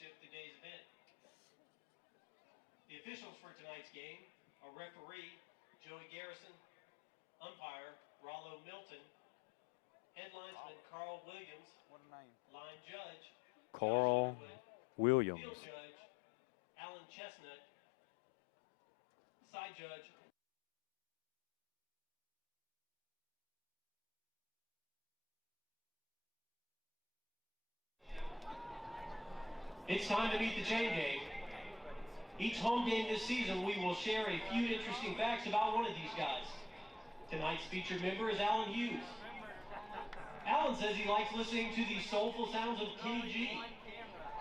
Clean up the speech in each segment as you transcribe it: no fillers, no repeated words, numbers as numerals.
championship, today's event. The officials for tonight's game are referee Joey Garrison, umpire Rollo Milton, head linesman Carl Williams, line judge Carl Williams, field judge Alan Chestnut, side judge It's time to meet the chain gang. Each home game this season, we will share a few interesting facts about one of these guys. Tonight's featured member is Alan Hughes. Alan says he likes listening to the soulful sounds of Kenny G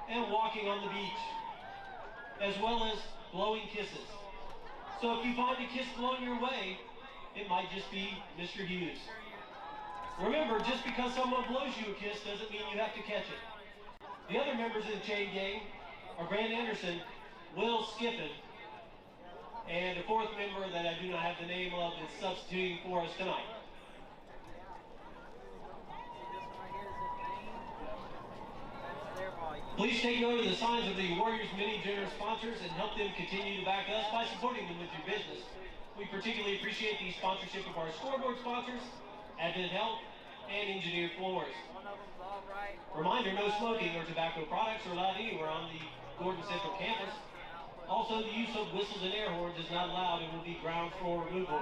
and walking on the beach, as well as blowing kisses. So if you find a kiss blowing your way, it might just be Mr. Hughes. Remember, just because someone blows you a kiss doesn't mean you have to catch it. The other members of the chain gang are Grant Anderson, Will Skippin, and a fourth member that I do not have the name of is substituting for us tonight. Please take note of the signs of the Warriors' many generous sponsors and help them continue to back us by supporting them with your business. We particularly appreciate the sponsorship of our scoreboard sponsors, Advent Health, and Engineered Floors. Reminder, no smoking or tobacco products are allowed anywhere on the Gordon Central campus. Also, the use of whistles and air horns is not allowed and will be ground floor removal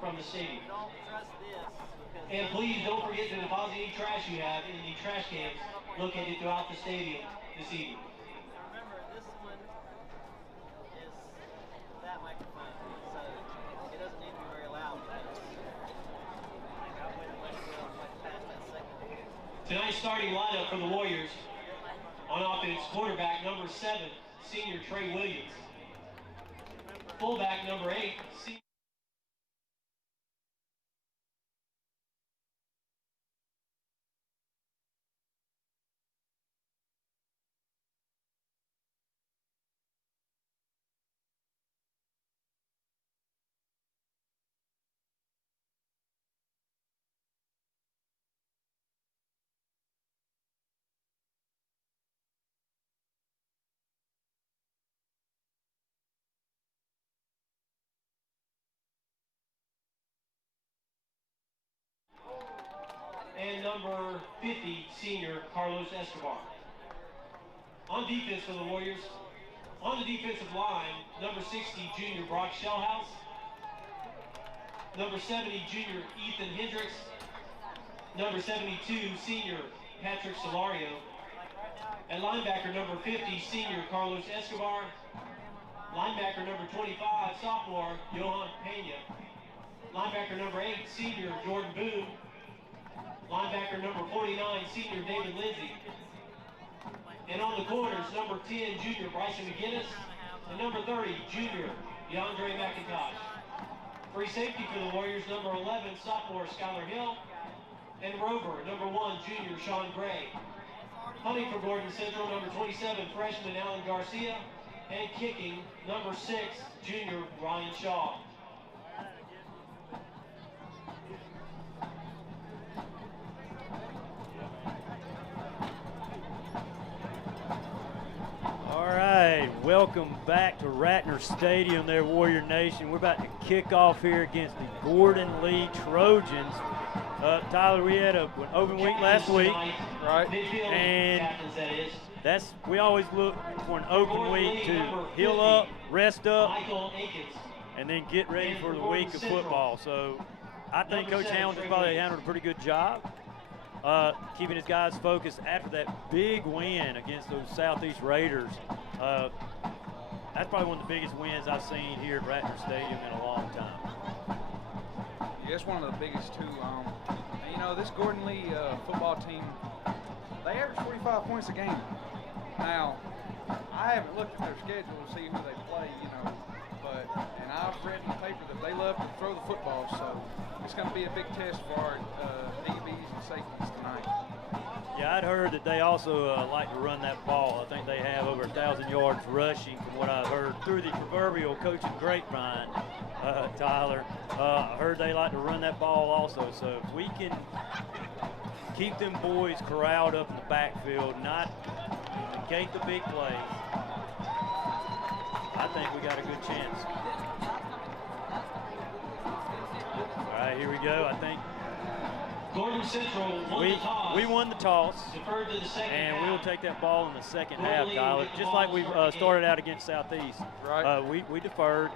from the stadium. And please don't forget to deposit any trash you have in the trash cans located throughout the stadium this evening. Remember, this one is that microphone, so it doesn't need to be very loud. Tonight's starting lineup for the Warriors: on offense, quarterback number 7, senior Trey Williams. Fullback number 8, senior and number 50, senior Carlos Escobar. On defense for the Warriors, on the defensive line, number 60, junior Brock Shellhouse, number 70, junior Ethan Hendricks, number 72, senior Patrick Solario, and linebacker number 50, senior Carlos Escobar, linebacker number 25, sophomore Johan Pena, linebacker number 8, senior Jordan Boone, linebacker number 49, senior David Lindsay. And on the corners, number 10, junior Bryson McGinnis, and number 30, junior DeAndre McIntosh. Free safety for the Warriors, number 11, sophomore Skylar Hill, and rover, number 1, junior Sean Gray. Punting for Gordon Central, number 27, freshman Alan Garcia, and kicking, number 6, junior Ryan Shaw. All right, welcome back to Ratner Stadium there, Warrior Nation. We're about to kick off here against the Gordon Lee Trojans. Tyler, we had an open week last week, right? And we always look for an open week to heal up, rest up, and then get ready for the week of football. So I think Coach Hamilton's probably handled a pretty good job. Keeping his guys focused after that big win against those Southeast Raiders. That's probably one of the biggest wins I've seen here at Ratner Stadium in a long time. Yeah, it's one of the biggest too. And you know, this Gordon Lee football team, they average 45 points a game. Now, I haven't looked at their schedule to see who they play, you know, and I've read in the paper that they love to throw the football, so it's going to be a big test for our DBs and safeties tonight. Yeah, I'd heard that they also like to run that ball. I think they have over 1,000 yards rushing from what I've heard through the proverbial coaching grapevine, Tyler. I heard they like to run that ball also. So if we can keep them boys corralled up in the backfield, not negate the big plays, I think we got a good chance. All right, here we go. I think Gordon Central won the toss. we won the toss, Deferred to the second and half. we'll take that ball in the second Gordon half, Lee Tyler. will get the Just ball like to we start the started game. out against Southeast. Right. We deferred.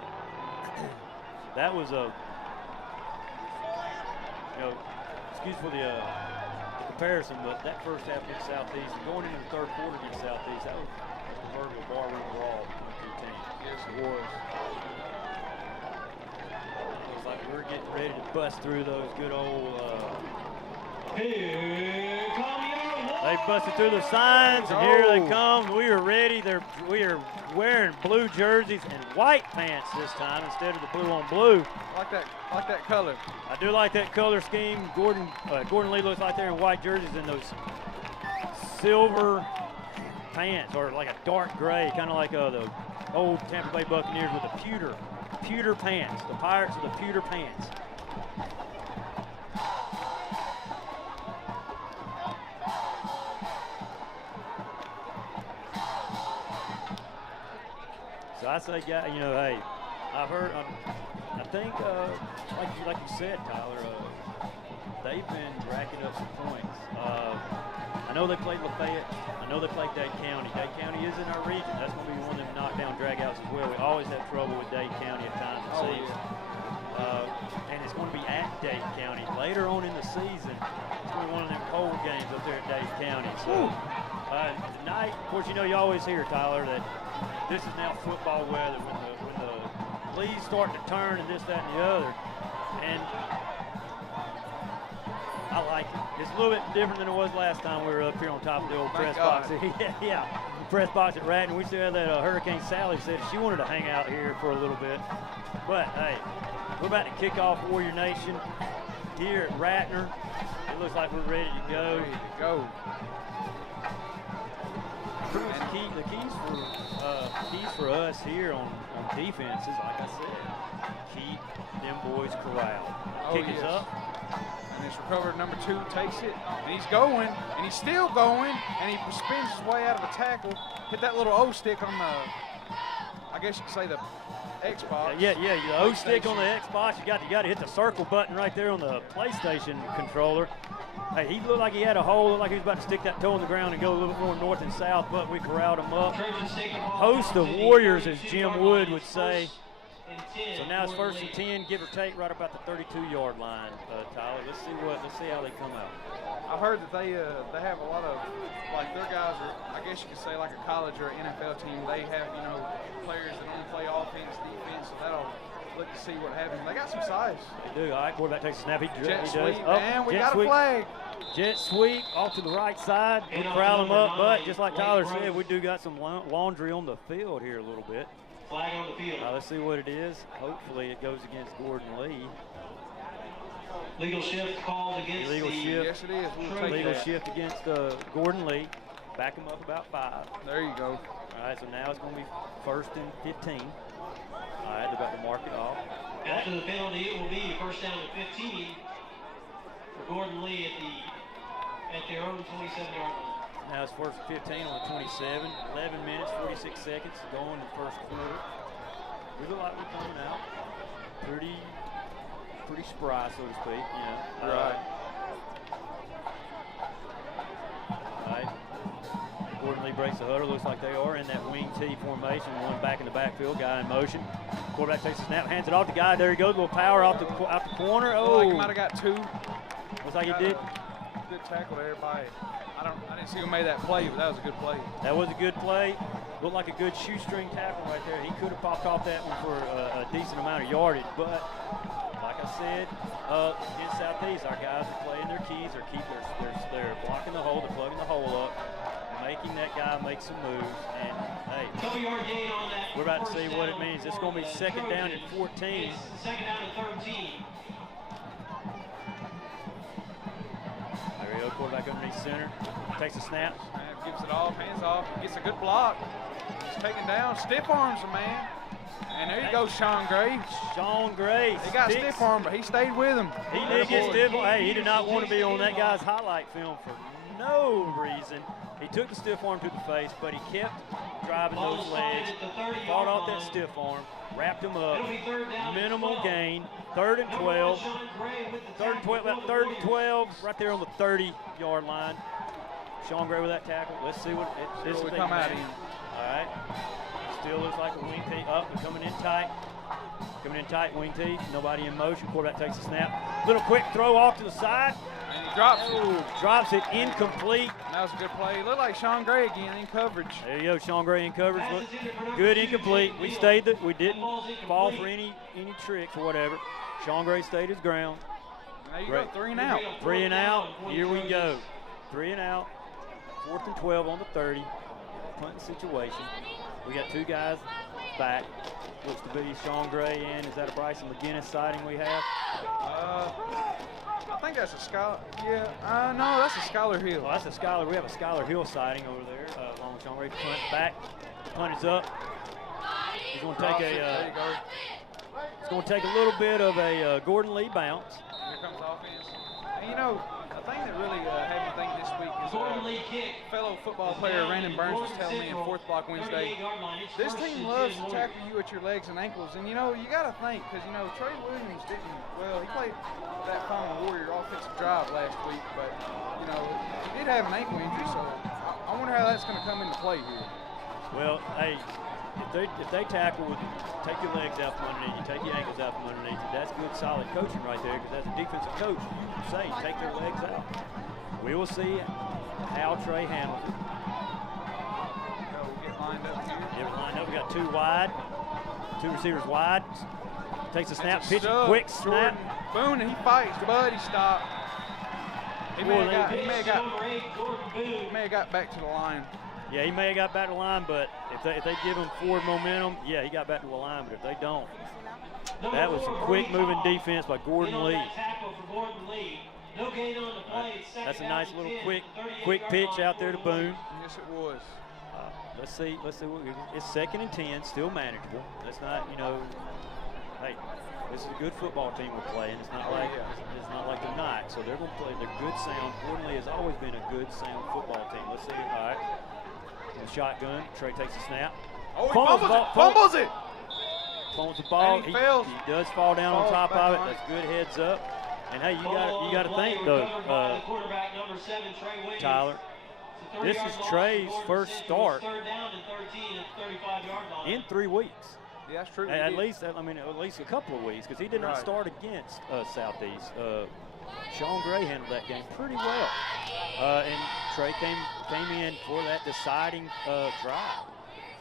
That was a, excuse for the comparison, but that first half against Southeast, going into the third quarter against Southeast, that was the proverbial barroom brawl between two teams. Yes, it was. It was like we're getting ready to bust through those good old. Here come your They busted through the signs, and here they Oh. come. We are ready. We are wearing blue jerseys and white pants this time instead of the blue on blue. Like that color. I do like that color scheme. Gordon Lee looks like they're in white jerseys and those silver pants, or like a dark gray, kind of like the old Tampa Bay Buccaneers with the pewter pants. The Pirates of the pewter pants. So I say, hey, I've heard, I think, like you said, Tyler, they've been racking up some points. I know they played Lafayette. I know they played Dade County. Dade County is in our region. That's going to be one of them knockdown dragouts as well. We always have trouble with Dade County at times in the season. And it's going to be at Dade County. Later on in the season, it's going to be one of them cold games up there at Dade County. So tonight, of course, you always hear, Tyler, that this is now football weather when the leaves start to turn and this, that, and the other. And I like it. It's a little bit different than it was last time we were up here on top of the old press box. Yeah, press box at Ratner. We still had that Hurricane Sally said she wanted to hang out here for a little bit. But, hey, we're about to kick off Warrior Nation here at Ratner. It looks like we're ready to go. Ready to go. The keys for us here on defense is, like I said, keep them boys corralled. Kick is up. And it's recovered. Number 2 takes it, and he's going, and he's still going, and he spins his way out of a tackle. Hit that little O stick on the, I guess you could say the Xbox. Yeah, the O stick on the Xbox. You got to hit the circle button right there on the PlayStation controller. Hey, he looked like he had a hole, looked like he was about to stick that toe in the ground and go a little bit more north and south, but we corralled him up. Host of Warriors, as Jim Wood would say. So now it's 1st and 10, give or take, right about the 32-yard line, Tyler. Let's see how they come out. I heard that they have a lot of, like, their guys are, I guess you could say, like a college or an NFL team. They have, players that only play offense, defense, so that'll look to see what happens. They got some size. They do. All right, quarterback takes a snap. He Jet does. sweep, Oh, and we jet got sweep. a flag. Jet sweep off to the right side. We corral him up, but just like Tyler said, we do got some laundry on the field here a little bit. Flag on the field. Let's see what it is. Hopefully it goes against Gordon Lee. Legal shift called against Illegal the shift. Yes, it is. We'll take Legal that. shift against Gordon Lee. Back him up about 5. There you go. All right, so now it's going to be 1st and 15. All right, they're about to mark it off. After the penalty, it will be 1st down and 15 for Gordon Lee at their own 27-yard line. Now it's 1st and 15 on the 27. 11 minutes, 46 seconds to go in the first quarter. We look like we're coming out pretty spry, so to speak. Right. All right. Gordon Lee breaks the huddle. Looks like they are in that wing T formation. One back in the backfield, guy in motion. Quarterback takes a snap, hands it off to guy. There he goes. A little power out the corner. Oh, like he might have got 2. Looks like he did. Good tackle to everybody. I didn't see who made that play, but that was a good play. That was a good play. Looked like a good shoestring tackle right there. He could have popped off that one for a decent amount of yardage, but like I said, in Southeast, our guys are playing their keys. They're blocking the hole. They're plugging the hole up, making that guy make some moves. And hey, we're about to see what it means. It's going to be 2nd down and 14. 2nd down and 13. There we go. Quarterback underneath center. Takes a snap. Gives it off, hands off, gets a good block. He's taken down, stiff arms a man. And there you go, Sean Gray. Sean Gray. He got sticks. stiff arm, but he stayed with him. He did get stiff arm. Hey, he did not want to be on that guy's highlight film for no reason. He took the stiff arm to the face, but he kept driving those legs, fought off that stiff arm, wrapped him up. Minimal gain. 3rd and 12. 3rd and 12, about 3rd and 12, right there on the 30-yard line. Sean Gray with that tackle. Let's see what this will come out in. All right. Still looks like a wing tee up and coming in tight. Coming in tight, wing tee. Nobody in motion. Quarterback takes the snap. Little quick throw off to the side. And he drops it. Drops it incomplete. And that was a good play. Looked like Sean Gray again in coverage. There you go, Sean Gray in coverage. Look good, incomplete. We stayed that. We didn't fall for any tricks or whatever. Sean Gray stayed his ground. There you go, 3 and out. 3 and out. Here we go. 3 and out. 4th and 12 on the 30. Punting situation. We got 2 guys back. Looks to be Sean Gray and is that a Bryson McGinnis sighting we have? I think that's a Scholar. Yeah, no, that's a Scholar Hill. Oh, that's a Scholar. We have a Scholar Hill sighting over there. Along with Sean Gray. Punt back. Punt is up. He's going to take there you go. It's going to take a little bit of a Gordon Lee bounce. Here comes offense. And you know, the thing that really had me think this week is fellow football player Brandon Burns was telling me in 4th Block Wednesday, this team loves to tackle you at your legs and ankles. And, you know, you got to think, because, you know, Trey Williams didn't, well, he played that final Warrior offensive drive last week, but, you know, he did have an ankle injury, so I wonder how that's going to come into play here. Well, hey, if they tackle with take your legs out from underneath you, take your ankles out from underneath you, that's good, solid coaching right there, because as a defensive coach, you say take their legs out. We will see how Trey handles it. We'll get lined up here. Get lined up. We got 2 wide, 2 receivers wide. Takes a snap, pitch, quick snap. Boone, he fights, but he stopped. He may have got back to the line. Yeah, he may have got back to the line, but if they give him forward momentum, yeah, he got back to the line. But if they don't, that was some quick moving defense by Gordon Lee. That's a nice little quick pitch out there to Boone. Yes, it was. Let's see. It's 2nd and 10, still manageable. That's not, you know, hey, this is a good football team we're playing. It's not like they're not. So they're going to play. They're good sound. Gordon Lee has always been a good sound football team. Let's see. All right. Shotgun. Trey takes the snap. Oh, he fumbles it. Fumbles the ball. And he fails. He does fall down on top of it. That's good heads up. And hey, you got to think though, Tyler. This is Trey's first start in 3 weeks. Yeah, that's true. At least a couple of weeks, because he did not start against Southeast. Sean Gray handled that game pretty well, and Trey came in for that deciding drive.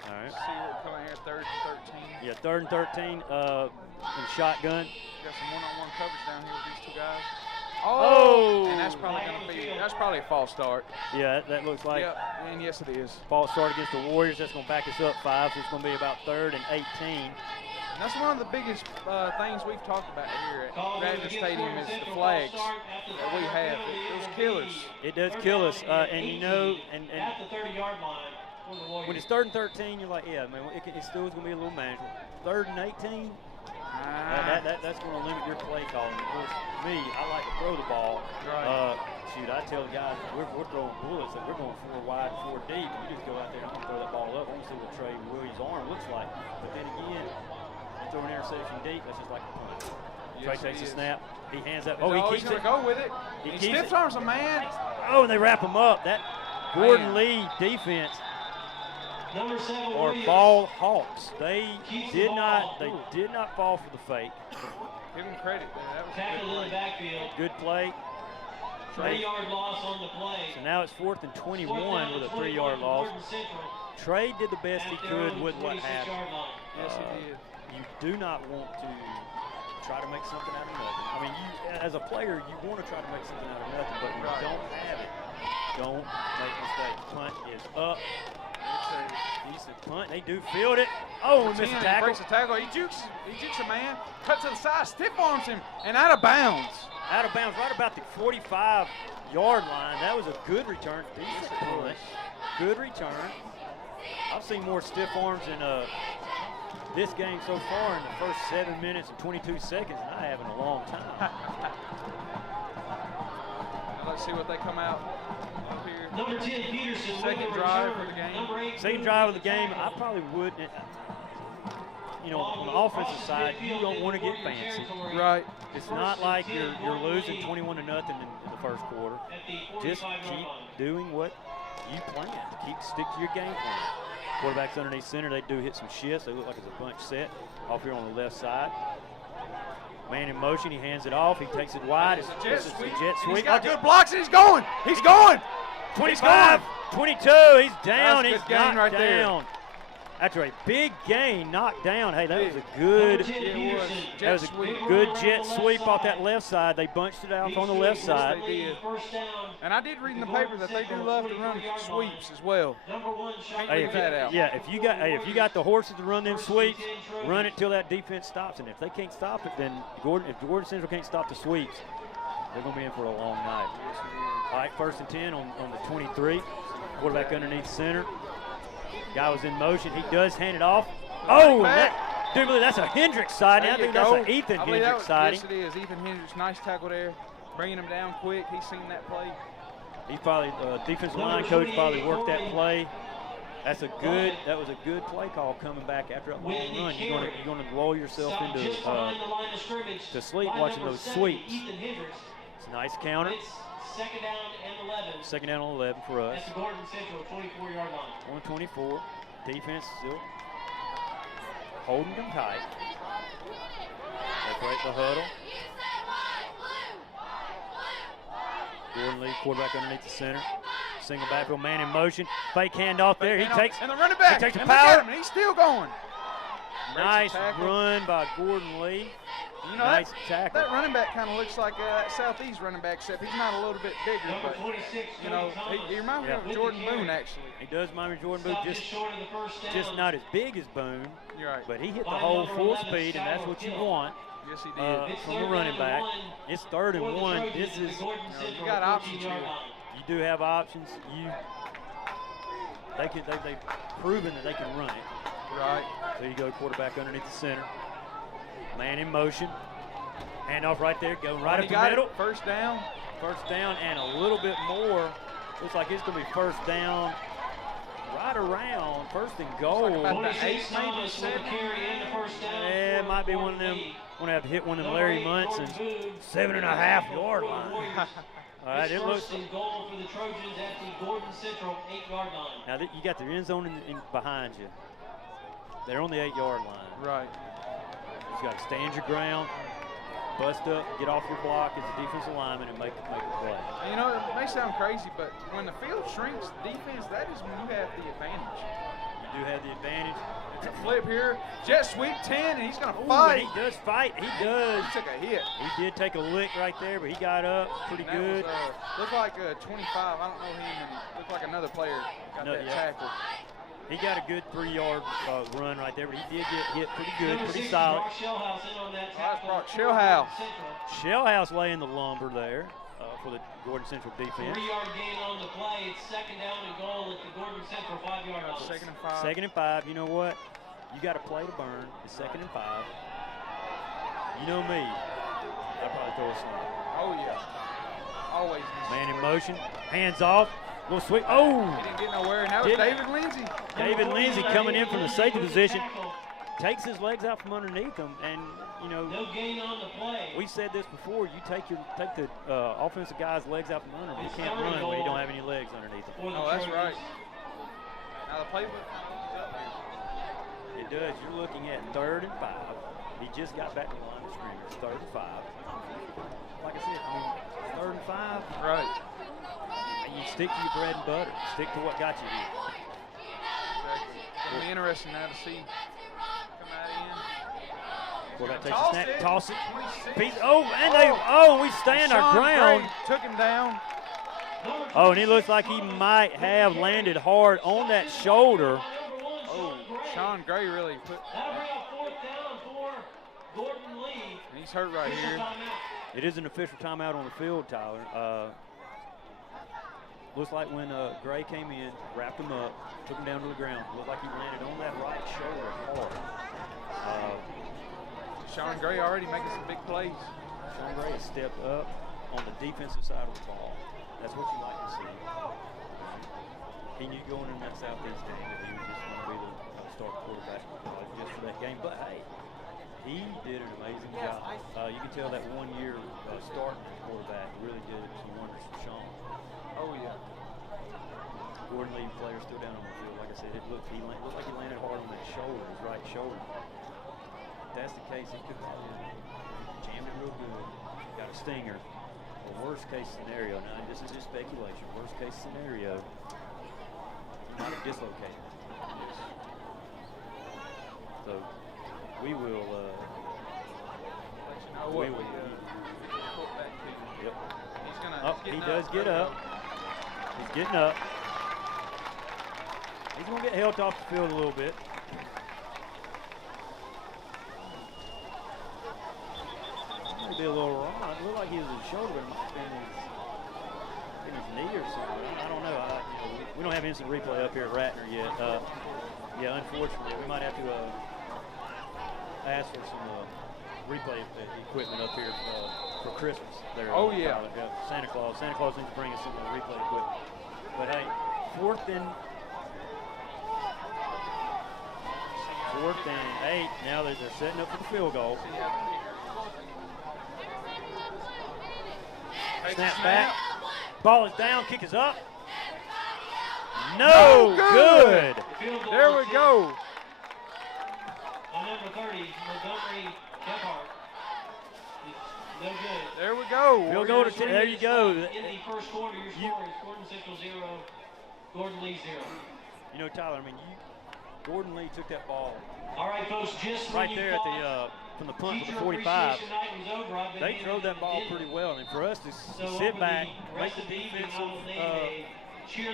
All right. See what coming here, 3rd and 13. Yeah, 3rd and 13, and shotgun. Got some one-on-one coverage down here with these 2 guys. Oh! And that's probably a false start. Yeah, that looks like. Yep, and yes it is. False start against the Warriors. That's going to back us up 5, so it's going to be about 3rd and 18. That's one of the biggest things we've talked about here at Radford Stadium is the flags that we have. Those killers. It does kill us, and you know, and at the 30-yard line. when it's 3rd and 13, you're like, yeah, man, it still is going to be a little manageable. 3rd and 18. That's going to limit your play calling. Of course, me, I like to throw the ball. Right. Shoot, I tell the guys, we're throwing bullets, that we're going 4 wide, 4 deep. You just go out there and throw that ball up. I want to see what Trey Williams' arm looks like. But then again, throw an interception deep, that's just like a punt. Trey takes a snap. He hands up. Oh, he keeps going to go with it. He stiff arms a man. Oh, and they wrap him up. That Gordon Lee defense. Or ball hawks. They did not fall for the fake. Give him credit. That was Tackle in the backfield. Good play. 3-yard loss on the play. So now it's 4th and 21 with a 3-yard loss. Trey did the best he could with what happened. Yes, he did. You do not want to try to make something out of nothing. I mean, as a player, you want to try to make something out of nothing, but when you don't have it, don't make mistakes. Punt is up. It's a decent punt. They do field it. Oh, we missed a tackle. Breaks a tackle. He jukes a man, cuts to the side, stiff arms him, and out of bounds. Out of bounds, right about the 45-yard line. That was a good return. Decent punt. Good return. I've seen more stiff arms in this game so far in the first 7 minutes and 22 seconds than I have in a long time. Let's see what they come out up here. Number 10, Peterson. Second drive for the game. Number 8, Second drive of the game, I probably would. You know, on the offensive side, you don't want to get fancy. Right. It's not like you're losing 21-0 in the first quarter. Just keep doing what you plan. Stick to your game plan. Quarterback's underneath center. They do hit some shifts. They look like it's a bunch set off here on the left side. Man in motion. He hands it off. He takes it wide. It's a jet sweep. He's got good blocks, and he's going. He's going. 25, 22. He's down. That's a He's good gain knocked right there. down. After a big gain, knocked down. Hey, that was a good. That was a good jet sweep off that left side. They bunched it out on the left side. They did. And I did read in the paper that they do love to run sweeps as well. Hey, Leave that out. Yeah, if you got the horses to run them sweeps, run it till that defense stops. And if they can't stop it, then if Gordon Central can't stop the sweeps, they're going to be in for a long night. All right, 1st and 10 on the 23. Quarterback underneath center. Guy was in motion. He does hand it off. Oh, that's a Hendricks sighting. I think that's an Ethan Hendricks sighting. Yes, it is. Ethan Hendricks, nice tackle there. Bringing him down quick. He's seen that play. He probably, defensive line coach probably worked that play. That was a good play call coming back after a long run. You're going to roll yourself into to sleep watching those sweeps. It's a nice counter. Second down and 11. Second down and 11 for us. That's the Gordon Central 24-yard line. 124. Defense still holding them tight. Separate the huddle. Gordon Lee, quarterback underneath the center. Single backfield, man in motion. Fake handoff there. He takes. And the running back. He takes the and power. look at him, and he's still going. Nice run by Gordon Lee. You know, nice tackle. That running back kind of looks like that Southeast running back, except he's not a little bit bigger. But, you know, he reminds me of Jordan Boone, actually. He does remind me of Jordan Boone, just not as big as Boone. You're right. But he hit the hole full speed, and that's what you want. Yes, he did. From the running back. It's 3rd and 1. This is, you got options here. You do have options. They've proven that they can run it. Right. There you go, quarterback underneath the center. Man in motion. Handoff right there, going right up the middle. First down. First down and a little bit more. Looks like it's going to be first down right around 1st and goal. About the 8, maybe 7. Yeah, it might be one of them. Want to have to hit one of them Larry Munson's 7.5-yard line. All right, it looks. Goal for the Trojans at the Gordon Central 8-yard line. Now you got the end zone in behind you. They're on the 8-yard line. Right. You got to stand your ground, bust up, get off your block as a defensive lineman, and make a play. You know, it may sound crazy, but when the field shrinks, defense, that is when you have the advantage. You do have the advantage. It's a flip here. Jet sweep 10, and he's going to Ooh, fight. He does fight. He does. He took a hit. He did take a lick right there, but he got up pretty good. Looked like 25. I don't know him. And looked like another player got that tackle. He got a good 3-yard run right there, but he did get hit pretty good, pretty solid. That's Brock Shellhouse. Shellhouse laying the lumber there for the Gordon Central defense. 3-yard gain on the play. It's second down and goal at the Gordon Central 5-yard line. Second and 5. Second and 5. You know what? You got to play to burn. It's 2nd and 5. You know me. I'd probably throw a snap. Oh, yeah. Always. Man in motion. Hands off. Little sweep. Oh! He didn't get nowhere, and that was David Lindsay. David Lindsay coming in from the safety position. Takes his legs out from underneath him, and, you know, no gain on the play. We said this before. You take the offensive guy's legs out from under him. He can't run when you don't have any legs underneath him. Oh, that's right. Now the playbook. It does. You're looking at 3rd and 5. He just got back to the line of scrimmage. 3rd and 5. Like I said, 3rd and 5. Right. And you stick to your bread and butter. Stick to what got you here. Exactly. It'll be interesting now to see come out in. Quarterback takes a snap, toss it. We stand our ground. Gray took him down. Oh, and he looks like he might have landed hard on that shoulder. Oh, Sean Gray really put. That'll bring up 4th down for Gordon Lee. He's hurt right here. It is an official timeout on the field, Tyler. Looks like when Gray came in, wrapped him up, took him down to the ground. Looked like he landed on that right shoulder hard. Sean Gray already making some big plays. Sean Gray has stepped up on the defensive side of the ball. That's what you like to see. He knew going in that Southeast game that he was just going to be the start quarterback just for that game. But, hey, he did an amazing job. You can tell that 1 year starting quarterback really did some wonders for Sean. Oh, yeah. Gordon Lee player still down on the field. Like I said, it looked like he landed hard on that shoulder, his right shoulder. If that's the case, he could have jammed it real good. Got a stinger. Or worst case scenario, now this is just speculation, worst case scenario, he might have dislocated. So we will Yep. He does get up. He's getting up. He's going to get helped off the field a little bit. Might be a little wrong. It looked like he was his shoulder, but it might have been his knee or something. I don't know. We don't have instant replay up here at Ratner yet. Yeah, unfortunately, we might have to ask for some replay equipment up here for Christmas. There. Oh, yeah. Santa Claus. Santa Claus needs to bring us some replay equipment. But hey, fourth and 8. Now they're setting up for the field goal. Snap back. Ball is down. Kick is up. No good. There we go. On number 30, Montgomery Gebhardt. No good. There we go. Field goal to there you go. In the first quarter, your score is Gordon Central 0, Gordon Lee 0. You know, Tyler, I mean, Gordon Lee took that ball all right, folks, just right there at the from the punt to the 45. They throw that ball pretty well, and for us to sit back, make the defensive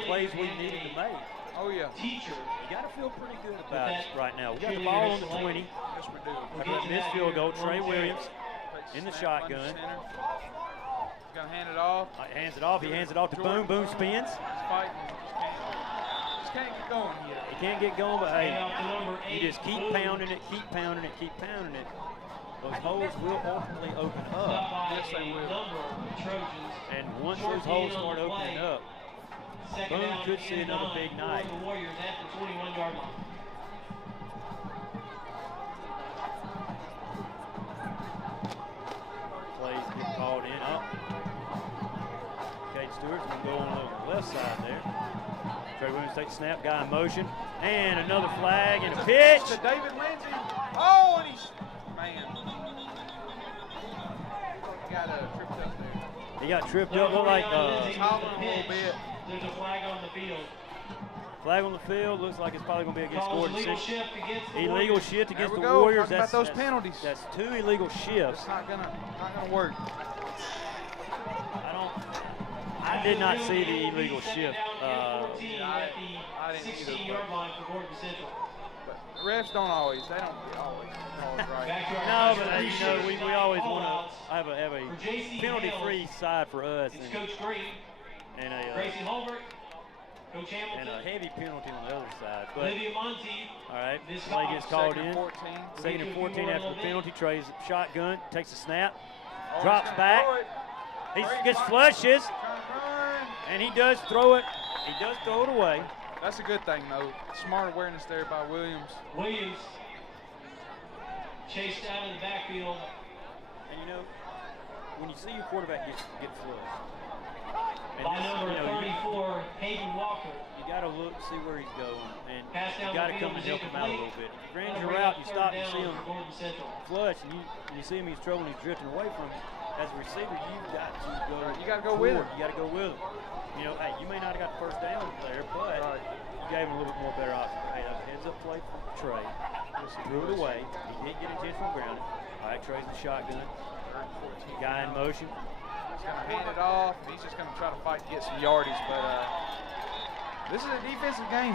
plays we needed to make. Oh yeah. Teacher, you got to feel pretty good about it right now. We got the ball on the 20. Yes, we do. After that missed field goal, Trey Williams in the shotgun. He's gonna hand it off. Hands it off. He hands it off to Boone. Boone spins. He's fighting. Just can't get going yet. He can't get going, but hey, you just keep pounding it, keep pounding it, keep pounding it. Those holes will ultimately open up. Yes, they will. And once those holes start opening up, Boone could see another big night. The Warriors at the 21-yard line. Plays get called in. Kate Stewart's going to go on over the left side there. Trey Williams takes the snap, guy in motion, and another flag and a pitch. To David Lindsay. Oh, and he's, man. He got tripped up there. He got tripped up, looked like hobbling a little bit. There's a flag on the field. Flag on the field. Looks like it's probably going to be against Gordon. Illegal shift against the go. Warriors. That's those penalties. That's 2 illegal shifts. It's not gonna work. I did not see the illegal shift. I didn't either. But the refs don't always. They don't always right. No, but you know we always want to have a penalty-free side for us. It's Coach Green. And Gracie Holbert, Coach Hamilton, and a heavy penalty on the other side. But Olivia Monty. all right, play gets called in. 14. Second and 14 after the penalty. Trey's shotgun, takes a snap, drops back. He gets flushes, and he does throw it. He does throw it away. That's a good thing, though. Smart awareness there by Williams. Williams chased out of the backfield. And you know, when you see your quarterback get flushed. By number 34, Hayden Walker. You got to look, see where he's going, and you got to come and help him out a little bit. If you ran your route, you stop and see him flush, and you see him, he's struggling, he's drifting away from him. As a receiver, you've got to go. You got to go with him. You got to go with him. You know, hey, you may not have got the first down there, but you gave him a little bit more better option. Hey, that was a heads-up play from Trey. Just threw it away. He didn't get intentional grounding. All right, Trey's in the shotgun. Guy in motion. He's going to hand it off. He's just going to try to fight to get some yardage, but this is a defensive game.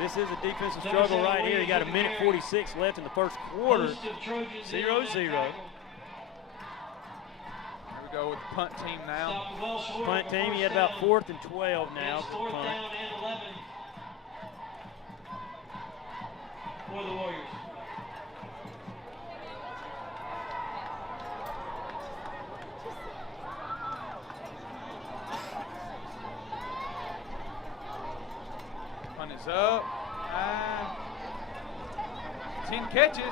This is a defensive struggle right here. You got a minute 46 left in the first quarter. 0-0. Go with the punt team now. Punt team, he had about 4th and 12 now. Fourth down and 11 for the Warriors. is up. 10 catches.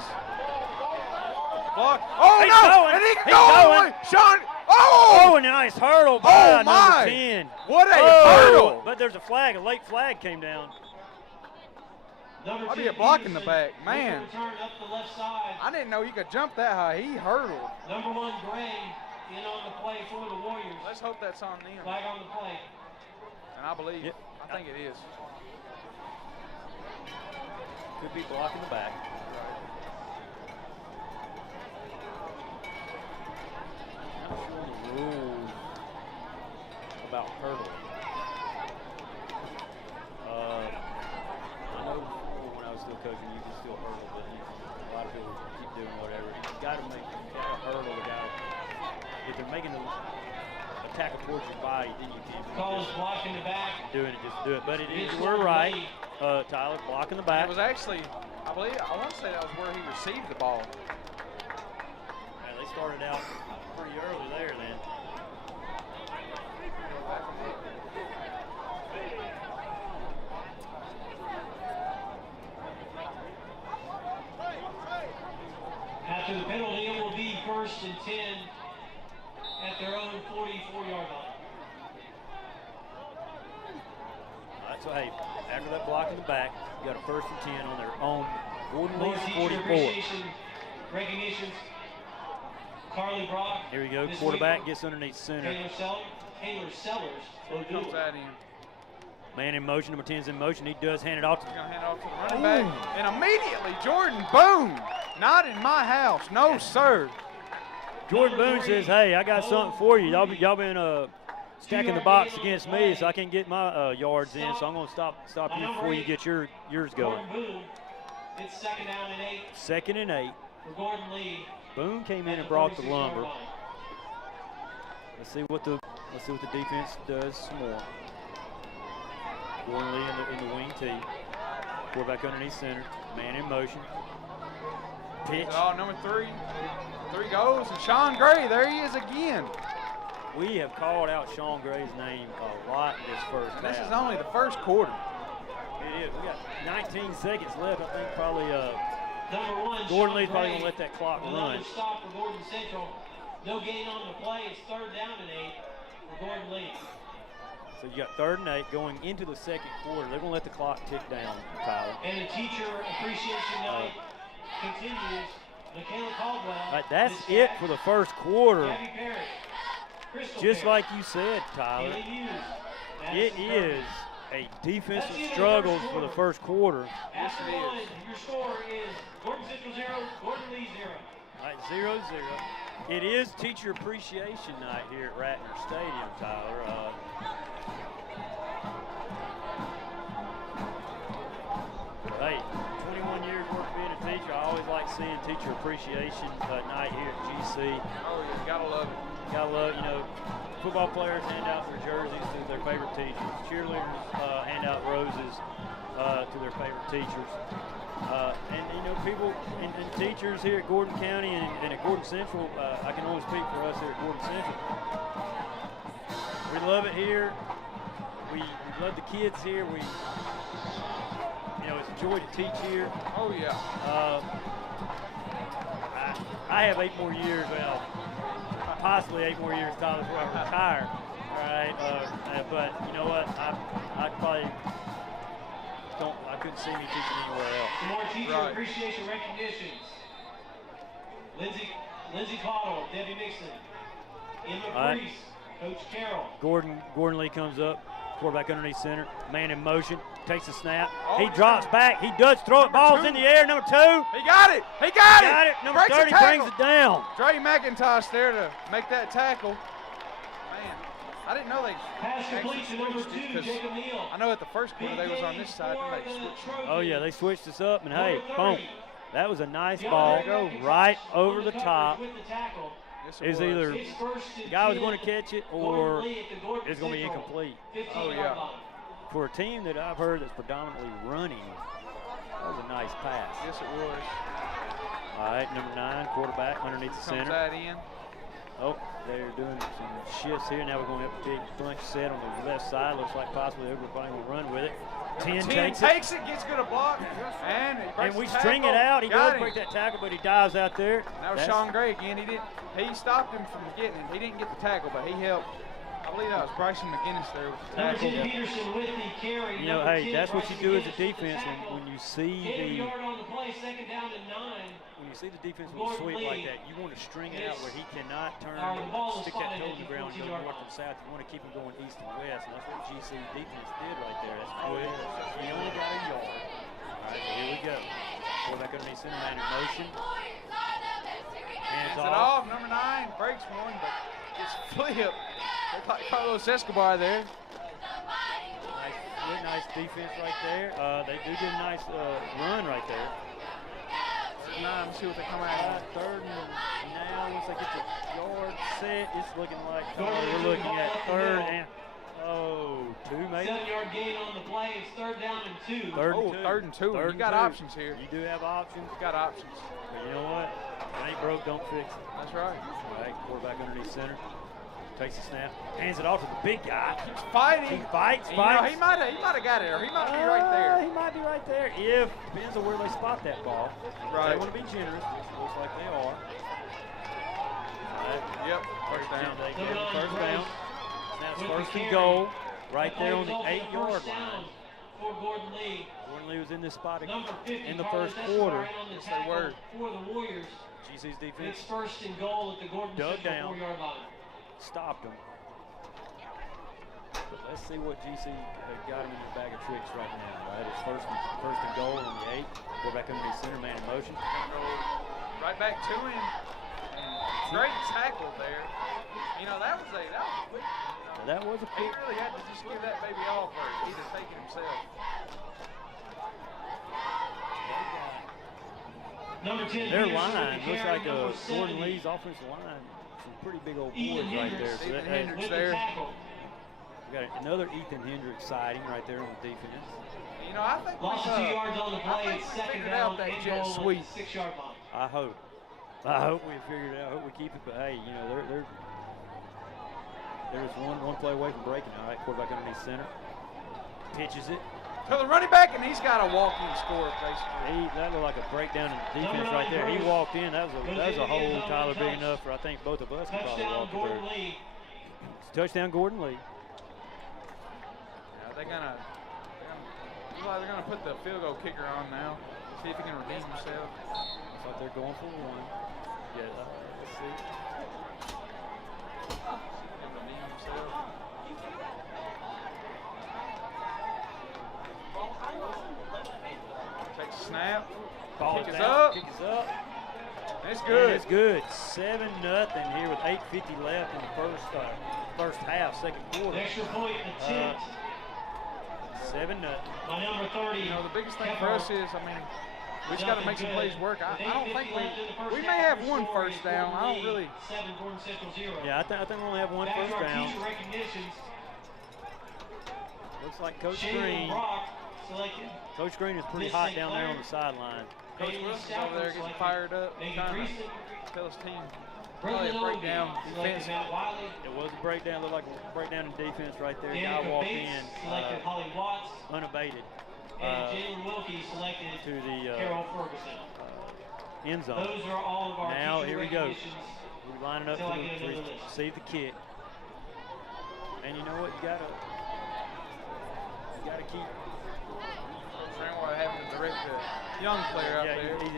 Block. Oh, He's no! going. And he can He's go all the going. way. Sean. Oh! Oh, a nice hurdle by Oh, my. number 10. What a Oh, hurdle. but there's a flag. A late flag came down. I'll be a block in the back. Man, Return up the left side. I didn't know you could jump that high. He hurdled. Number 1, Gray, in on the play for the Warriors. Let's hope that's on them. Flag on the play. And I believe, Yep. I think it is. Could be blocking the back. Not sure the rules about hurdling. I know when I was still coaching, you can still hurdle, but a lot of people keep doing whatever. You got to hurdle the guy. If they're making the attack towards your body, then you can. Call is blocking the back. Doing it, just do it. But it is, we're right. Tyler, blocking the back. It was actually, I believe, I want to say that was where he received the ball. Yeah, they started out pretty early there then. After the penalty, it will be 1st and 10 at their own 44-yard line. All right, so hey, after that block in the back, you got a 1st and 10 on their own Gordon More Lee's teacher 44. appreciation recognitions. Carly Brock. Here we go, this quarterback week. gets underneath center. Taylor Sellers. Who comes that in? Man in motion, number 10's in motion. He does hand it off to He's going to hand it off to the running back. And immediately, Jordan Boone. Not in my house. No, sir. Jordan Boone says, hey, I got something for you. Y'all been stacking the box against me, so I can't get my yards in, so I'm going to stop you before you get yours going. Gordon Boone. It's 2nd down and 8 2nd and 8. for Gordon Lee. Boone came in at and brought the 46-yard lumber. line. Let's see what the defense does some more. Gordon Lee in the wing tee. Quarterback underneath center. Man in motion. Pitch. Oh, number 3. 3 goes, and Sean Gray, there he is again. We have called out Sean Gray's name a lot this first And this half. is only the first quarter. It is. We got 19 seconds left. I think probably Number 1, Gordon Sean Lee's probably Gray. going to let that clock Another run. stop for Gordon Central. No gain on the play. It's 3rd down and 8 for Gordon Lee. So you got 3rd and 8 going into the 2nd quarter. They're going to let the clock tick down, Tyler. And the teacher appreciation night continues. Michaela Caldwell. All right, that's Miss it Jack, for the first quarter. Gabby Parrish, Crystal Just Parrish, like you said, Tyler. Kaylee Hughes, It Madison is a defensive struggles for the first quarter. After Yes, it one, is. your score is Gordon Central 0, Gordon Lee 0. All right, 0-0. It is Teacher Appreciation Night here at Ratner Stadium, Tyler. Hey, 21 years worth being a teacher. I always like seeing Teacher Appreciation Night here at GC. Oh, yeah, gotta love it. Gotta love, football players hand out their jerseys to their favorite teachers. Cheerleaders hand out roses to their favorite teachers. And people and teachers here at Gordon County and at Gordon Central, I can only speak for us here at Gordon Central. We love it here. We love the kids here. It's a joy to teach here. Oh, yeah. I have 8 more years, possibly 8 more years, Tyler, before I retire. All right, but you know what? I probably I couldn't see me teaching anywhere else. More teacher Right. appreciation recognitions. Lindsay Cottle, Debbie Mixon, Emma right. Priest, Coach Carroll. Gordon Lee comes up, quarterback underneath center, man in motion, takes the snap. Oh, He drops back. He does throw it. Balls in the air. Number 2. He got it. He got it. Got it. Number Breaks the 30 tackle. brings it down. Dre McIntosh there to make that tackle. Man, I didn't know they Pass actually complete to number switched it 2, 'cause Jacob Neal. I know at the first quarter they was on this side, For then they the switched. Trojans. Oh, yeah, they switched us up, and hey, Number boom. 30. That was a nice DeAndre ball McIntosh right over on the coverage top. with the tackle. Yes, Is was. either It's 1st and the guy was 10. going to catch it Gordon or Lee at the Gordon it's going to be Central incomplete. 15-yard yeah. line. For a team that I've heard that's predominantly running, that was a nice pass. Yes, it was. All right, number 9, quarterback underneath the Comes center. that in. Oh, they're doing some shifts here. Now we're going to have a big bunch set on the left side. Looks like possibly everybody will run with it. 10 takes it, gets good a block, and we string it out. He Got does him. break that tackle, but he dives out there. That was Sean Gray again. He stopped him from getting it. He didn't get the tackle, but he helped. I believe that was Bryson McGinnis there with the Number tackle. 10 Peterson with the carry. You know, Number hey, 10, that's what you Bryson do as a McGinnis with the defense tackle. when you see Gain of a the yard on the play, second down and 9. when you see the defense with a Gordon sweep like Lee. that, you want to string it out where he cannot turn, The ball is stick that spotted toe in at the ground and go 14-yard north line. and south. You want to keep him going east and west, and that's what GC defense did right there. That's good. He only got a yard. All right, so here we go. Quarterback underneath center, man in motion. Hands Hands it off. Number 9 breaks one, but gets flipped. Looked like Carlos Escobar there. Nice defense right there. They do get a nice run right there. 9, let's see what they come out. Third and now, once they get the yard set, it's looking like we're looking at third and 2 maybe. 7-yard gain on the play. It's third down and 2. Third and two. You got options here. You do have options. You got options. But you know what? If it ain't broke, don't fix it. That's right. All right, quarterback underneath center. Takes the snap, hands it off to the big guy. He's fighting. He fights. And, he might have got it, or he might be right there. He might be right there. If depends on where they spot that ball. Right. They want to be generous, which looks like they are. All right. Yep. First down. They get the first down. Now it's first and goal, right there on the 8-yard line. For Gordon Lee. Gordon Lee was in this spot Number 50, in the Carlos first Escobar quarter. right on the Yes, they tackle were. For the Warriors. GC's It's defense first and goal at the Gordon Dug Central down. 4-yard line. stopped him. But let's see what GC got him in the bag of tricks right now. Right, it's first and goal on the 8. Go back underneath center, man in motion. Right back to him. And great tackle there. You know, that was a quick. That was a He quick. really had to just give that baby off, or he'd have taken himself. Number 10, Their Peterson with the line looks carry, like number Gordon 70. Lee's offensive line. Some pretty big old boys Ethan right there. Hendricks. So Ethan that, Hendricks With the there. tackle. we got another Ethan Hendricks sighting right there on the defense. You know, I think Lost of 2 yards on the I play. think It's we second figured down out that and jet goal sweep. at the 6-yard line. I hope we figured it out. I hope we keep it. But hey, you know they're just one play away from breaking. All right, quarterback underneath center, pitches it. To the running back, and he's got a walk-in score, basically. That looked like a breakdown in defense right there. He walked in. That was a hole, Tyler, big enough for I think both of us could probably Touchdown, walk Gordon through. Lee. Touchdown, Gordon Lee. Yeah, they're gonna put the field goal kicker on now. See if he can redeem himself. Looks like they're going for one. Yeah, let's see. Redeem himself. Takes a snap. Ball Kick is down, up. Kick is up. It's And good. it's good. 7-0 here with 8:50 left in the first half, second quarter. Extra point attempt 7-0. by number 30. You know, the biggest thing for us is, I mean, we just got to make some plays work. I don't think we may have one first down. I don't really. 7, Gordon Central 0. Yeah, I think we only have one Back first to our down. teacher recognitions. Looks like Coach Shane Green. Brock selected. Coach Green is pretty Miss hot St. down there Clair. on the sideline. Coach Bailey Wilson's Stafford over there getting selected. fired up, Megan trying to Greason. tell his team. Brendan Probably a breakdown Obi selected defense. Matt Wiley. It was a breakdown. Looked like a breakdown in defense right there. Guy Danica walked Bates in selected Holly Watts. unabated And Jalen Wilkie selected to the Carol Ferguson. end zone. Those are all of our Now, teacher here we go. recognitions. We're lining up Until I to get another list. receive the kick. And you know what? You gotta keep. Trying what happened to direct the young player out there. He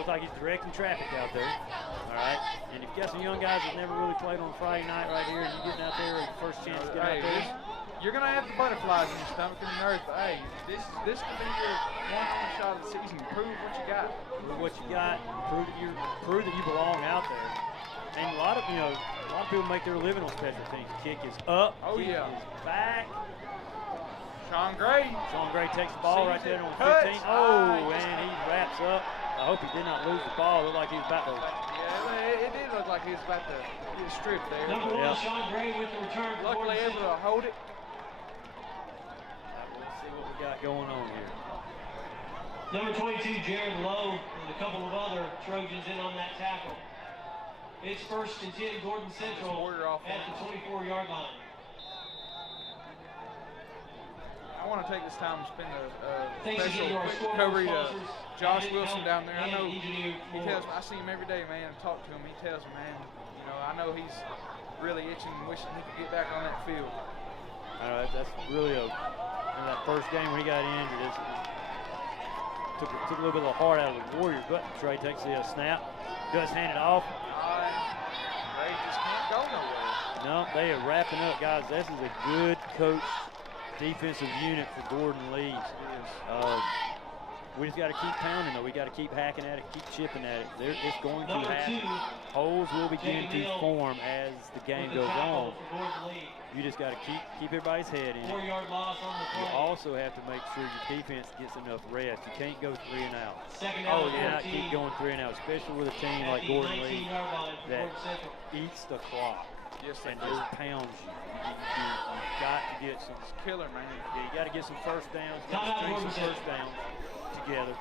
looks like he's directing traffic out there. All right. And if you got some young guys that never really played on Friday night right here, and you're getting out there, first chance to get Hey, out there. you're gonna have the butterflies in your stomach and your nerves, but hey, this could be your one shot of the season. Prove what you got. Prove what you got. Prove that you belong out there. And a lot of people make their living on special teams. Kick is up. Oh, kick yeah. is back. Sean Gray. Sean Gray takes the ball right there on the 15. Cuts. Oh, and he wraps up. I hope he did not lose the ball. It looked like he was about to. Yeah, it did look like he was about to get stripped there. Number Yeah. 1, Sean Gray with the return. for Luckily Gordon able Central. to hold it. Let's see what we got going on here. Number 22, Jared Lowe, and a couple of other Trojans in on that tackle. It's 1st and 10, Gordon Central Warrior at offense. the 24-yard line. I want to take this time and spend a Thanks special again to our quick scoreboard recovery to sponsors, Josh Advent Wilson Health down there. I and know Engineered he tells me, Floors. I see him every day, man, and talk to him. He tells me, man, you know, I know he's really itching and wishing he could get back on that field. I know that's really that first game when he got injured. Took a little bit of the heart out of the Warriors, but Trey takes the snap, does hand it off. They just can't go nowhere. No, they are wrapping up, guys. This is a good coach defensive unit for Gordon Lee. We just got to keep pounding, though. We got to keep hacking at it, keep chipping at it. It's going to happen. Holes will begin to form as the game goes on. You just got to keep everybody's head in it. 4-yard loss on the You play. also have to make sure your defense gets enough rest. You can't go 3 and out. Second down, You cannot 14. keep going 3 and out, especially with a team At like the Gordon Lee 19-yard line for that Gordon Central. eats the clock Yes, and just pounds you. You've got to get some. It's killer, man. Yeah, you got to get some first downs, get Timeout, string Gordon some Central. first downs together.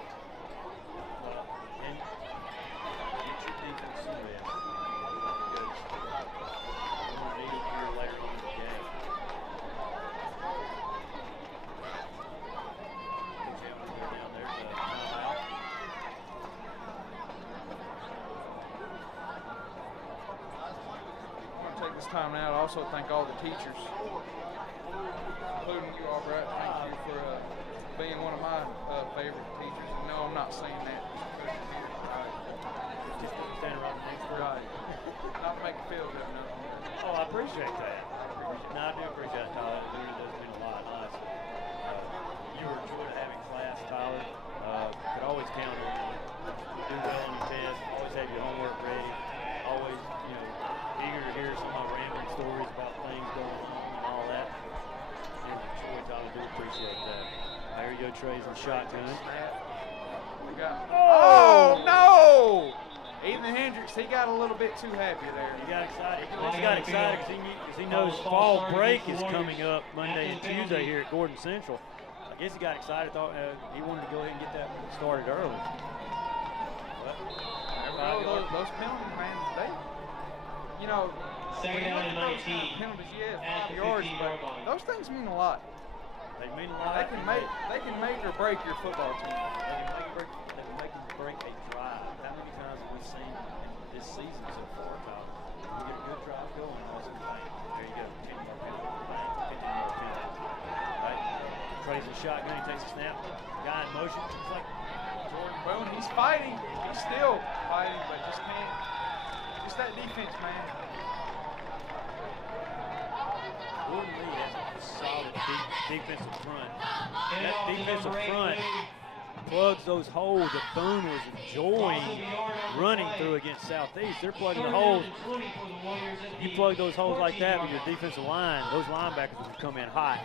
And get your defense some rest. Because we're going to need it here later on in the game. Coach Evans go down there to timeout. I want to take this time now to also thank all the teachers, including you, Albright. Thank you for being one of my favorite teachers. No, I'm not saying that Just stand right next to it. right. Not to make you feel good, no. Oh, I appreciate that. No, I do appreciate that, Tyler. It really does mean a lot, honestly. You were a joy to have in class, Tyler. Could always count on you. Do well on your test. Always have your homework ready. Always, eager to hear some of my rambling stories about things going on and all that. You're a joy, Tyler. Do appreciate that. There you go, Trey's in shotgun. We got, oh, no! Ethan Hendricks, he got a little bit too happy there. He got excited. He got excited because he knows fall break is coming up Monday and Tuesday here at Gordon Central. I guess he got excited. Thought he wanted to go ahead and get that started early. But Those penalties, man, Second down and 19 penalties, at yeah, the yards, 15-yard but line. those things mean a lot. they mean a lot. They can make or break your football team. They can make or break a drive. How many times have we seen this season so far, Tyler? We get a good drive going, and also bang. There you go. 10-yard penalty. Bang. 15-yard penalty. Right? Trey's in shotgun. He takes a snap. Guy in motion. It's like Jordan Boone, he's fighting. He's still fighting, but just can't. Just that defense, man. Gordon Lee has a solid defensive front. And That off to defensive number 8, front Boone. plugs those holes that Boone was enjoying running through against Southeast. They're plugging the holes. You plug those holes like that with your defensive line, those linebackers will come in hot.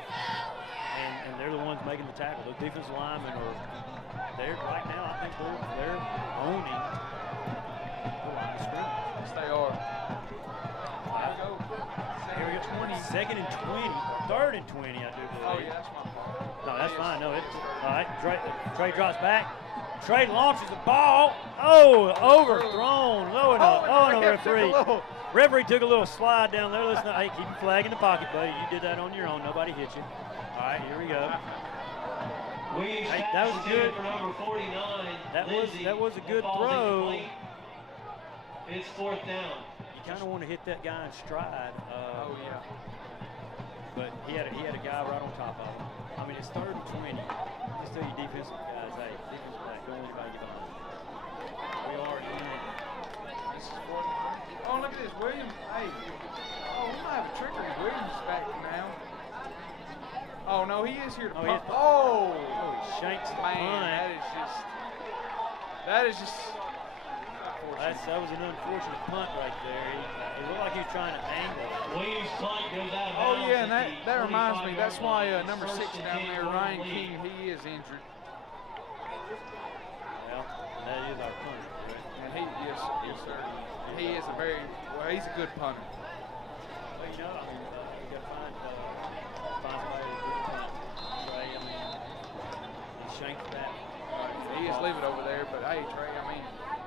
And they're the ones making the tackle. Those defensive linemen are there right now. I think they're owning the line of scrimmage. Yes, they are. Here we go. 20. Second and 20. Third and 20, I do believe. Oh, yeah, that's my fault. No, that's fine. No, all right. Trey drops back. Trey launches the ball. Oh, overthrown. No, referee. Referee took a little slide down there. Listen, hey, keep your flag in the pocket, buddy. You did that on your own. Nobody hit you. All right, here we go. Hey, that was good. For number 49, That was a good Ball's throw. incomplete. It's 4th down. You kind of want to hit that guy in stride. Oh, yeah. But he had a guy right on top of him. I mean, it's 3rd and 20. Just tell your defensive guys, hey, defensive back, don't let anybody get behind. We are in it. This is 4th. Oh, look at this. Williams. Hey. Oh, we might have a trickery. Williams is back now. Oh, no, he is here to punt. Oh, he shanks the man, punt. that is just That was an unfortunate punt right there. It looked like he was trying to angle it. Williams' punt goes out of Oh, bounds yeah, and at that the reminds me. 45-yard That's why line. number 6 First and down 10, there, Gordon Ryan Lee. King, he is injured. Well, that is our punter, correct? And yes, sir. He is he's a good punter. Well, we got to find somebody to do the punt. Trey, I mean, he shanked that. He is leaving over there, but hey, Trey, I mean,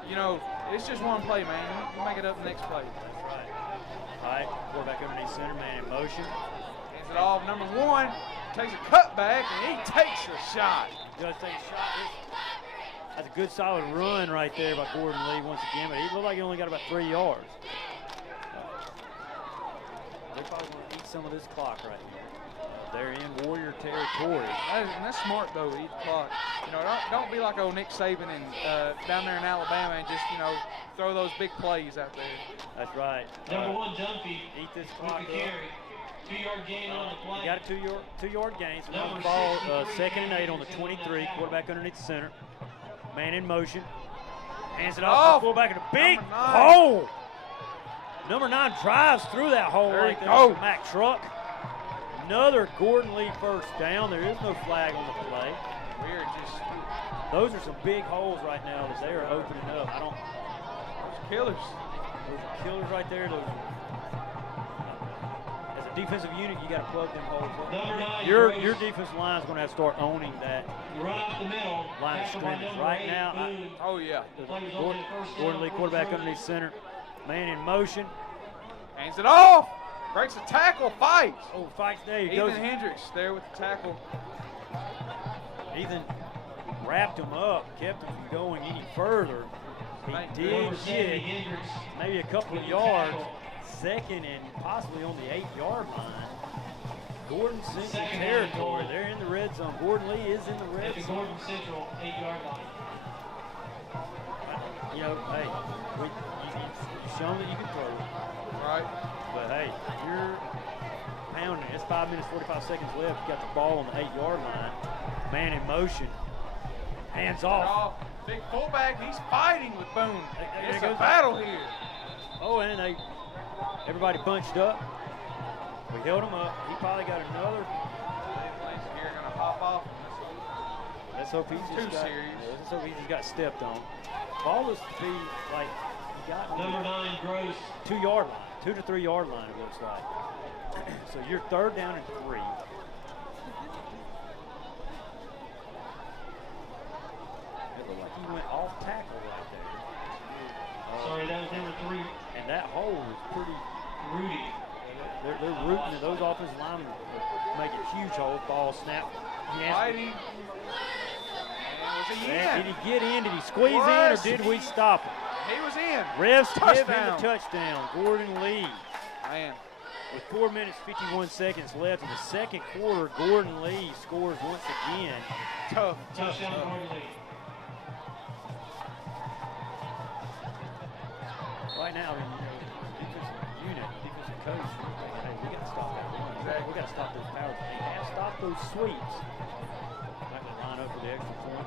you know, it's just one play, man. You make it up the next play. That's right. All right, quarterback underneath center, man in motion. Hands it off. Number 1 takes a cutback, and he takes a shot. Does take a shot. That's a good solid run right there by Gordon Lee once again, but he looked like he only got about 3 yards. They probably want to eat some of this clock right here. They're in Warrior territory. That's smart, though, eat the clock. You know, don't be like old Nick Saban and down there in Alabama and just, you know, throw those big plays out there. That's right. Number 1, Dunphy. Eat this clock With the carry. 2-yard gain on the play. You got a 2-yard gain. So now the ball, 2nd and 8 on the 23. Quarterback underneath the center. Man in motion. Hands it off to the fullback in a big hole. Number 9 drives through that hole There right you there. go. With the Mack truck. Another Gordon Lee first down. There is no flag on the play. We're just Those are some big holes right now that they are opening up. killers. Those are killers right there. Those as a defensive unit, you got to plug them holes up. Number 9, Your Gross. defense line is going to have to start owning that Run up the middle. line of Tackled by scrimmage. number Right 8, now, Boone. Oh, yeah. Gordon Lee, quarterback underneath center. Man in motion. Hands it off. Breaks a tackle, fights. Oh, fights there. He Ethan goes. Hendricks there with the tackle. Ethan wrapped him up, kept him from going any further. He did Number 70, get Hendricks. maybe a couple of with the yards, tackle. 2nd and possibly on the 8-yard line. Gordon Central Second down territory. goal. They're in the red zone. Gordon Lee is in the At red the zone. Gordon Central 8-yard line. You know, hey, you've shown that you can throw it. Right. But hey, you're pounding it. It's 5 minutes, 45 seconds left. You got the ball on the 8-yard line. Man in motion. Hands off. Big fullback, he's fighting with Boone. There It's goes a battle here. Oh, and everybody bunched up. We held him up. He probably got another. Here gonna pop off. Let's hope he's Too serious. Let's hope he just got stepped on. Ball was to be like he got on Number 9, Gross. 2-yard line, 2 to 3 yard line. It looks like. So you're 3rd down and 3. It looked like he went off tackle right there. Sorry, that was number 3, And that hole is pretty. Rudy. They're rooting at those offensive linemen make it huge hole. Ball snap. Fighting. And was he in? Did he get in? Did he squeeze Was in, or did we he- stop him? He was in. Refs give him Touchdown. the touchdown. Gordon Lee. Man. With 4 minutes, 51 seconds left in the second quarter, Gordon Lee scores once again. Tough. Touchdown, Gordon Lee. Right now, defensive unit, defensive coach, they're thinking, hey, we got to stop that run. We got to stop those powers. They have to stop those sweeps. Might line up for the extra point.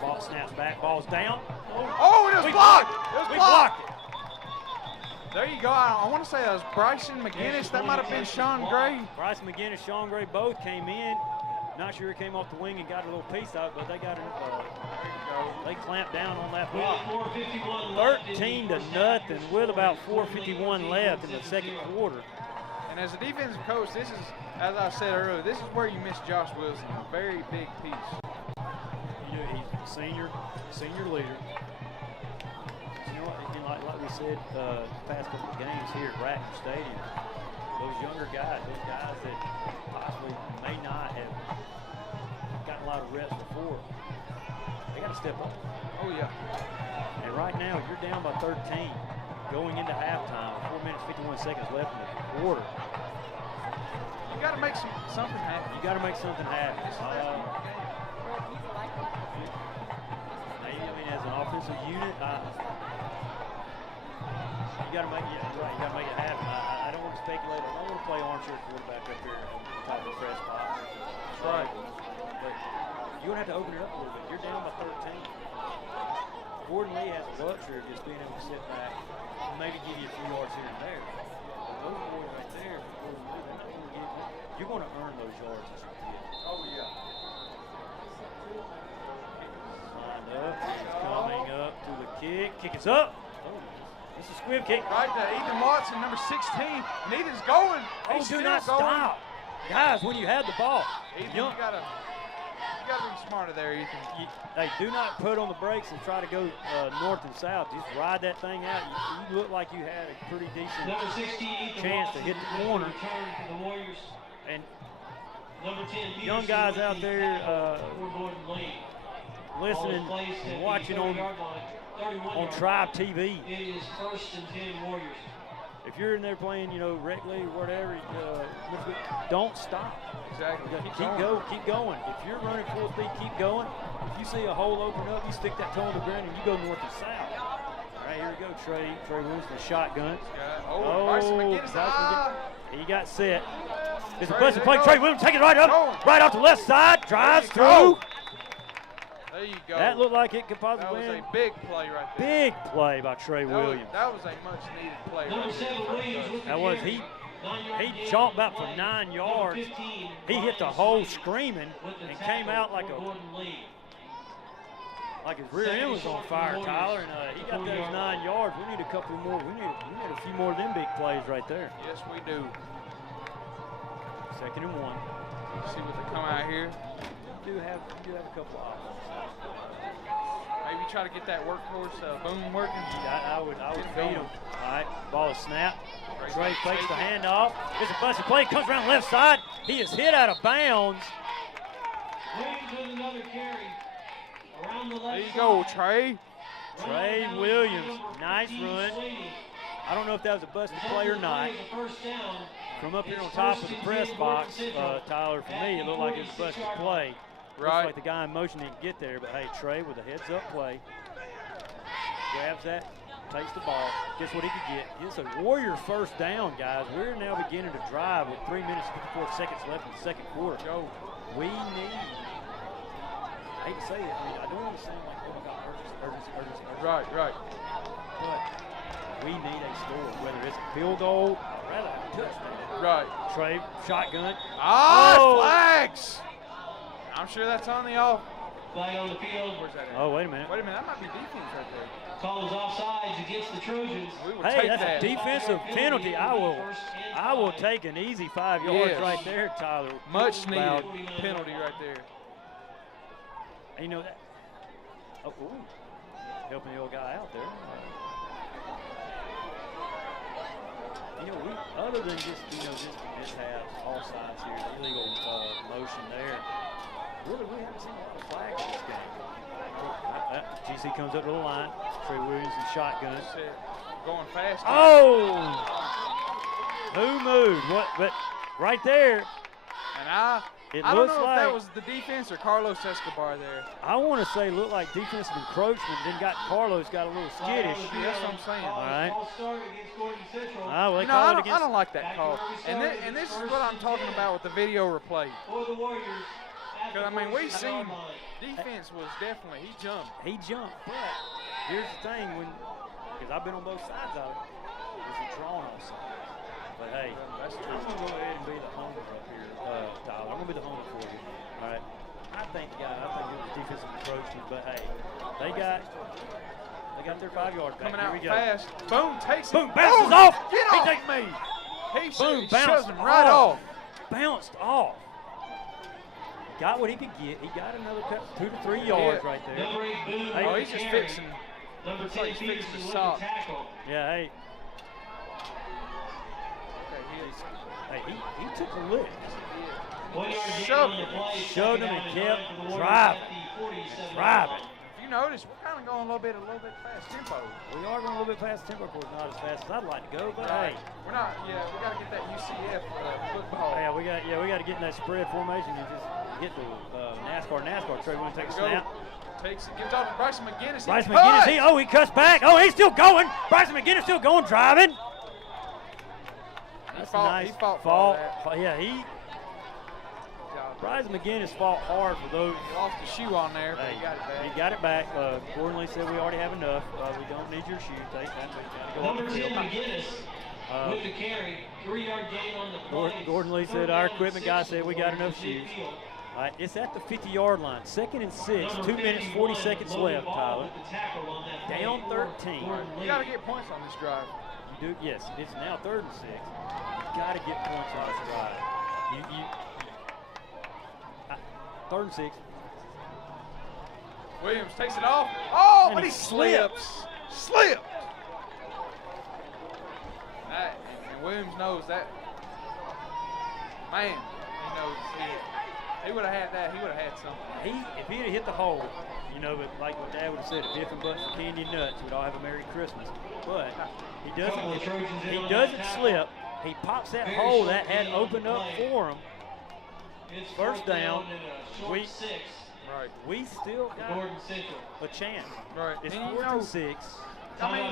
Ball snaps back, ball's down. Oh, it was We blocked. blocked It was We blocked. blocked it. There you go. I want to say that was Bryson McGinnis. That might have been Sean Gray. Bryce McGinnis, Sean Gray both came in. Not sure it came off the wing and got a little piece out, but they got it. They clamped down on that With block. 4:51 left in the 13 to first nothing half. with about 4:51 left in the second quarter. And as a defensive coach, this is, as I said earlier, this is where you miss Josh Wilson. A very big piece. He's a senior leader. You know what? And like we said, the past couple of games here at Ratner Stadium, those younger guys, those guys that possibly may not have gotten a lot of reps before, they got to step up. Oh, yeah. And right now, you're down by 13 going into halftime. 4 minutes, 51 seconds left in the quarter. You got to make something happen. You got to make something happen. Maybe, as an offensive unit, you got to make it right. You got to make it happen. I don't want to speculate. I don't want to play armchair quarterback up here on top of the press box. That's right. But you're gonna have to open it up a little bit. You're down by 13. Gordon Lee has the luxury of just being able to sit back and maybe give you a few yards here and there. Those boys right there, Gordon Lee, they're not going to give you. You're going to earn those yards that you get. Oh, yeah. Lined up, he's coming up to the kick. Kick is up. Oh, this is a squib kick. Right to Ethan Watson, number 16. And Ethan's going. Oh, He's do still not going. stop. Guys, when you have the ball, Ethan, young, you got to You got to be smarter there, Ethan. Hey, do not put on the brakes and try to go north and south. Just ride that thing out. You look like you had a pretty decent Number 16, chance to hit the corner. Return to the Warriors. And Number 10, young guys out there for Gordon Lee. listening and watching on Tribe TV. It is 1st and 10 Warriors. If you're in there playing, you know, regularly or whatever, don't stop. Exactly. Keep going. If you're running full speed, keep going. If you see a hole open up, you stick that toe on the ground and you go north and south. All right, here we go. Trey Williams, the shotgun. Bryson McGinnis. He got set. It's a Trey, busted play. there you Trey go. Williams take it right up, right off the left side, drives you through. go. There you go. That looked like it could possibly That was win. a big play right there. Big play by Trey Williams. That was a much needed play. Number Right 7, there. Williams with the That was carry. he jumped about for 9 yards. He hit the hole screaming and came out like his rear end was on fire, Tyler. And he got those 9 yards. We need a couple more. We need a few more of them big plays right there. Yes, we do. 2nd and 1. See what they come out here. You do have a couple of options. Maybe try to get that workhorse boom working. I would feed him. All right, ball is snapped. Trey fakes the handoff. It's a busted play. Comes around left side. He is hit out of bounds. Williams with another carry. Around the left There you go, side. Trey. Trey Williams, nice run. I don't know if that was a busted play or not. From up here on top of the press box, Tyler, for me, it looked like it was a busted play. Right. Looks like the guy in motion didn't get there, but hey, Trey with a heads-up play. Grabs that, takes the ball, gets what he could get. It's a Warrior first down, guys. We're now beginning to drive with 3 minutes and 54 seconds left in the second quarter. Go. We need, I hate to say it, I don't want to sound like, oh my God, urgency. Right. But we need a score, whether it's a field goal or rather a touchdown. Right. Trey, shotgun. Flags! I'm sure that's on the off. Flag on the field. Where's that at? Oh, wait a minute. That might be defense right there. Calls offsides against the Trojans. We will Hey, take that's that. a defensive penalty. I will take an easy 5 yards Yes. right there, Tyler. Much needed About- penalty right there. You know that. Oh, ooh. Helping the old guy out there. You know, other than just mishaps, offsides here, illegal motion there. Really, we haven't seen a lot of flags in this game. GC comes up to the line. Trey Williams and shotgun. That's it. Going fast. Oh! Who moved? What? But right there, And I don't looks know if like that was the defense or Carlos Escobar there. I want to say looked like defensive encroachment. Then Carlos got a little skittish. That's what I'm saying. All right. Well, they You know, called I it don't against. like that call. And this is what I'm talking about with the video replay. For the Warriors. Because, I mean, we've seen defense was definitely, he jumped. He jumped, but here's the thing, because I've been on both sides of it, it's a drawn offside. But hey, That's I'm true. going to go ahead and be the homer up here, Tyler. I'm going to be the homer for you. All right. I think it was defensive encroachment, but hey, they got their 5 yards back. Coming Here out we go. fast. Boom, takes it. Boom, bounces Oh, off. Get He off takes- me. He Boom, shoves bounced him right off. Bounced off. Got what he could get. He got another 2 to 3 yards right there. Number 8, Boone. Hey, Oh, he's just fixing. Number looks 10, like he's fixing Peterson the with sock. the tackle. Yeah, hey, he took a lick. 1 yard gain Shoved on the him. play. Shoved him Second and down kept and 9 for the Warriors driving. at the 47 Driving. If you notice, we're kind of going a little bit fast tempo. We are going a little bit past tempo course, not as fast as I'd like to go, but hey. We're not, we got to get that UCF football. Yeah, we got to get in that spread formation and just get the NASCAR. Trey Williams takes a snap. Takes it, gives off to Bryson McGinnis. Bryson McGinnis, he cuts back. Oh, he's still going. Bryson McGinnis still going, driving. That's a nice He fought fall. for that. Yeah, Bryson McGinnis fought hard for those. He lost the shoe on there, but Hey, he got it back. he got it back. Gordon Lee said we already have enough. We don't need your shoe. Take that. We gotta go Number on the 10, field. McGinnis with the carry. 3 yard gain on the play. Gordon Lee said our equipment guy said we got enough shoes. All right, it's at the 50-yard line. 2nd and 6. 2 minutes, 40 seconds left, Tyler. Down 13. You got to get points on this drive. You do, yes. It's now 3rd and 6. You got to get points on this drive. 3rd and 6. Williams takes it off. Oh, And but he he slipped. Slipped. And Williams knows that. Man, he knows he would have had that. He would have had something. If he'd have hit the hole, you know, but like what Dad would have said, if Biff and Butts for candy and nuts, we'd all have a Merry Christmas. But he doesn't slip. He pops that hole that had opened up for him. First down. We still got a chance. Right. It's And 4 to 6. I mean,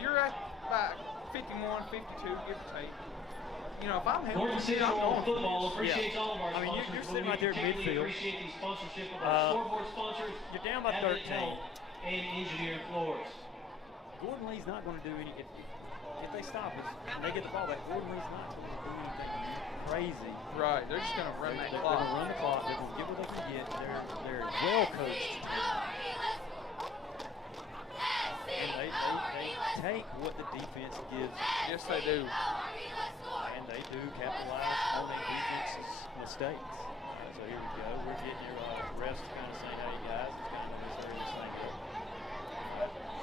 you're at about 51, 52, give or take. You know, if I'm healthy, Gordon I'm Central going for football this. appreciates all of our I mean, sponsors. you're sitting right there at particularly midfield. Appreciate the sponsorship of our scoreboard sponsors. You're down by Advent 13. Health and Engineered Floors. Gordon Lee's not going to do anything. If they stop us and they get the ball back, Gordon Lee's not going to do anything crazy. Right, they're just going to run that They're clock. going to run the clock. They're going to get what they can get. They're well coached. And they take what the defense gives. Yes, they do. And they do capitalize on their defense's mistakes. So here we go. We're getting your refs kind of saying, hey, guys, it's kind of necessarily the same deal.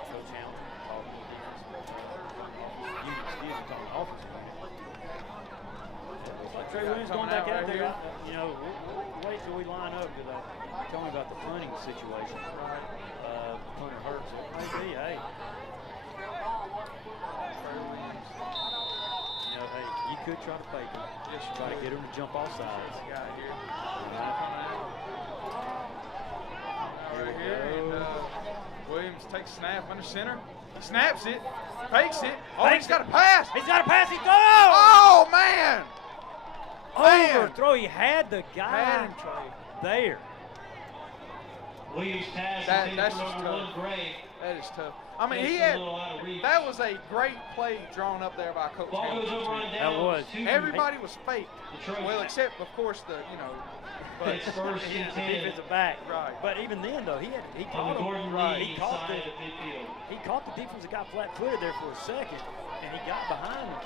Coach Hamilton talking to the defense. Talking offensive. Like Trey Williams going back out there, you know, we'll wait till we line up because tell me about the punting situation. Punter hurts it. Maybe, hey. You know, hey, you could try to fake him. Yes, you try to could. get him to jump off sides. Guy here. Here we And, go. Williams takes snap under center. He snaps it, fakes it. Oh, Fakes he's got it. a pass. He's got a pass. He throws. Oh, man. Overthrow. He had the guy Had him, Trey. there. Williams pass That's is just number tough. 1 Gray. That is tough. I mean, Takes he a had, little out of reach. that was a great play drawn up there by Coach Ball goes Hamilton. over on That down. was. Everybody was fake. The Trojans. Well, except, of course, the, you know, but It's first He and was the 10. defensive back. Right. But even then, though, he On caught the Gordon him. Lee He caught side the of midfield. He caught the defensive guy flat-footed there for a second, and he got behind him.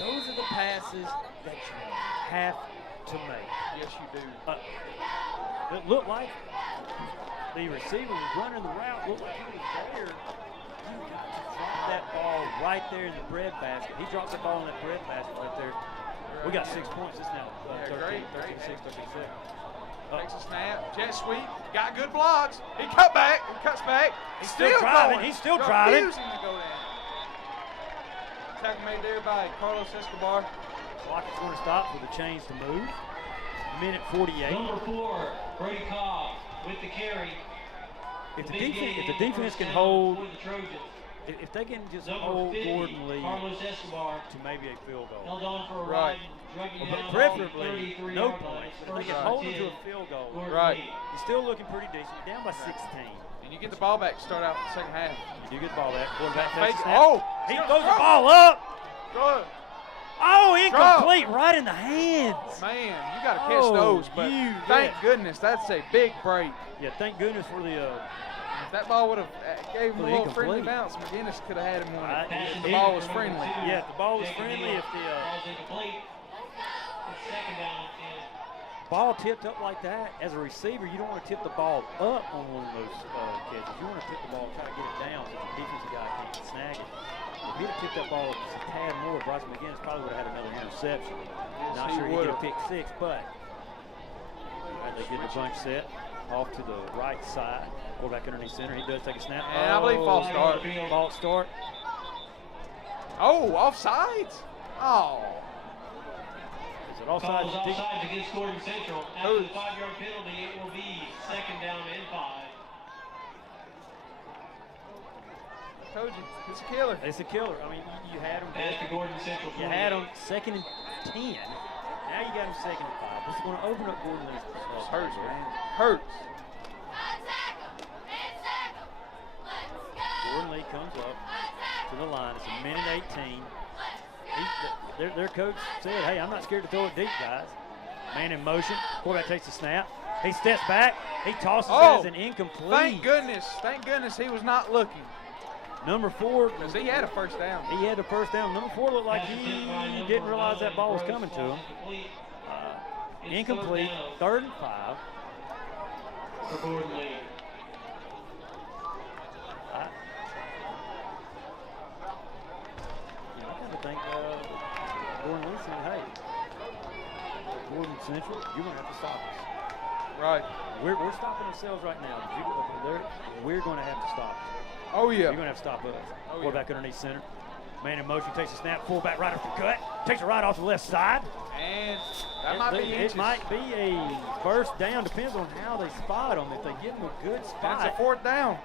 Those are the passes that you have to make. yes, you do. It looked like the receiver was running the route, looked like he was there. You got to drop that ball right there in the bread basket. He drops the ball in that bread basket right there. We got 6 points. It's now Yeah, 13, great. 13-6, 13-6. Takes a snap, jet sweep, got good blocks. He cuts back. He's still driving. Going. He's still driving. Refusing to go down. Tackle made there by Carlos Escobar. Clock is going to stop for the chains to move. Minute 48. Number 4, Brady Cobb with the carry. If the Big defense, gain if the in defense first can down hold, for the Trojans. if they can just Number hold 50, Gordon Lee Carlos Escobar to maybe a field goal, held on for a Right. ride, drugging but down all preferably 33 no yard points. lines. But if they First can and hold them 10, to a field goal, Gordon Right. Lee. you're still looking pretty decent. You're down by 16. And you get the ball back to start out the second half. You do get the ball back. Quarterback Fake takes it. the snap. Oh, He he's throws gonna the ball up. Good. Oh, incomplete, right in the hands. Man, you got to catch Oh, those. But you thank bet. goodness, that's a big break. Yeah, thank goodness for the. If that ball would have gave him a Well, little friendly incomplete. bounce, McGinnis could have had him one. Right. If the ball was Number friendly. 2, Yeah, if the ball was taking friendly, the if the ball's incomplete. It's second down and 10. ball tipped up like that, as a receiver, you don't want to tip the ball up on one of those catches. You want to tip the ball, try to get it down so the defensive guy can't snag it. If he'd have tipped that ball just a tad more, Bryce McGinnis probably would have had another interception. Not he sure he'd get a would've. pick 6, but right, they get the bunch set off to the right side. Quarterback underneath center. He does take a snap. And I believe false start. False start. Oh, offsides? Oh. Is it Calls offside? offsides against Gordon Central. After the 5-yard penalty, it will be second down and 5. Told you, it's a killer. It's a killer. I mean, you had him. Pass to Gordon Central. You had him second and 10. Now you got him second and 5. This is going to open up Gordon Lee's. Hurts, man. Hurts. Gordon Lee comes up to the line. It's a minute 18. Their coach said, hey, I'm not scared to throw it deep, guys. Man in motion. Quarterback takes the snap. He steps back. He tosses it as an incomplete. Thank goodness he was not looking. Number 4. Because he had a first down. He had a first down. Number 4 looked like he didn't realize that ball was coming to him. Incomplete. 3rd and 5. for Gordon Lee. I kind of think Gordon Lee saying, hey, Gordon Central, you're going to have to stop us. Right. We're stopping ourselves right now. We're going to have to stop. Oh, yeah. You're going to have to stop us. Oh, Quarterback underneath center. Man in motion, takes a snap, fullback right off the gut, takes it right off the left side. And that might be inches. It might be a first down, depends on how they spot them. If they give them a good spot. That's a fourth down.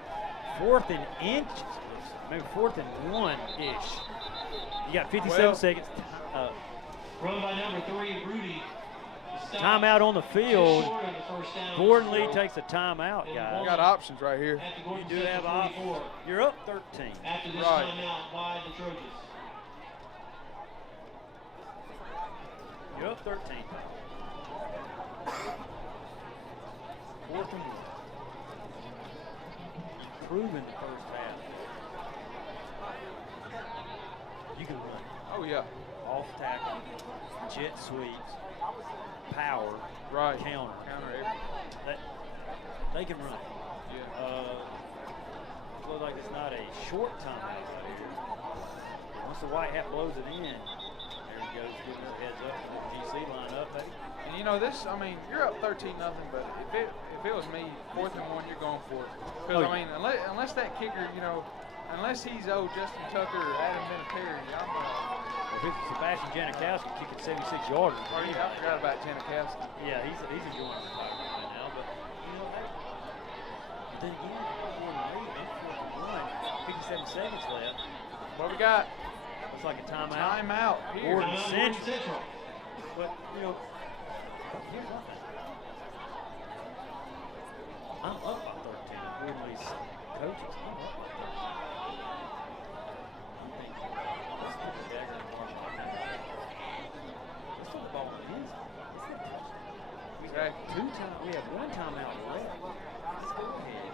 4th and inches, maybe 4th and 1-ish. You got 57 seconds. Run by number 3, Rudy. Timeout on the field. Short of the first down. Gordon Lee takes a timeout, guys. You got options right here. At the Gordon You do have Central options. 44. You're up 13. After this Right. timeout by the Trojans. You're up 13. 4th and 1. Proven the first half. You can run. Oh, yeah. Off tackle, jet sweeps, power, Right. counter. Counter everything. They can run. Yeah. Looks like it's not a short timeout right here. Once the white hat blows it in, there he goes, giving us a heads up. GC line up, baby. And you know this, I mean, you're up 13-0, but if it was me, 4th and 1, you're going for it. Because, I mean, unless that kicker, you know, unless he's Justin Tucker or Adam Vinatieri, If it's Sebastian Janikowski kicking 76 yards. I forgot about Janikowski. Yeah, he's enjoying the fight right now. But, you know, hey, but then again, 57 seconds left. What we got? Looks like a timeout. Timeout. Here. Gordon Timeout, Central. But, you know, here's one thing. I'm up by 13. Gordon Lee's coaches. I'm up by 13. Let's put the dagger in one. Let's put the ball in his. We have one timeout left. Let's go ahead.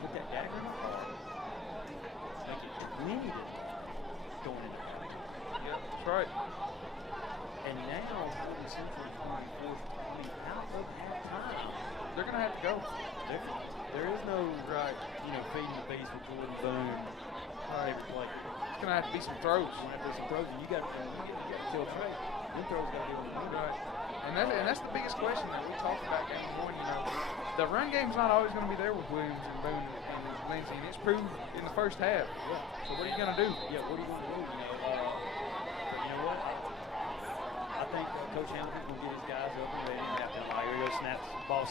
Put that dagger in the car. Make it 20 going in the car. Yep, that's right. And now, Gordon Central is going forced out of halftime. They're going to have to go. There is no, feeding the beast with Jordan Boone every play. It's going to have to be some throws. It's going to have to be some throws, and you got to tell Trey, them throws got to be on the move. Right. And that's the biggest question that we talked about game 1. You know, the run game's not always going to be there with Williams and Boone and Lindsey, and it's proved in the first half. Yeah. So what are you going to do? Yeah, what are you going to do? But you know what? I think Coach Hamilton's going to get his guys up and ready. Here he goes, ball.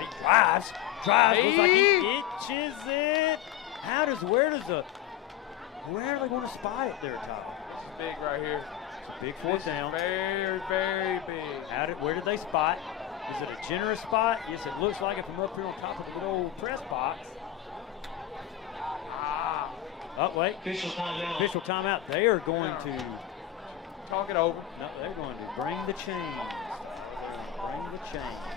He drives. Looks like he itches it. Where are they going to spot it there, Tyler? This is big right here. It's a big fourth down. Very, very big. Where did they spot? Is it a generous spot? Yes, it looks like it from up here on top of the good old press box. Oh, wait. Official timeout. They are going to talk it over. No, they're going to bring the chains. Bring the chains.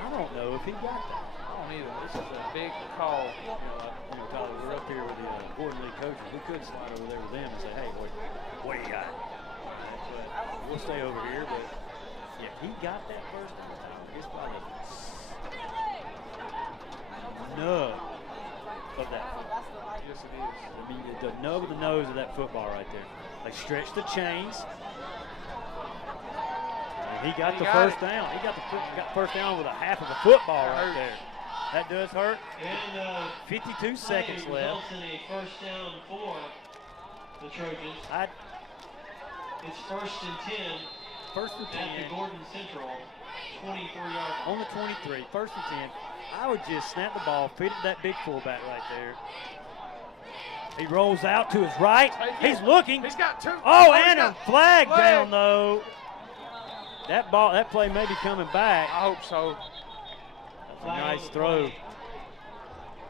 I don't know if he got that. I don't either. This is a big call. Tyler, we're up here with the Gordon Lee coaches. We could slide over there with them and say, hey, what do you got? But we'll stay over here. But, yeah, he got that first time. It's by the nub of that football. Yes, it is. I mean, the nub of the nose of that football right there. They stretched the chains. And he got the first down. He got first down with a half of a football right there. That does hurt. And 52 seconds left. In a first down for the Trojans. It's 1st and 10. First and 10. At the Gordon Central 23-yard. On the 23, 1st and 10. I would just snap the ball, feed it to that big fullback right there. He rolls out to his right. He's looking. He's got two. Oh, and a flag down though. That play may be coming back. I hope so. That's a nice throw.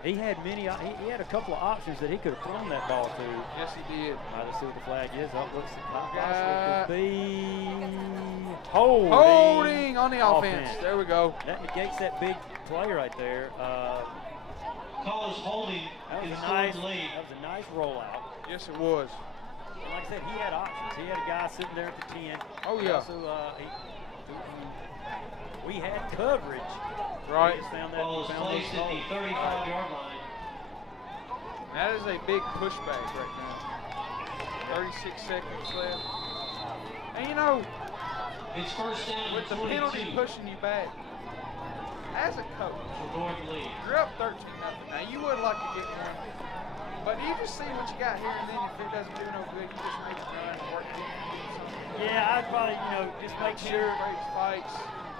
He had he had a couple of options that he could have thrown that ball to. Yes, he did. All right, let's see what the flag is. Oh, looks got possible to be holding on the offense. There we go. That negates that big play right there. Calls holding. That was a nice rollout. Yes, it was. And like I said, he had options. He had a guy sitting there at the 10. Oh, yeah. Also, We had coverage. Right. We just found that Ball is found placed those at the holes. 35-yard line. That is a big pushback right now. 36 seconds left. And you know, It's first down with the and 22 penalty pushing you back, as a coach, for Gordon Lee. you're up 13-0. Now you would like to get one, but you just see what you got here, and then if it doesn't do no good, you just make it run and work it. Yeah, I'd probably, just make sure. Breaks fights.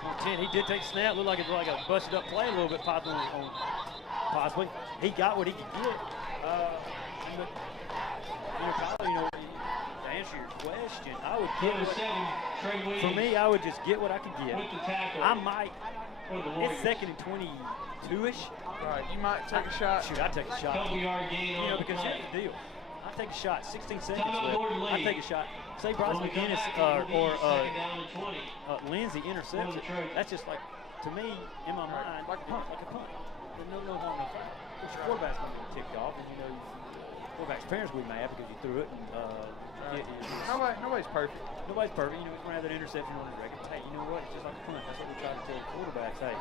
On 10, he did take a snap. Looked like it was like a busted up play a little bit, possibly. He got what he could get. And Tyler, to answer your question, I would get Number 7, Trey Williams. for me, I would just get what I could get. With the tackle. I might. For the Warriors. It's 2nd and 22-ish. Right, you might take a shot. Shoot, I'd take a shot. Couple yard gain on the Because play. here's the deal. I take a shot. 16 seconds Timeout, Gordon left. Lee. I take a shot. Say Bryce When we come McGinnis back, it will be or second down and 20. Lindsey intercepts For the it. Trojans. That's just like, to me, in my mind, Like a punt. Like a punt. There's no harm, no foul. Which your quarterback's going to get ticked off, and quarterback's parents will be mad because you threw it. And Nobody's perfect. nobody's perfect. He's going to have that interception on his record. Hey, you know what? It's just like a punt. That's what we try to tell quarterbacks. Hey,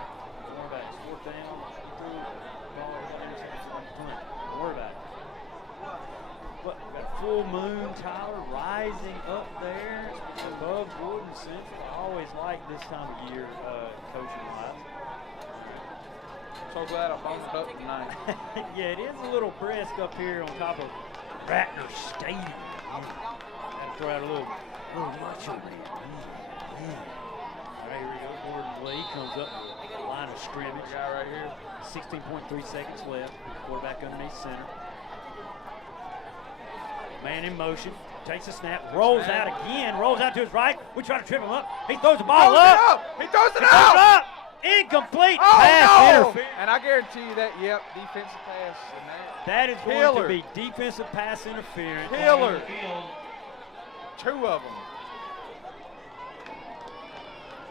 quarterbacks, 4th down, you threw it, ball, we got interception on the punt. Don't worry about it. But we've got a full moon, Tyler, rising up there above Gordon Central. I always like this time of year coaching wise. So glad I bumped up tonight. Yeah, it is a little brisk up here on top of Ratner Stadium. Had to throw out a little macho man. All right, here we go. Gordon Lee comes up the line of scrimmage. Guy right here. 16.3 seconds left. Quarterback underneath center. Man in motion. Takes a snap. Rolls out again. Rolls out to his right. We try to trip him up. He throws the ball up. He throws it He throws it up. up. Incomplete Oh, pass no. interference. And I guarantee you that, defensive pass. And That is going Killer. to be defensive pass interference. Killer. Field. 2 of them.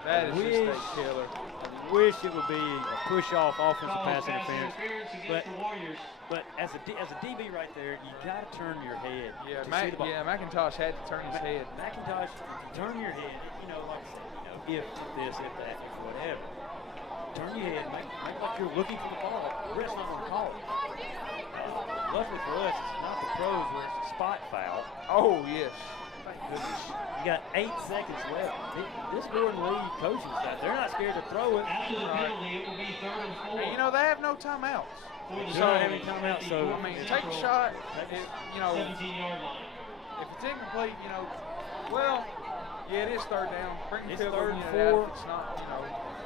That is just a killer. I wish it would be a push-off offensive Call pass pass interference. against But- the Warriors. But as a DB right there, you got to turn your head. Yeah, to see the ball. McIntosh had to turn his head. McIntosh, turn your head. Like I said, if this, if that, if whatever. Turn your head, make like you're looking for the ball. The ref's not going to call it. Luckily for us, it's not the pros where it's a spot foul. Oh, yes. Thank goodness. You got 8 seconds left. This Gordon Lee coaching staff, they're not scared to throw it. After the penalty, it will be 3rd and 4. And, they have no timeouts. For the They don't have any Trojans timeouts, at the so- I mean, Gordon take a Central shot. 17-yard line. If it's incomplete, well, yeah, it is 3rd down. Bring the It's field 3rd goal and unit out 4. if it's not,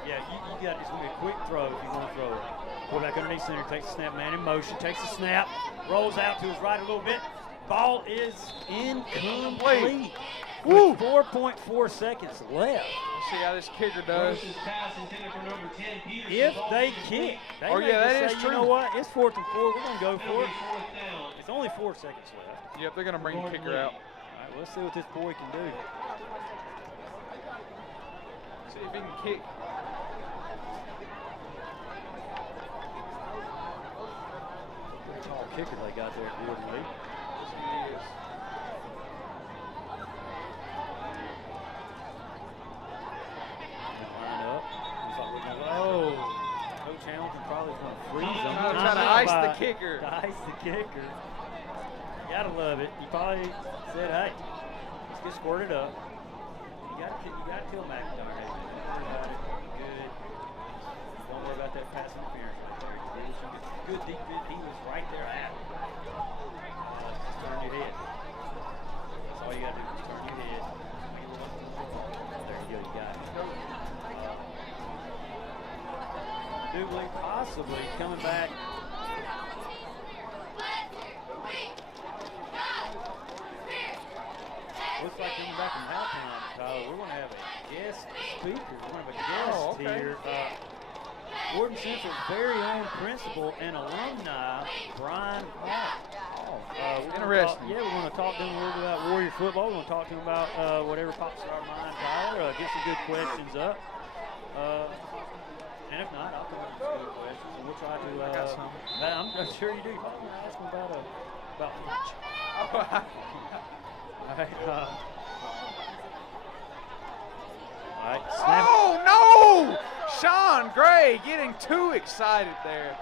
Yeah, you got it's going to be a quick throw if you want to throw it. Quarterback underneath center, takes the snap, man in motion, takes the snap, rolls out to his right a little bit. Ball is incomplete. Woo! With 4.4 seconds left. Let's see how this kicker does. Gross's pass intended for number 10, Peterson. If Ball they is kick, they Oh, may yeah, that just is say, you know true. what, it's 4th and 4, we're going to go It'll for be it. 4th down. It's only 4 seconds left. Yep, they're going to bring the Gordon kicker Lee. out. All right, let's see what this boy can do. See if he can kick. Pretty tall kicker they got there, Gordon Lee. Yes, he is. Line up. He's like, oh, Coach Hamilton probably going to freeze him. Trying to I know ice about- the kicker. To ice the kicker. You gotta love it. He probably said, hey, let's get squirted up. You gotta tell McIntyre, hey, don't worry about it. You're good. Don't worry about that pass interference right there. You did what you did. Good defense. He was right there at it. Just turn your head. That's all you gotta do. Just turn your head. There you go. You got it. Dooley possibly coming back. Looks like coming back from halftime, Tyler. We're going to have a guest speaker. We're going to have a guest here. Gordon Central's very own principal and alumni, Brian Hall. Interesting. We're going to talk to him a little bit about Warrior football. We're going to talk to him about whatever pops in our mind, Tyler. Get some good questions up. And if not, I'll come up with some good questions, and we'll try to. I got some. I'm sure you do. You probably want to ask him about lunch. All right. All right. Snap. Oh, no! Hey, getting too excited there.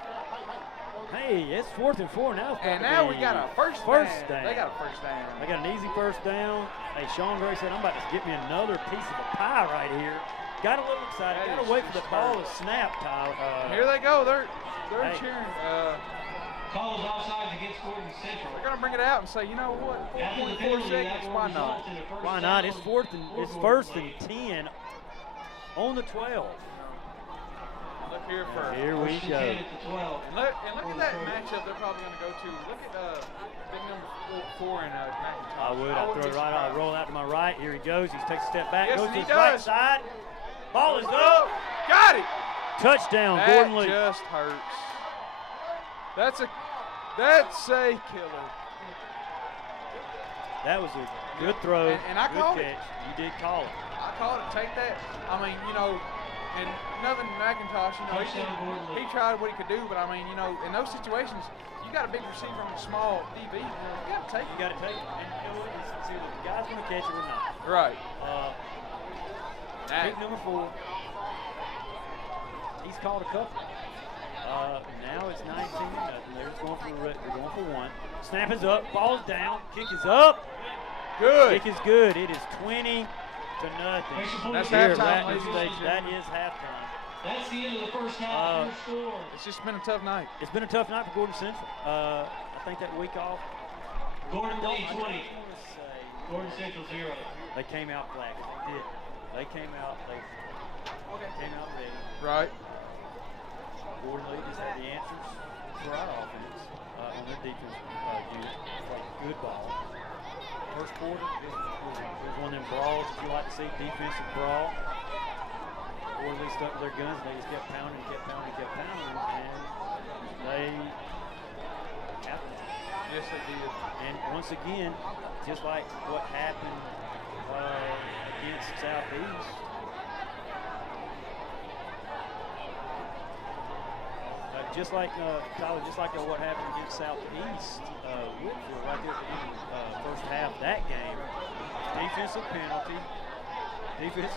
Hey, it's 4th and 4 now. And now we got a first down. They got a first down. They got an easy first down. Hey, Sean Gray said, I'm about to get me another piece of the pie right here. Got a little excited. Got to wait for the ball to snap, Tyler. Here they go. They're hey. cheering. Calls offsides against Gordon Central. They're going to bring it out and say, you know what, 4.4 seconds, why not? Why not? It's 1st and 10 on the 12. Look here for. Here we go. And look at that matchup they're probably going to go to. Look at big number 4 in McIntosh. I would. I'd throw it right. I'll roll out to my right. Here he goes. He takes a step back. Yes, goes to he his does. right side. Ball is up. Got it. Touchdown, Gordon Lee. That just hurts. That's a killer. That was a good throw. And I good called catch. You did call it. I called it. Take that. I mean, you know, and nothing McIntosh, you know, he tried what he could do, but I mean, you know, in those situations, you got a big receiver and a small DB. You got to take it. You got to take it. And you know what? It's either the guy's going to catch it or not. Right. Pick number 4. He's called a couple. Now it's 19-0. They're going for 1. Snap is up. Ball's down. Kick is up. Good. Kick is good. It is 20-0. That's Here at halftime, Ratner ladies and Station. That gentlemen. is halftime. That's the end of the first half. Your score. It's just been a tough night. It's been a tough night for Gordon Central. I think that week off. Gordon Lee 20. I want to say Gordon Central 0. they came out flat. They did. They came out. They came out ready. Right. Gordon Lee just had the answers for our offense on their defense unit. Played good ball. First quarter was one of them brawls that you like to see, defensive brawl. Gordon Lee stuck to their guns. They just kept pounding, and they happened. Yes, they did. And once again, just like what happened against Southeast, just like Tyler, just like what happened against Southeast, Whitfield right there at the end of the first half of that game. Defensive penalty. Keeps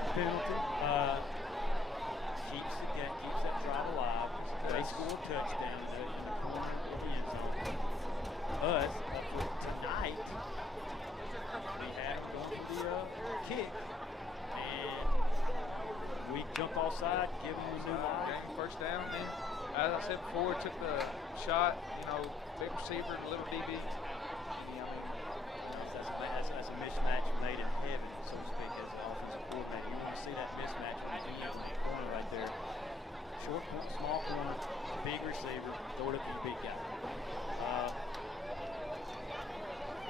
that drive alive. They score a touchdown in the corner of the end zone. But tonight, we have going for the kick, and we jump offside, give them a new line. First down, man. As I said before, took the shot, you know, big receiver and a little DB. That's a mismatch made in heaven, so to speak, as an offensive coordinator. You want to see that mismatch when you do that in the corner right there. Short, small corner, big receiver, throw it up to the big guy.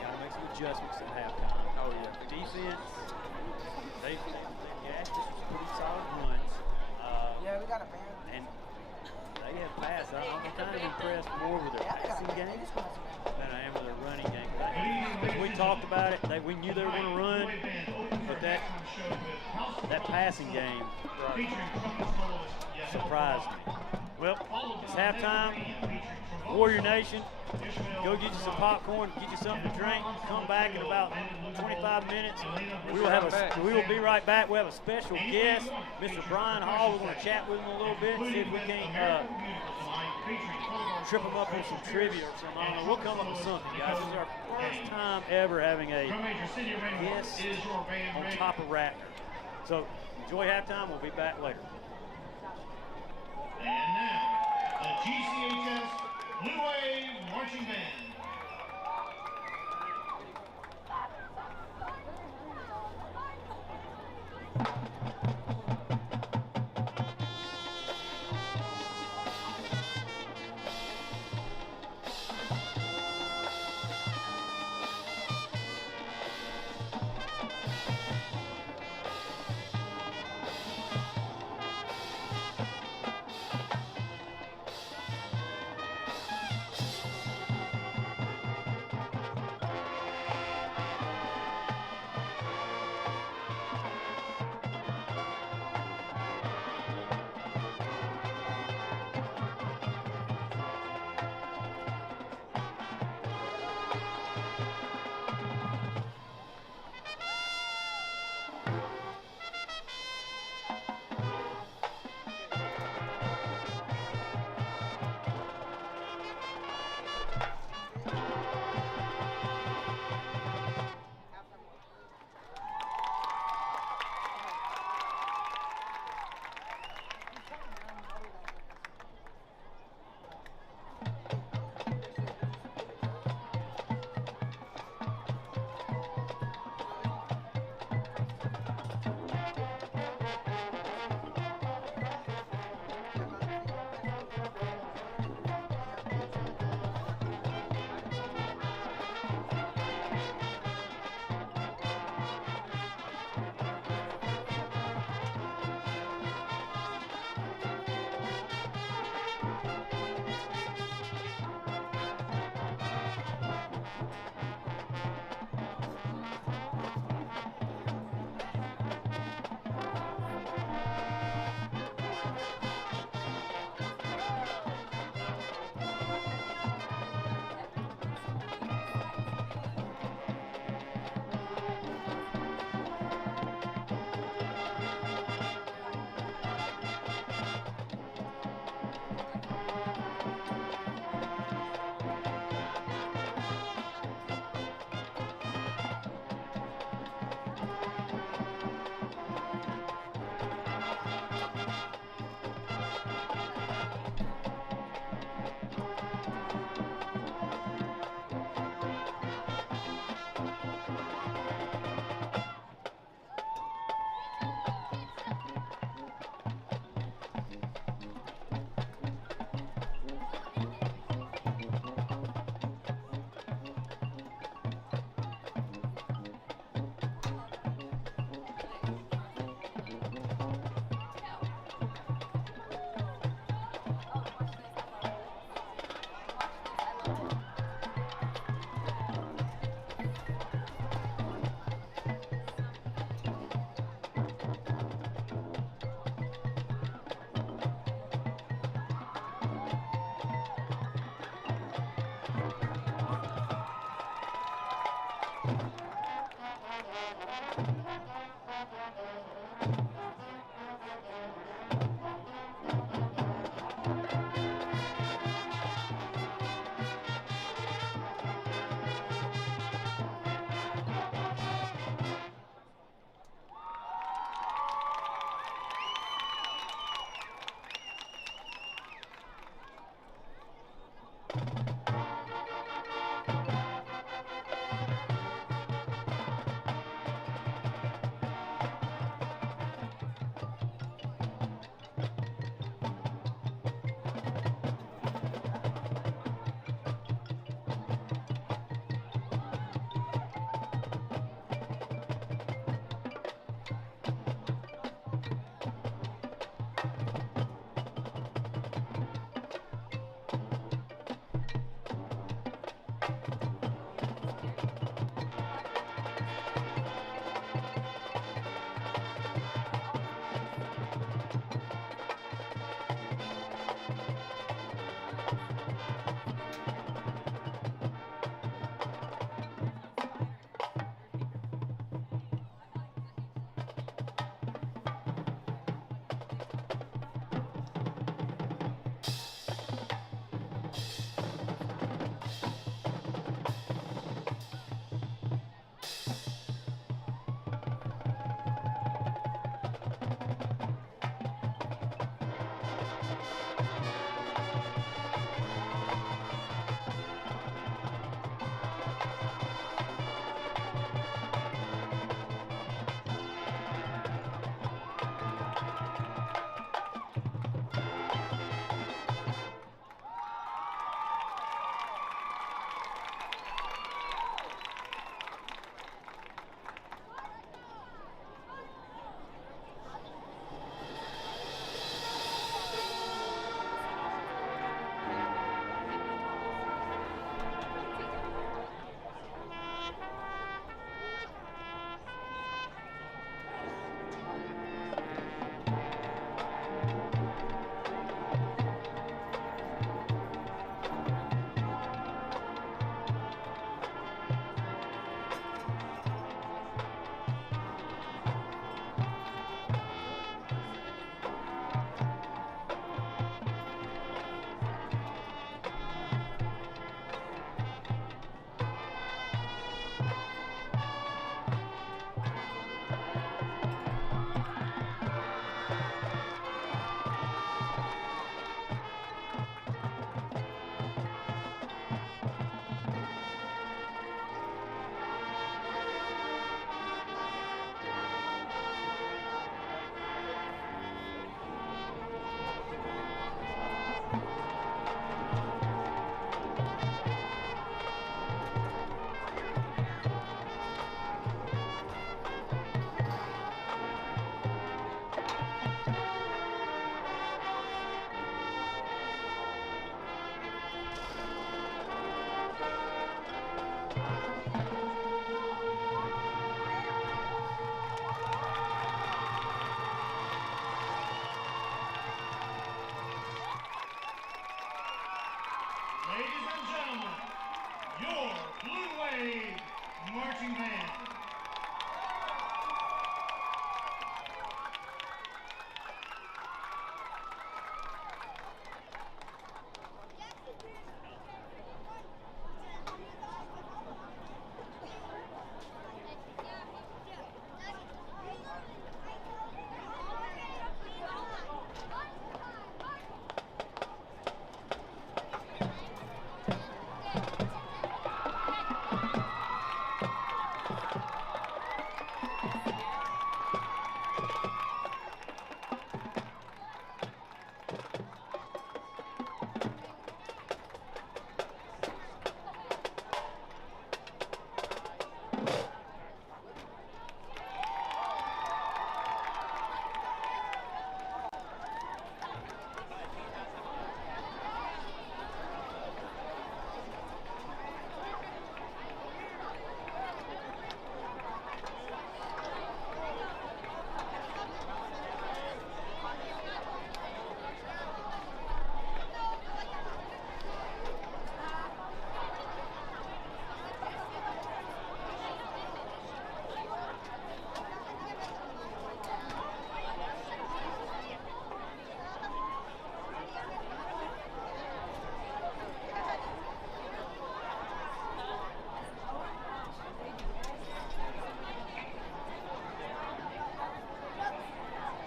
Got to make some adjustments at halftime. Oh, yeah. Defense, they gashed us with pretty solid runs. Yeah, we got a band. And they have passed. I'm kind of impressed more with their passing game than I am with their running game. We talked about it. We knew they were going to run, but that passing game surprised me. Well, it's halftime. Warrior Nation, go get you some popcorn, get you something to drink. Come back in about 25 minutes. We will be right back. We have a special guest, Mr. Brian Hall. We're going to chat with him a little bit, see if we can't trip him up on some trivia or something. I don't know. We'll come up with something, guys. This is our first time ever having a guest on top of Ratner. So enjoy halftime. We'll be back later. And now, the GCHS Blue Wave Marching Band.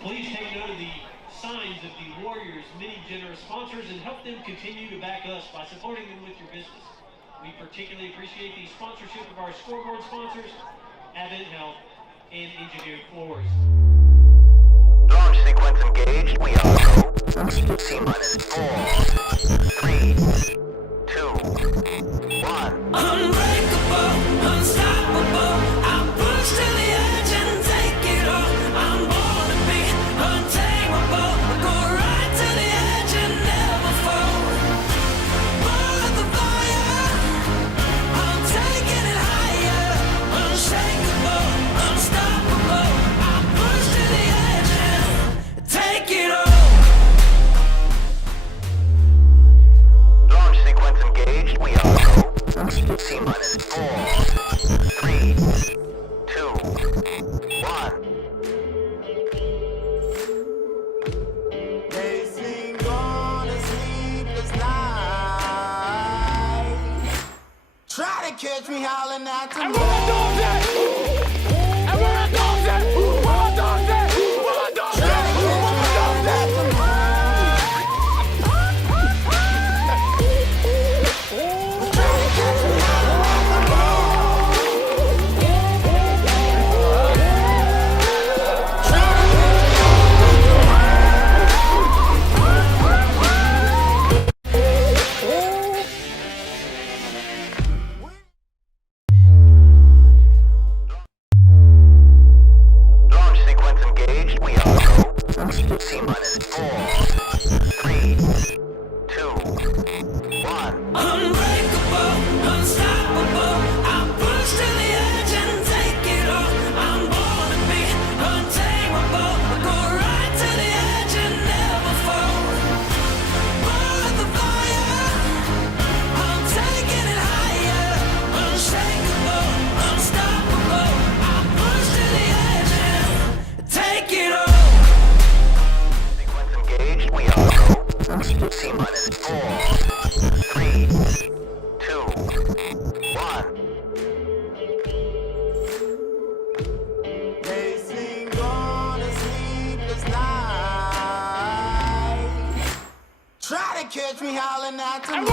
Please take note of the signs of the Warriors' many generous sponsors and help them continue to back us by supporting them with your business. We particularly appreciate the sponsorship of our scoreboard sponsors, Advent Health, and Engineered Floors. Launch sequence engaged. We are go. T-minus 4, 3, 2, 1. Unbreakable, unstoppable. I'm pushed to the edge and take it all. I'm born to be untamable. Go right to the edge and never fall. Born of the fire. I'm taking it higher. Unshakable, unstoppable. I'm pushed to the edge and take it all. Launch sequence engaged. We are go. T-minus 4, 3, 2, 1. They sing on a sleepless night. Try to catch me howling at the moon. Launch sequence engaged. We are go. T-minus 4, 3, 2, 1. Unbreakable, unstoppable. I'm pushed to the edge and take it all. I'm born to be untamable. Go right to the edge and never fall. Born of the fire. I'm taking it higher. Unshakable, unstoppable. I'm pushed to the edge and take it all. Sequence engaged. We are go. T-minus 4, 3, 2, 1. They sing on a sleepless night. Try to catch me howling at the moon.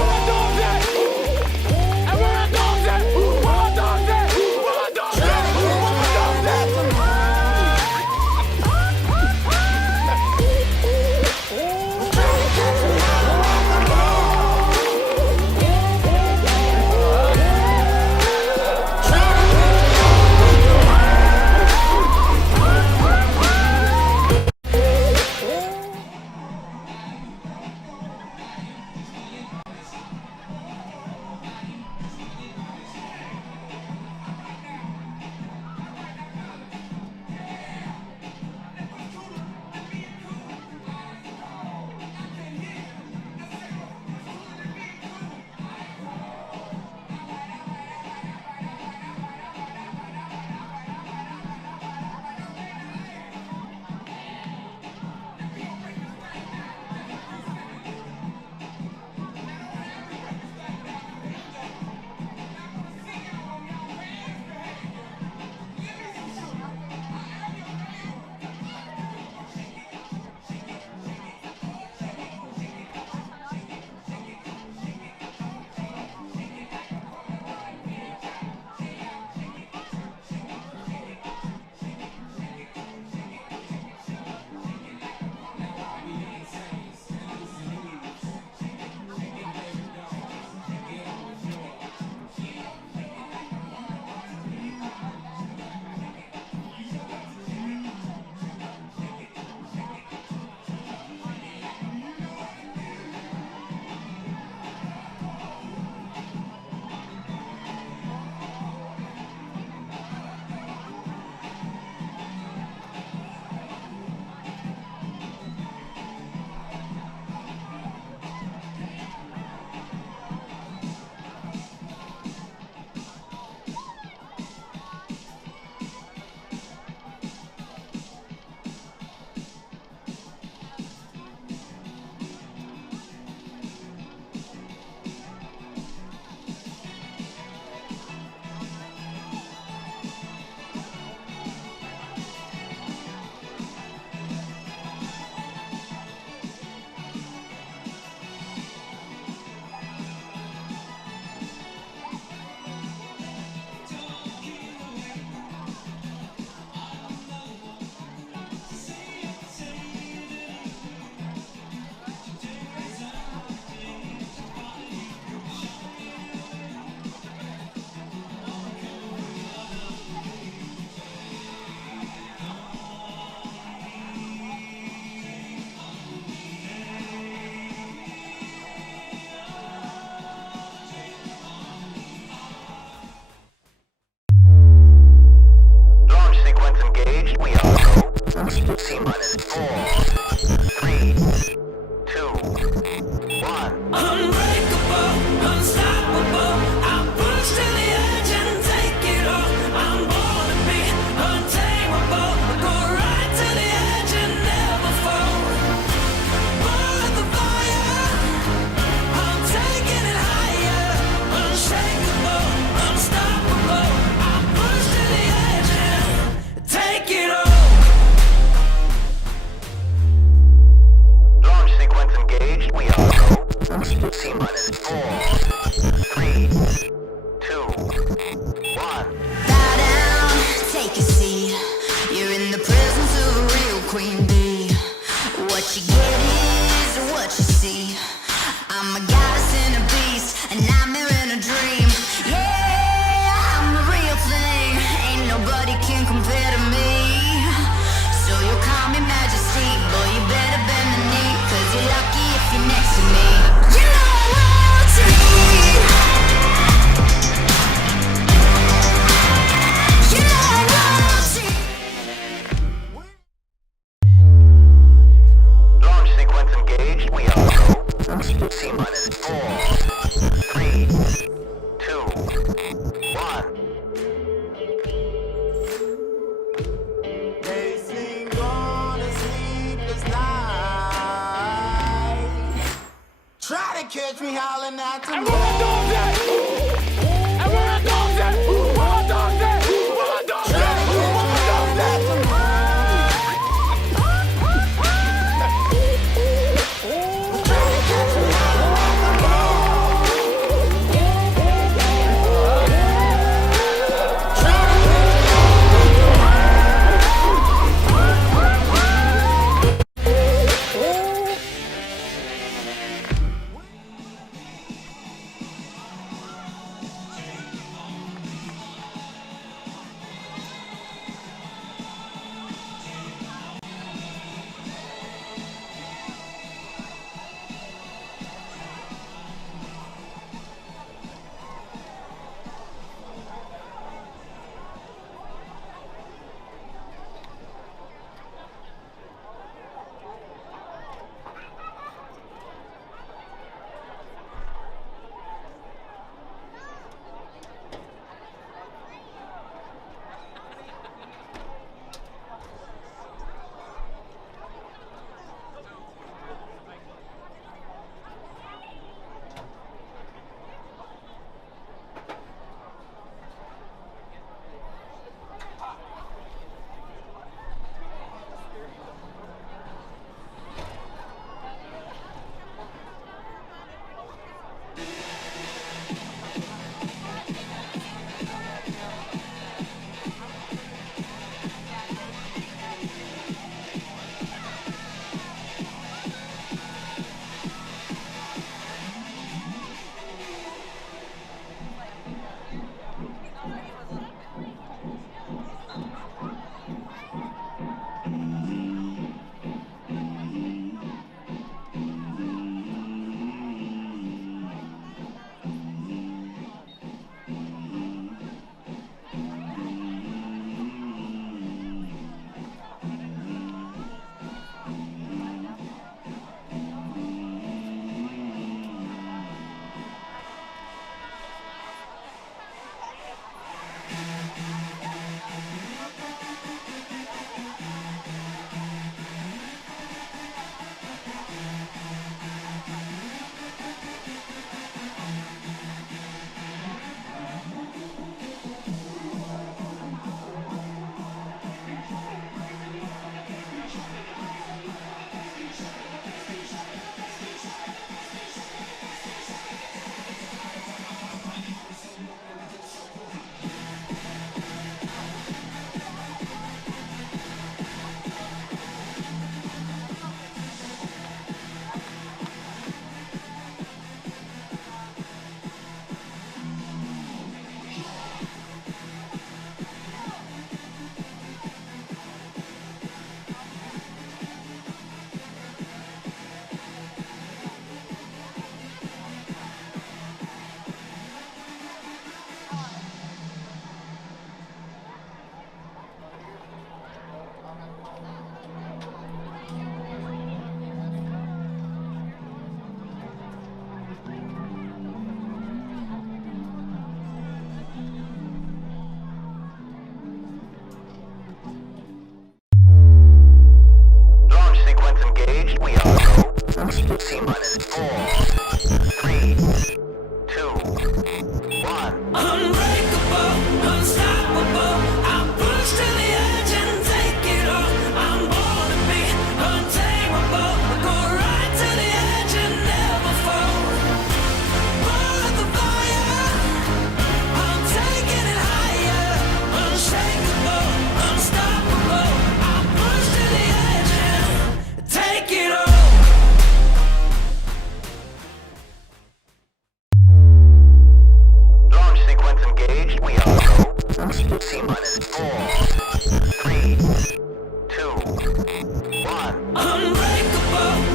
T-minus 4, 3, 2, 1. Bow down, take a seat. You're in the presence of a real queen bee. What you get is what you see. I'm a goddess and a beast, a nightmare and a dream. Yeah, I'm the real thing. Ain't nobody can compare to me. So you'll call me Majesty, boy, you better bend the knee, 'cause you're lucky if you're next to me. You know I'm royalty. You know I'm royalty. Launch sequence engaged. We are go. T-minus 4, 3, 2, 1. Racing on a sleepless night. Try to catch me howling at tonight.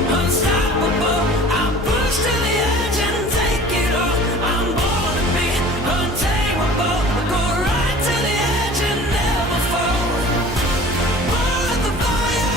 unstoppable. I push to the edge and take it all. I'm born to be untamable. Go right to the edge and never fall. Born with the fire.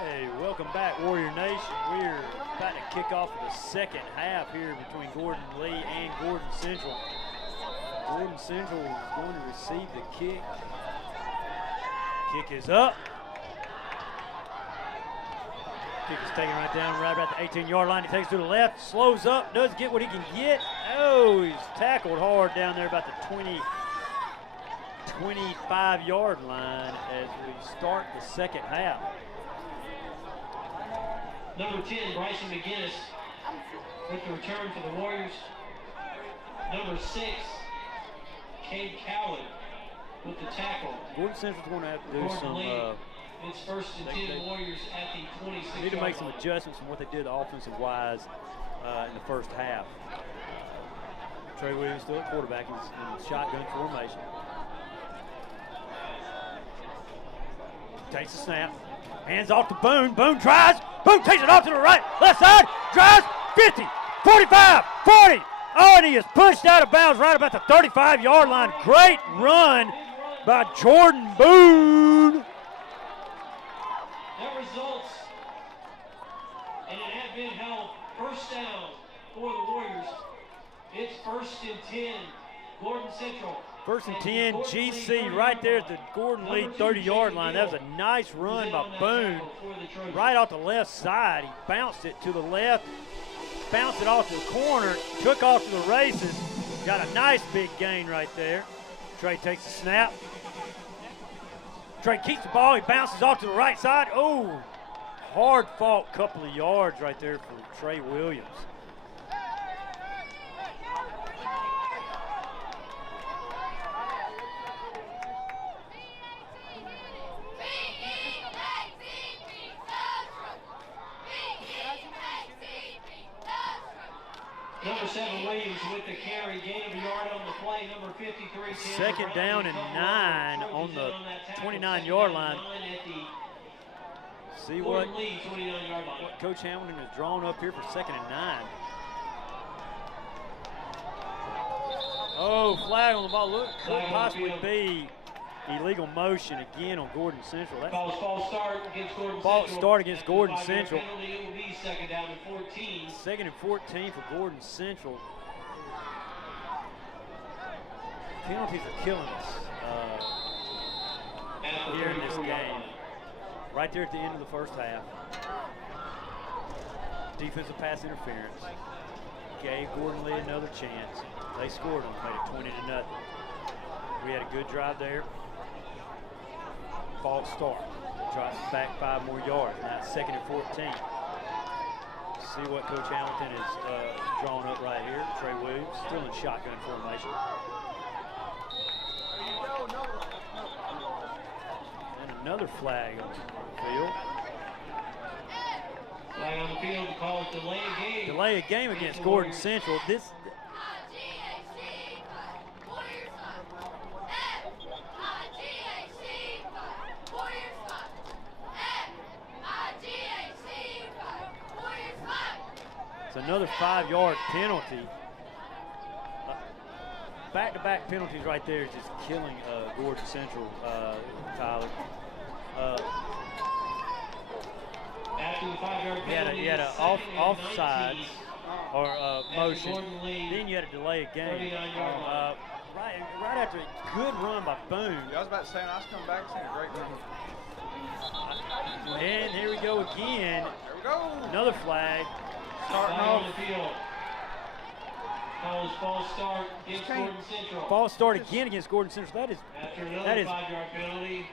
Hey, welcome back, Warrior Nation. We're about to kick off the second half here between Gordon Lee and Gordon Central. Gordon Central is going to receive the kick. Kick is up. Kick is taken right down, right about the 18-yard line. He takes it to the left, slows up, does get what he can get. Oh, he's tackled hard down there about the 25-yard line as we start the second half. Number 10, Bryson McGinnis with the return for the Warriors. Number 6, Cade Cowan with the tackle. Gordon Central's going to have to do Gordon some. Lee, it's first and 10 Warriors at the 26. Need to make some adjustments from what they did offensive wise in the first half. Trey Williams still at quarterback. He's in shotgun formation. Takes the snap. Hands off to Boone. Boone tries. Boone takes it off to the right. Left side. Drives. 50, 45, 40. Oh, and he is pushed out of bounds right about the 35-yard line. Great run by Jordan Boone. That results in an admin held first down for the Warriors. It's first and 10, Gordon Central. First and 10, GC right there at the Gordon Lee 30-yard line. That was a nice run by Boone. Right off the left side. He bounced it to the left, bounced it off to the corner, took off to the races. Got a nice big gain right there. Trey takes the snap. Trey keeps the ball. He bounces off to the right side. Oh, hard fought couple of yards right there for Trey Williams. Number 7, Williams with the carry, gain of a yard on the play. Number 53, Second down and 9 on the 29-yard line. See what Coach Hamilton has drawn up here for second and 9. Oh, flag on the ball. Look, could possibly be illegal motion again on Gordon Central. That's false start against Gordon false Central. start against Gordon Central. Penalty, it will be second down and 14. Second and 14 for Gordon Central. Penalties are killing us here in this game. Right there at the end of the first half. Defensive pass interference. Gave Gordon Lee another chance. They scored them, made it 20-0. We had a good drive there. False start. Tries to back 5 more yards. Now it's second and 14. See what Coach Hamilton has drawn up right here. Trey Williams still in shotgun formation. And another flag on the field. Flag on the field to call it delay of game. Delay of game against Gordon Central. This. It's another 5-yard penalty. Back-to-back penalties right there is just killing Gordon Central, Tyler. After the 5-yard penalty, You had an offside or motion. Then you had a delay of game. right after a good run by Boone. Yeah, I was about to say, when I was coming back, it's a great run. And here we go again. There we go. Another flag. Starting Flag off. on the field. College false start against Gordon Central. False start again against Gordon Central. After That another is 5-yard penalty,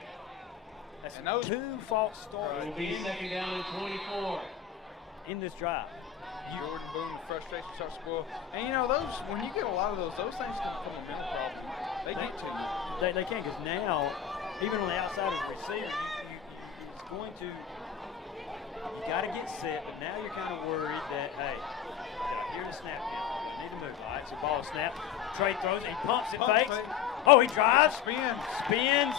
that's And those- 2 false starts it will be second down and 24. in this drive. Jordan Boone, the frustration starts to spoil. And you know, when you get a lot of those things can become a mental problem. They get to you. They can, because now, even on the outside as a receiver, it's going to, you got to get set, but now you're kind of worried that, hey, did I hear the snap count? I need to move. All right, so ball snap. Trey throws, and he pumps it, fakes. fake. Oh, he drives, Spin. spins,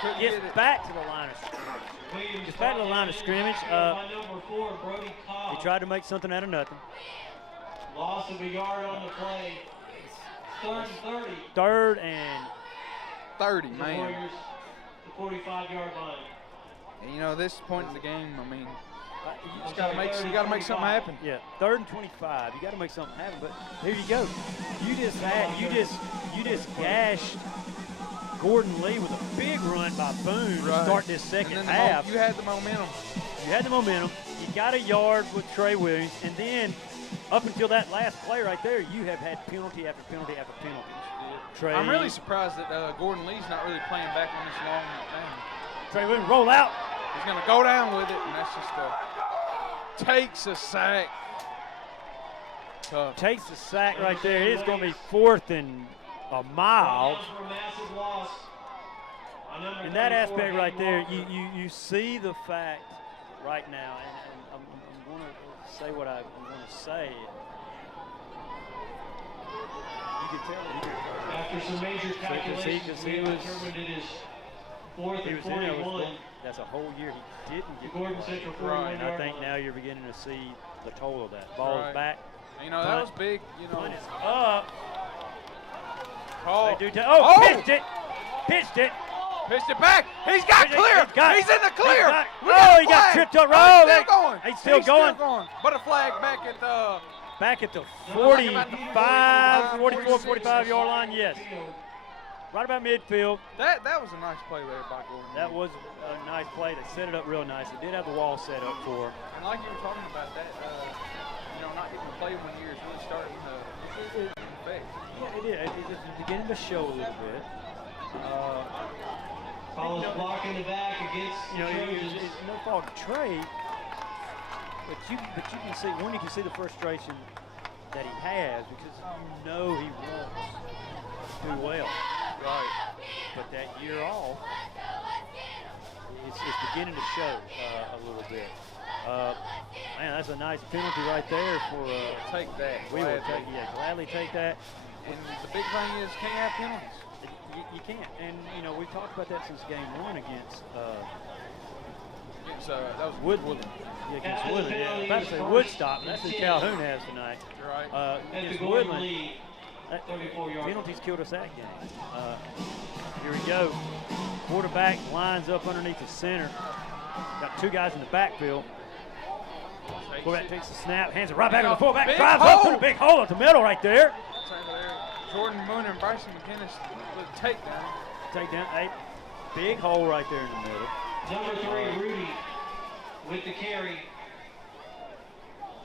couldn't gets get it. back to the line of scrimmage. Williams Gets back to the line of scrimmage. by number 4, Brody Cobb. He tried to make something out of nothing. Loss of a yard on the play. Third and 30. Third and 30, The man. Warriors, the 45-yard line. And you know, this point in the game, I mean, I'm you gotta sorry, make third and something 25. happen. yeah, third and 25. You got to make something happen. But here you go. You just gashed Gordon Lee with a big run by Boone to Right. start this second And then half. you had the momentum. You had the momentum. You got a yard with Trey Williams, and then up until that last play right there, you have had penalty after penalty after penalty. Trey, I'm really surprised that Gordon Lee's not really playing back on this long thing. Trey Williams roll out. He's gonna go down with it, and that's just takes a sack. Tough. Takes the sack right there. It's going to be 4th and a mile. Down for a massive loss. On number In that 34, aspect right there, Hayden you see the fact right now, and I'm going to say what I'm going to say. You can tell that Walker. After some major calculations, he we was- determined it is 4th he and was in there. 41. That's a whole year he didn't get Gordon the ball. Central Right. 41 And I yard think line. now you're beginning to see the toll of that. Ball Right. is back. You know, that was big. You know, Punt is up. call. They do Oh! pitched it. Pitched it. Pitched it back. He's got clear. He's in the clear. He got flag. tripped up. Oh, Oh, he's still going. He's still going. But a flag back at the. Back at the 45, 44, 45-yard line, yes. Right about midfield. That was a nice play there by Gordon. That was a nice play. They set it up real nice. They did have the wall set up for him. And like you were talking about that, you know, not getting to play 1 year is really starting to affect. Yeah, it is. It's beginning to show a little bit. Collins blocking the back against You know, the Trojans. it's no fault of Trey, but you can see, you can see the frustration that he has because you know he wants to do well. Right. But that year off, it's beginning to show a little bit. Man, that's a nice penalty right there for. Take that. We will gladly. gladly take that. And the big thing is, can't have penalties. You can't, and you know we've talked about that since game 1 against That was Woodland. Yeah, against Woodland. Yeah, I'm about to say Woodstock. But that's who Calhoun has tonight. right. At the Against Gordon Woodland. lead, 34-yard Penalties killed us that game. Here we go. Quarterback lines up underneath the center. Got 2 guys in the backfield. Quarterback takes the snap, hands it right back to the fullback, Big drives up, put hole. a big hole at the middle right there. Jordan Boone and Bryson McGinnis with a takedown. Take down a big hole right there in the middle. number 3, Rudy, with the carry.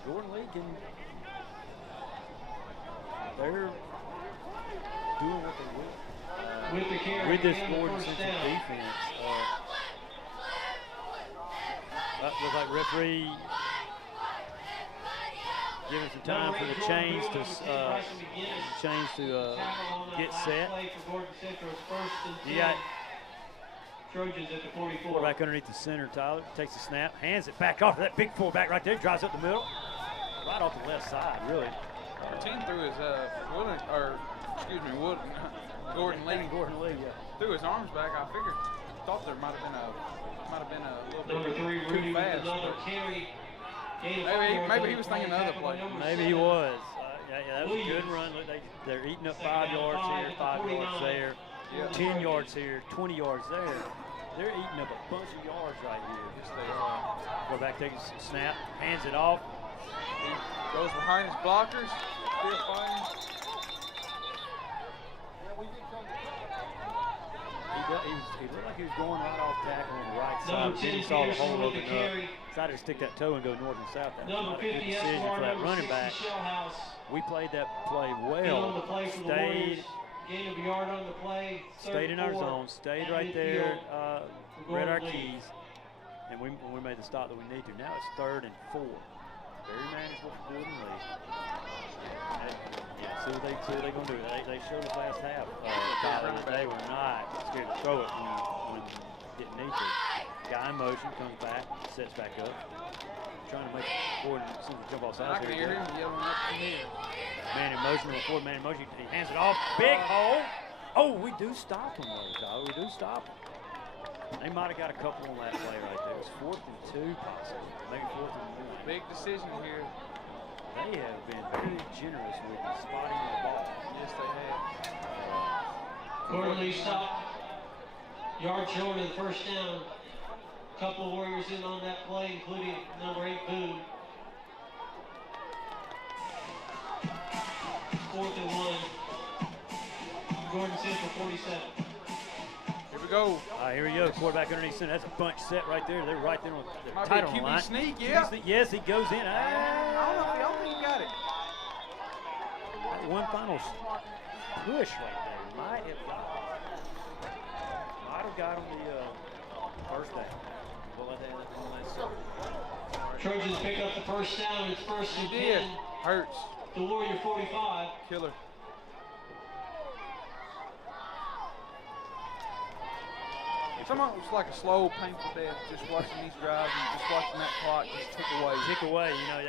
Jordan Lee they're doing what they will. With the carry. With this and the Gordon first Central down. defense. Looks like referee giving some time for the chains to get set. You got Trojans at the 44. quarterback underneath the center, Tyler. Takes the snap, hands it back off to that big fullback right there. Drives up the middle. Right off the left side, really. Our team threw his Gordon Lee Gordon Lee, yeah. threw his arms back. I thought there might have been a little Number bit 3, too Rudy, with fast. another carry. Maybe he was thinking of other play. Maybe he was. Yeah, that was a good run. Look, they're eating up 5 yards here, 5 yards there, Yeah. 10 yards here, 20 yards there. They're eating up a bunch of yards right here. Yes, they are. Quarterback takes a snap, hands it off. He goes behind his blockers. Still fighting. he looked like he was going right off tackle on the right side. Number 10, He saw the Peterson hole with the open carry. up. Decided to stick that toe and go north and south. That was Number not a good 50, decision Escobar. for that Number running 60, back. Shellhouse. We played that play And on well. the play for the Stayed Warriors. Gain of a yard on the play. stayed in our zone, stayed right there, read our Gordon Lee. keys, and we made the stop that we need to. Now it's 3rd and 4. Very manageable for Gordon Lee. Yeah, see what they gonna do. They showed us last half, Tyler, that they were not scared to throw it when didn't need to. Guy in motion, comes back, sets back up. Trying to make Gordon seem to jump off I sides. can hear him yelling up from here. Man in motion, forward man in motion. He hands it off. Big hole. Oh, we do stop him though, Tyler. We do stop him. They might have got a couple on that play right there. It was 4th and 2 possibly. Maybe 4th and 1. Big decision here. They have been very generous with spotting the ball. Yes, they have. Gordon Lee stop. Yard short of the first down. Couple of Warriors in on that play, including number 8, Boone. 4th and 1. Gordon Central 47. Here we go. All right, here we go. Quarterback underneath center. That's a bunch set right there. They're right there on the Might tight be a on the QB line. sneak, QB yeah. sneak. Yes, he goes in. I don't think he got it. One final push right there. Might have got on the first down. We'll let that on that side. Trojans pick up the first down. It's 1st and He did. 10. Hurts. The Warrior 45. Killer. Someone was like a slow, painful death, just watching these drives and just watching that clock just tick away. Tick away, you know,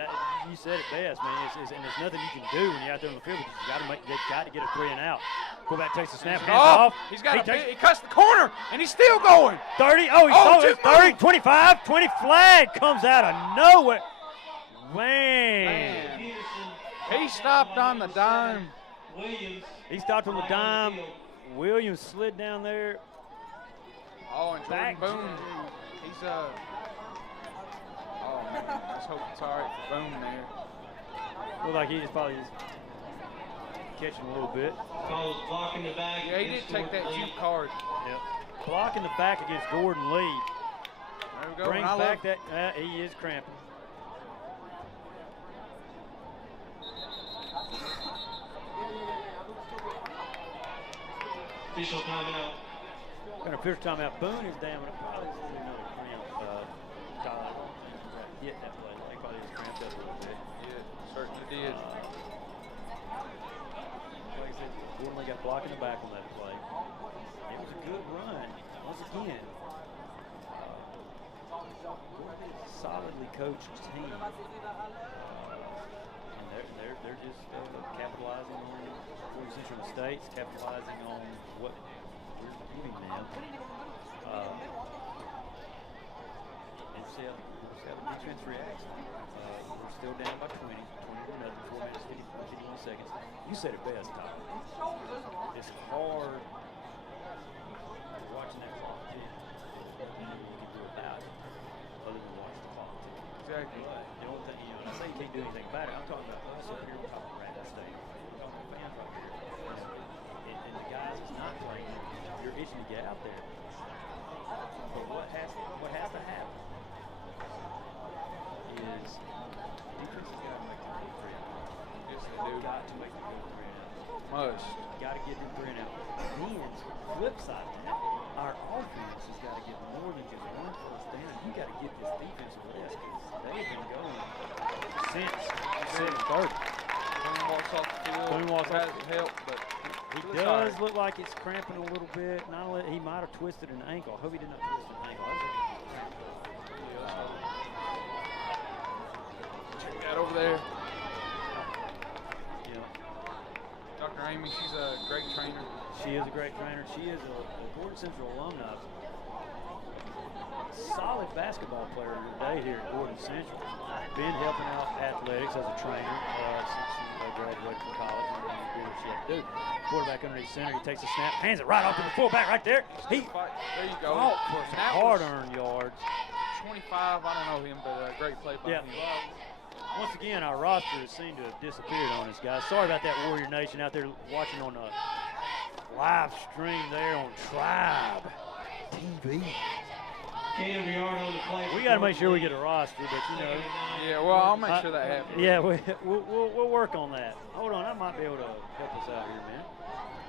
you said it best, man. And there's nothing you can do when you're out there on the field. You got to get a 3 and out. Quarterback takes the snap, hands off. He's got he cuts the corner, and he's still going. 30. Oh, he's just 30, moved. 25, 20. Flag comes out of nowhere. Man. He stopped on the dime. Williams. He stopped on the dime. Williams slid down there. Oh, and Jordan Back. Boone, he's oh man, let's hope it's all right for Boone there. Looked like he just probably catching a little bit. Called blocking the back. Yeah, he did take that Gordon Lee. cheap card. Yep. Blocking the back against Gordon Lee. There we go. Brings and I back love, that. He is cramping. Official timeout. Going to first time out. Boone is down. Probably another cramp. Tyler hit that play. He probably just cramped up a little bit. yeah, certainly did. Like I said, Gordon Lee got blocked in the back on that play. It was a good run. Once again, Gordon Lee is a solidly coached team. And they're just capitalizing on 40 Central States, capitalizing on what we're giving them. And see how the defense reacts. We're still down by 20 to nothing, 4 minutes, 51 seconds. You said it best, Tyler. It's hard watching that clock, too. There's nothing you can do about it other than watch the clock, too. Exactly. But the only thing, you know, and I say you can't do anything about it. I'm talking about us up here. We're talking about Radnor Stadium. We're talking about fans right here. And the guys that's not playing, you're itching to get out there. But what has to happen is defense has got to make them go 3 and out. Yes, they do. Got to make them go 3 and out. Must. Got to get them 3 and out. Then, flip side of that, our offense has got to get more than just 1 first down. You got to get this defensive rest because they've been going since 7:30. Boone walks off the field. Boone walks off. Hasn't helped, but He looks does all right. look like it's cramping a little bit. Not only, he might have twisted an ankle. I hope he did not twist an ankle. Check that over there. You know, Dr. Amy, she's a great trainer. she is a great trainer. She is a Gordon Central alumni. Solid basketball player today here at Gordon Central. Been helping out athletics as a trainer since she graduated from college and did what she had to do. Quarterback underneath center. He takes a snap, hands it right off to the fullback right there. He There you go. fought for And some that was hard-earned yards. 25, I don't know him, but a great play by Yeah. him. Once again, our roster has seemed to have disappeared on us, guys. Sorry about that, Warrior Nation out there watching on a live stream there on Tribe. TV. KWR on the play. We got to make sure we get a roster, but you know. Yeah, well, I'll make sure that happens. Yeah, we'll work on that. Hold on, I might be able to help us out here, man.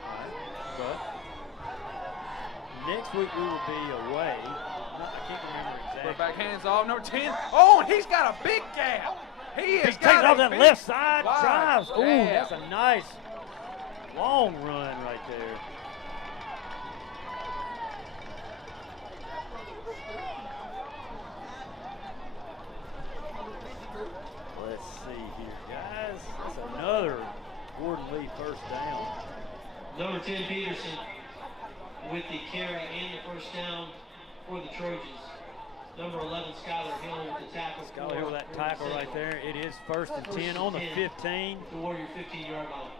All right, but next week we will be away. I can't remember exactly. Put back hands off, number 10. Oh, and he's got a big gap. He has takes got it off a that big left side, wide drives. Ooh, gap. that's a nice long run right there. Let's see here, guys. That's another Gordon Lee first down. Number 10, Peterson, with the carry and the first down for the Trojans. Number 11, Skylar Hill with the tackle. Skylar Hill with that tackle right there. It is first and 10 on the 15. The Warrior 15-yard line.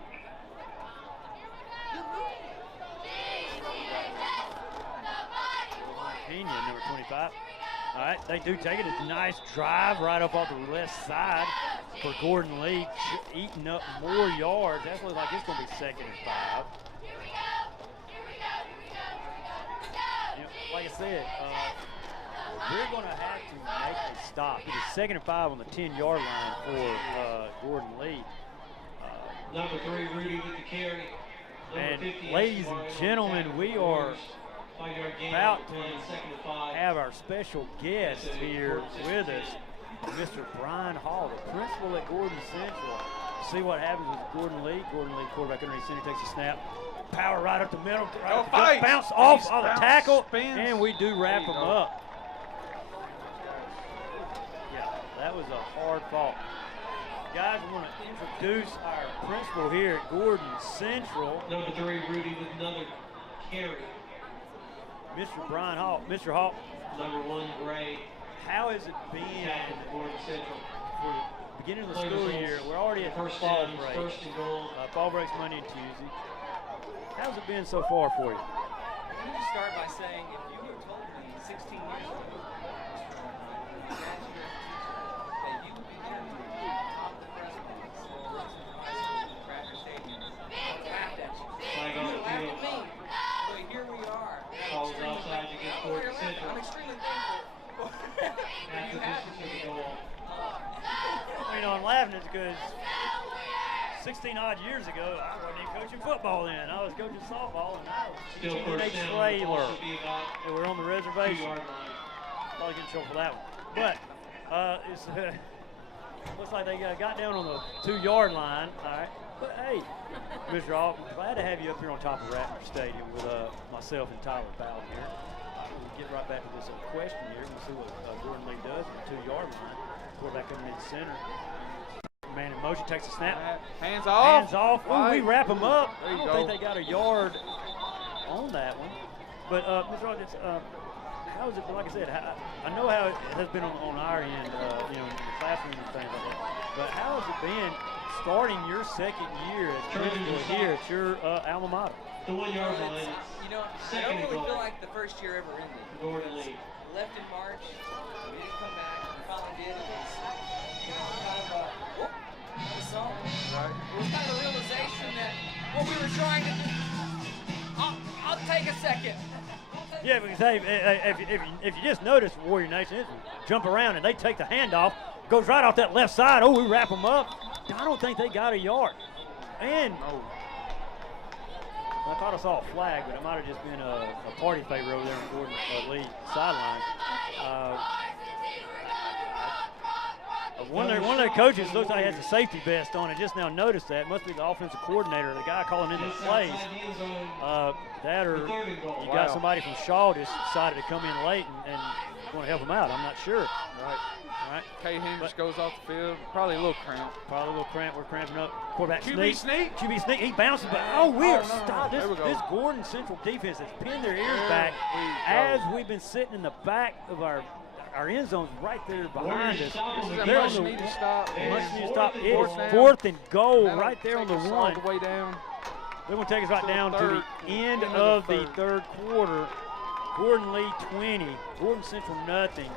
Pena, number 25. All right, they do take it. It's a nice drive right up off the left side for Gordon Lee, eating up more yards. That looks like it's going to be 2nd and 5. You know, like I said, we're going to have to make a stop. It is 2nd and 5 on the 10-yard line for GordonLee. Number 3, Rudy with the carry. And ladies and gentlemen, we are about to have our special guest here with us, Mr. Brian Hall, the principal at Gordon Central. See what happens with Gordon Lee. Gordon Lee, quarterback underneath center, takes a snap. Power right up the middle. Right bounce off on the tackle, and we do wrap him up. Yeah, that was a hard fall. Guys, we want to introduce our principal here at Gordon Central. Number 3, Rudy with another carry. Mr. Brian Hall. Mr. Hall. Number 1, Gray. How has it been Gordon Central for the beginning of the school year? We're already at first fall down, break. First and goal. Fall break's Monday and Tuesday. How's it been so far for you? Let me just start by saying, if you would have told me 16 years ago, that you would be here to top the press box at High School in Radnor Stadium, I would have laughed at you. Flag You on would the have laughed field. at me. But here we are. Calls outside to get Gordon Central. I'm extremely thankful. At the distance of the goal. You know, I'm laughing is because 16 odd years ago, I wasn't even coaching football then. I was coaching softball, and I was Still teaching first Nate down. Slater. Also be about And we're on the reservation. 2-yard line. Probably getting in trouble for that one. But it's looks like they got down on the 2-yard line. All right. But hey, Mr. Hall, glad to have you up here on top of Ratner Stadium with myself and Tyler Bowden here. We'll get right back to this question here. We'll see what Gordon Lee does on the 2-yard line. Quarterback coming in center. Man in motion, takes a snap. Hands off. Hands off. Ooh, we wrap him up. There you I don't think they got a yard on that one. But Mr. Rogers, how is it? Like I said, I know how it has been on our end, you know, in the classroom and things like that. But how has it been starting your second year as principal here at your alma mater? The 1-yard line. You know, I Second don't and really goal. feel like the first year ever ended. Gordon Lee. Left in March, we didn't come back, we finally did. It was, you know, kind of a, whoop, that was something. Right. It was kind of a realization that what we were trying to do, I'll take a second. Yeah, because hey, if you just notice Warrior Nation, is jump around and they take the handoff, goes right off that left side. Oh, we wrap them up. I don't think they got a yard. And I thought I saw a flag, but it might have just been a party favor over there on Gordon Lee sideline. One of their coaches looks like he has a safety vest on. I just now noticed that. Must be the offensive coordinator, the guy calling in the plays. That or you got somebody from Shaw just decided to come in late and want to help him out. I'm not sure. Right. All right. Kay Hendricks goes off the field. Probably a little cramp. Probably a little cramp. We're cramping up. Quarterback QB sneak. QB sneak. He bounces back. Oh, we are stopped. There we go. This Gordon Central defense has pinned their ears back as we've been sitting in the back of our end zones right there behind us. They're on the Much needed stop. much needed stop. It Fourth is down. 4th and goal That'll right there on the take us 1. all the way down. They're going to take us right to the down to third. the end End of of the the third quarter. Gordon Lee 20, Gordon Central nothing.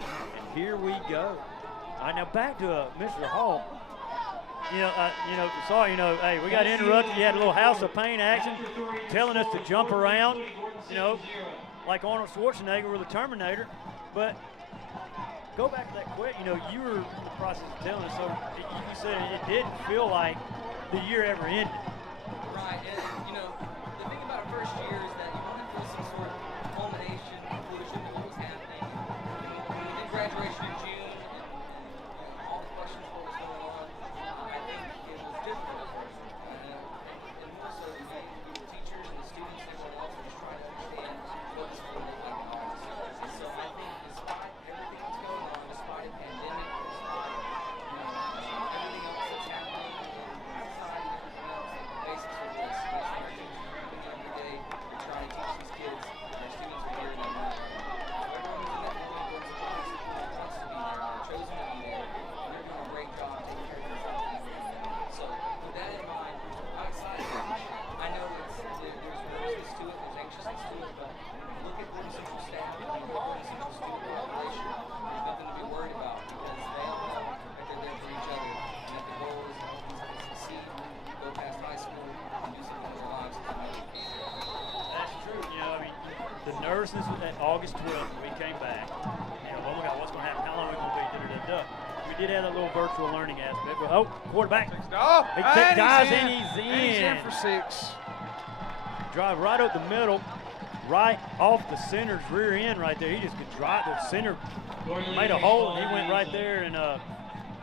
And here we go. All right, now back to Mr. Hall. Hey, we got interrupted. You had a little House of Pain action, telling us to jump around. like Arnold Schwarzenegger or the Terminator. But go back to that question. You know, you were in the process of telling us, so you said it didn't feel like the year ever ended. Right, and you know, the thing about a first year is that you want to feel some sort of culmination, conclusion to what was happening. When we did graduation in June, and all the questions for what was going on, I think it was difficult at first. And more so, the teachers and the students and everyone else were just trying to understand what this was going to look like in August. And so I think despite everything that's going on, despite a pandemic, despite everything else that's happening outside and everything else, the basics of this, our teachers are coming every day, we're trying to teach these kids, and our students are here and they're not. Everyone who's in that building wants to be there, they're chosen to be there, and they're doing a great job taking care of themselves. So with that in mind, I'm excited. I know there's nervousness to it, there's anxiousness to it, but look at Gordon Central staff, look at Gordon Central student population. There's nothing to be worried about because they all know that they're there for each other and that the goal is to help these kids succeed, go past high school, and do something in their lives. That's true. You know, I mean, the nervousness at August 12th when we came back, you know, oh my God, what's going to happen? How long are we going to be? Da-da-da-da. We did have that little virtual learning aspect. But, oh, quarterback. Oh, He and dives he's in, in. he's And he's in in. for 6. Drive right up the middle, right off the center's rear end right there. He just could drive. The center made a hole, and he went right there and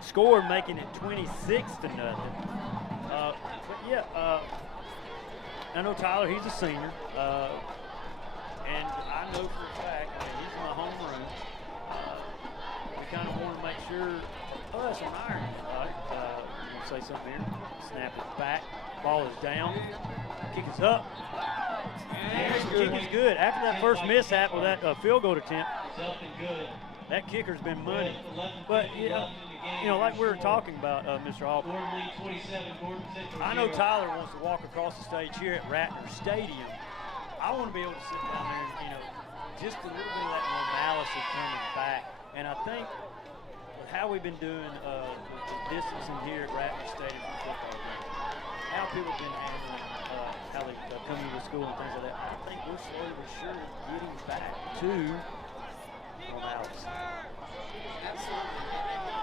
scored, making it 26-0. But yeah, I know Tyler. He's a senior, and I know for a fact, I mean, he's in my homeroom. We kind of want to make sure us on our end, I'm gonna say something here. Snap it back. Ball is down. Kick is up. And kick is good. After that first mishap with that field goal attempt, that kicker's been money. But you know, like we were talking about, Mr. Albright, I know Tyler wants to walk across the stage here at Ratner Stadium. I want to be able to sit down there and, you know, just a little bit of that normalcy coming back. And I think with how we've been doing the distancing here at Ratner Stadium for football games, how people have been handling how they come into school and things like that, I think we're slowly but surely getting back to normalcy. Absolutely.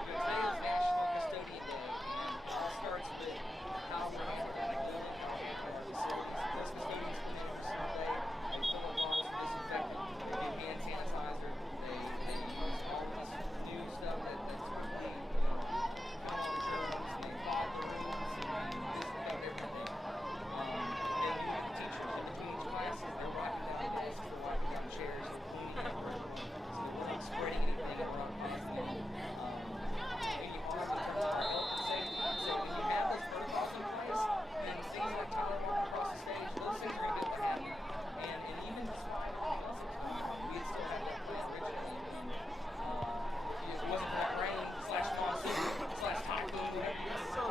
Today is National Custodian Day, and it all starts with how we're handling our building, how we handle our facilities. Those custodians come in every single day. They fill up bottles of disinfectant. They get hand sanitizer. They use all this new stuff that's really, you know, come on the rooms, and they fog the rooms, and they disinfect everything. And you have teachers in between each classes. They're wiping down desks, they're wiping down chairs, and cleaning everywhere. So we're not spreading anything around the classroom. And you also turn on our health and safety. So when you have those protocols in place, then things like Tyler walking across the stage, those things are going to happen. And even despite all else that's going on, we had still had that plan originally. If it wasn't for that rain / monsoon / Tyler doing whatever you guys saw,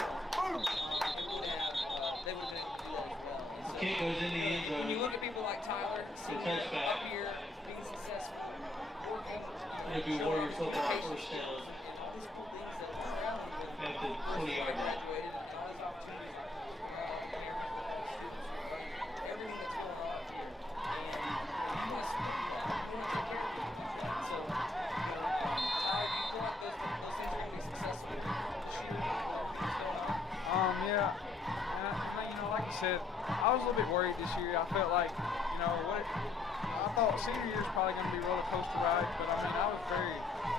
they would have been able to do that as well. And so, Kick goes in the end zone. when you look at people like Tyler, senior, up here, being successful, working, It'll be Warriors football education, first down and all these cool things that are surrounding them. at the First 20-yard line. graduated, and all these opportunities are coming here, students are running, everything that's going on up here. And you want to support that. You want to take care of people. And so, you know, Tyler, do you feel like those things are going to be successful this year with all the things going on? Yeah. And you know, like you said, I was a little bit worried this year. I felt like, you know, I thought senior year was probably going to be roller coaster ride, but I mean, I was very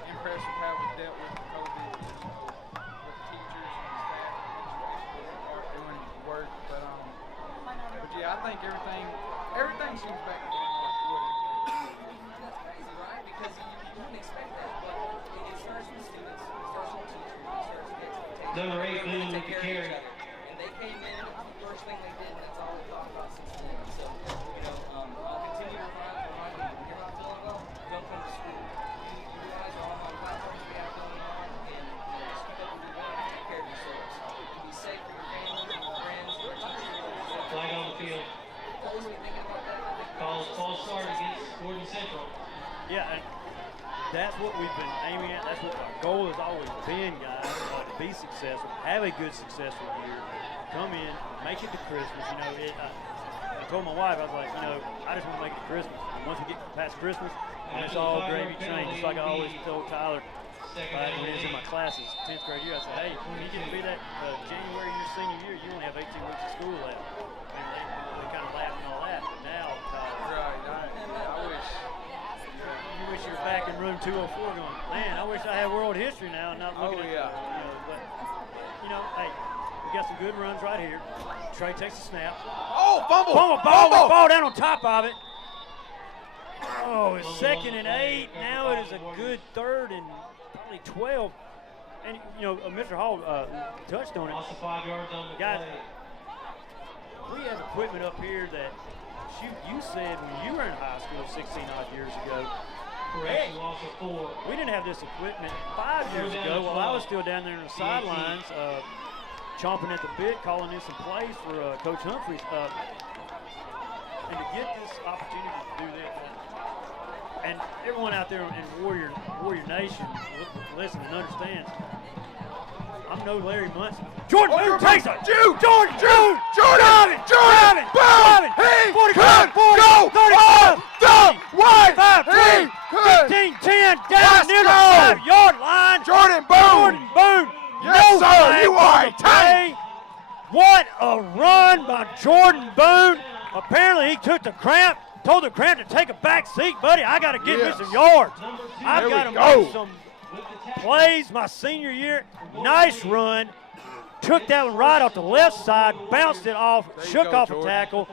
impressed with how we dealt with the COVID, with the teachers and the staff are doing work. But yeah, I think everything seems back to normal like it would. That's crazy, right? Because you wouldn't expect that, but it starts with students, it starts with teachers, it starts with the expectations. Number 8, Everybody Boone take with the care of each carry. other. And they came in, the first thing they did, and that's all we've talked about since then. So, you know, I'll continue to remind you, when you're not feeling well, don't come to school. You guys are all on platforms we have going on, and you know, just keep up with your work and take care of yourselves. And be safe for your family, and your friends, your teachers. Flag on the field. Always be thinking about that. I think Calls false start against Gordon Central. Yeah, and that's what we've been aiming at. That's what our goal has always been, guys, to be successful, have a good, successful year, come in, make it to Christmas. You know, I told my wife, I was like, you know, I just want to make it to Christmas. once we get past Christmas, and it's all gravy train. Just like I always told Tyler when he was in my classes, 10th grade year, I said, hey, when you get to be that January your senior year, you only have 18 weeks of school left. And they kind of laughed and all that. But now, I wish. you wish you were back in room 204 going, man, I wish I had world history now and not looking at but, hey, we got some good runs right here. Trey takes the snap. Oh, fumble! Ball down on top of it. Oh, it's 2nd and 8. Now it is a good 3rd and probably 12. And, Mr. Hall touched on it. Also 5 yards on the Guys, play. we have equipment up here that, shoot, you said when you were in high school 16 odd years ago. Correction, loss of 4. We didn't have this equipment 5 years ago while I was still down there in the sidelines, chomping at the bit, calling in some plays for Coach Humphreys. And to get this opportunity to do this, and everyone out there in Warrior Nation, listen and understands, I'm no Larry Munson. Jordan Boone takes it! Jordan! Jordan! Hey, 45, 40, 35, 50, 15, 10, down near the 5-yard line. Jordan Boone! Yes, sir, you are a tank! What a run by Jordan Boone. Apparently he told the cramp to take a back seat, buddy. I got to get me some yards. I've got to make some plays my senior year. Nice run. Took that one right off the left side, bounced it off, shook off a tackle.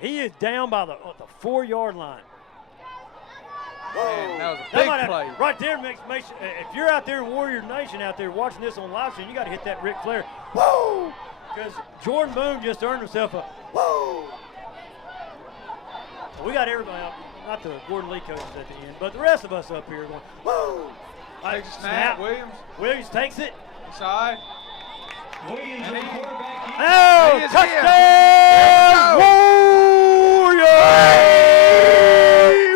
He is down by the 4-yard line. Man, that was a big play. Right there makes if you're out there in Warrior Nation out there watching this on live stream, you got to hit that Ric Flair. Woo! Because Jordan Boone just earned himself a woo. We got everybody up, not the Gordon Lee coaches at the end, but the rest of us up here going woo. Takes a snap. Williams takes it. Inside. Williams, the quarterback. Oh, touchdown!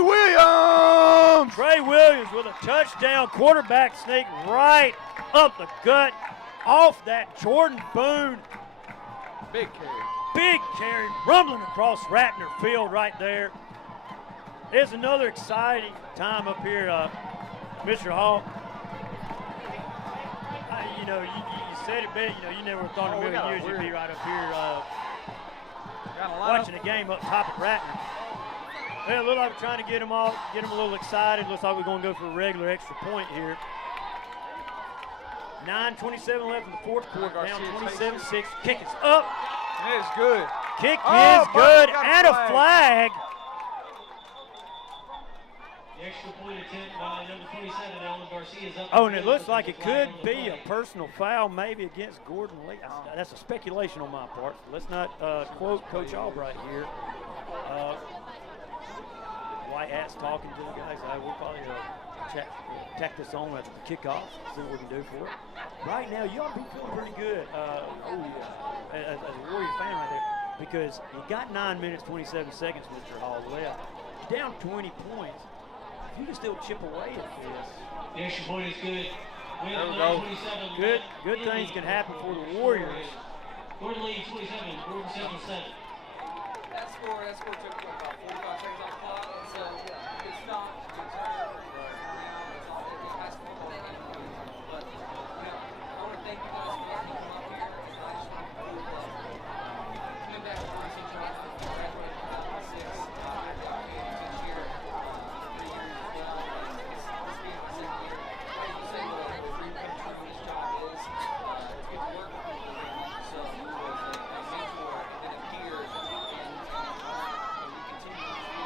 Williams! Trey Williams with a touchdown, quarterback sneak right up the gut off that Jordan Boone. Big carry. Big carry, rumbling across Ratner Field right there. It's another exciting time up here, Mr. Hall. You said it, Ben. You never thought in a million years you'd be right up here watching a game up top at Ratner. Well, it looked like we're trying to get them a little excited. Looks like we're going to go for a regular extra point here. 9:27 left in the fourth quarter, down 27-6. Kick is up. It is good. Kick is good, and a flag. The extra point attempt by number 27, Alan Garcia, is up. Oh, and it looks like it could be a personal foul maybe against Gordon Lee. That's a speculation on my part. Let's not quote Coach Albright here. White Hat's talking to the guys. We'll probably tack this on at the kickoff, see what we can do for it. Right now, you ought to be feeling pretty good as a Warrior fan right there, because you got 9 minutes, 27 seconds, Mr. Hall, left. Down 20 points. If you can still chip away at this. The extra point is good. There we go. Good things can happen for the Warriors. Gordon Lee, 27, Gordon 7-7. That score took about 45 seconds off the clock, so it's not. But I want to thank you guys for letting me come up here. Coming back to St. John's, graduated in 2006. This year, 3 years as well. This being my second year. Like you said, the dream come true this job is to get to work with people. So it was a mentor and then a peer, and we continue to do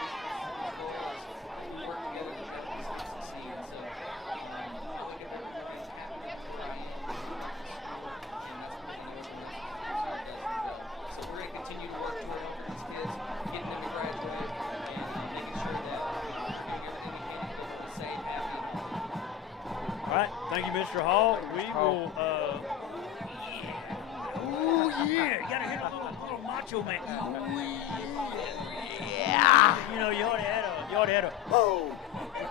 this goal as we work together to try to succeed. So I look at everybody's happy where I am, and that's what we do. So we're going to continue to work toward these kids, getting them to graduate, and making sure that we're doing everything we can to get them safe, happy. All right, thank you, Mr. Hall. We will. Oh yeah, you gotta hit a little macho macho man. Yeah. You know, you already had a boom.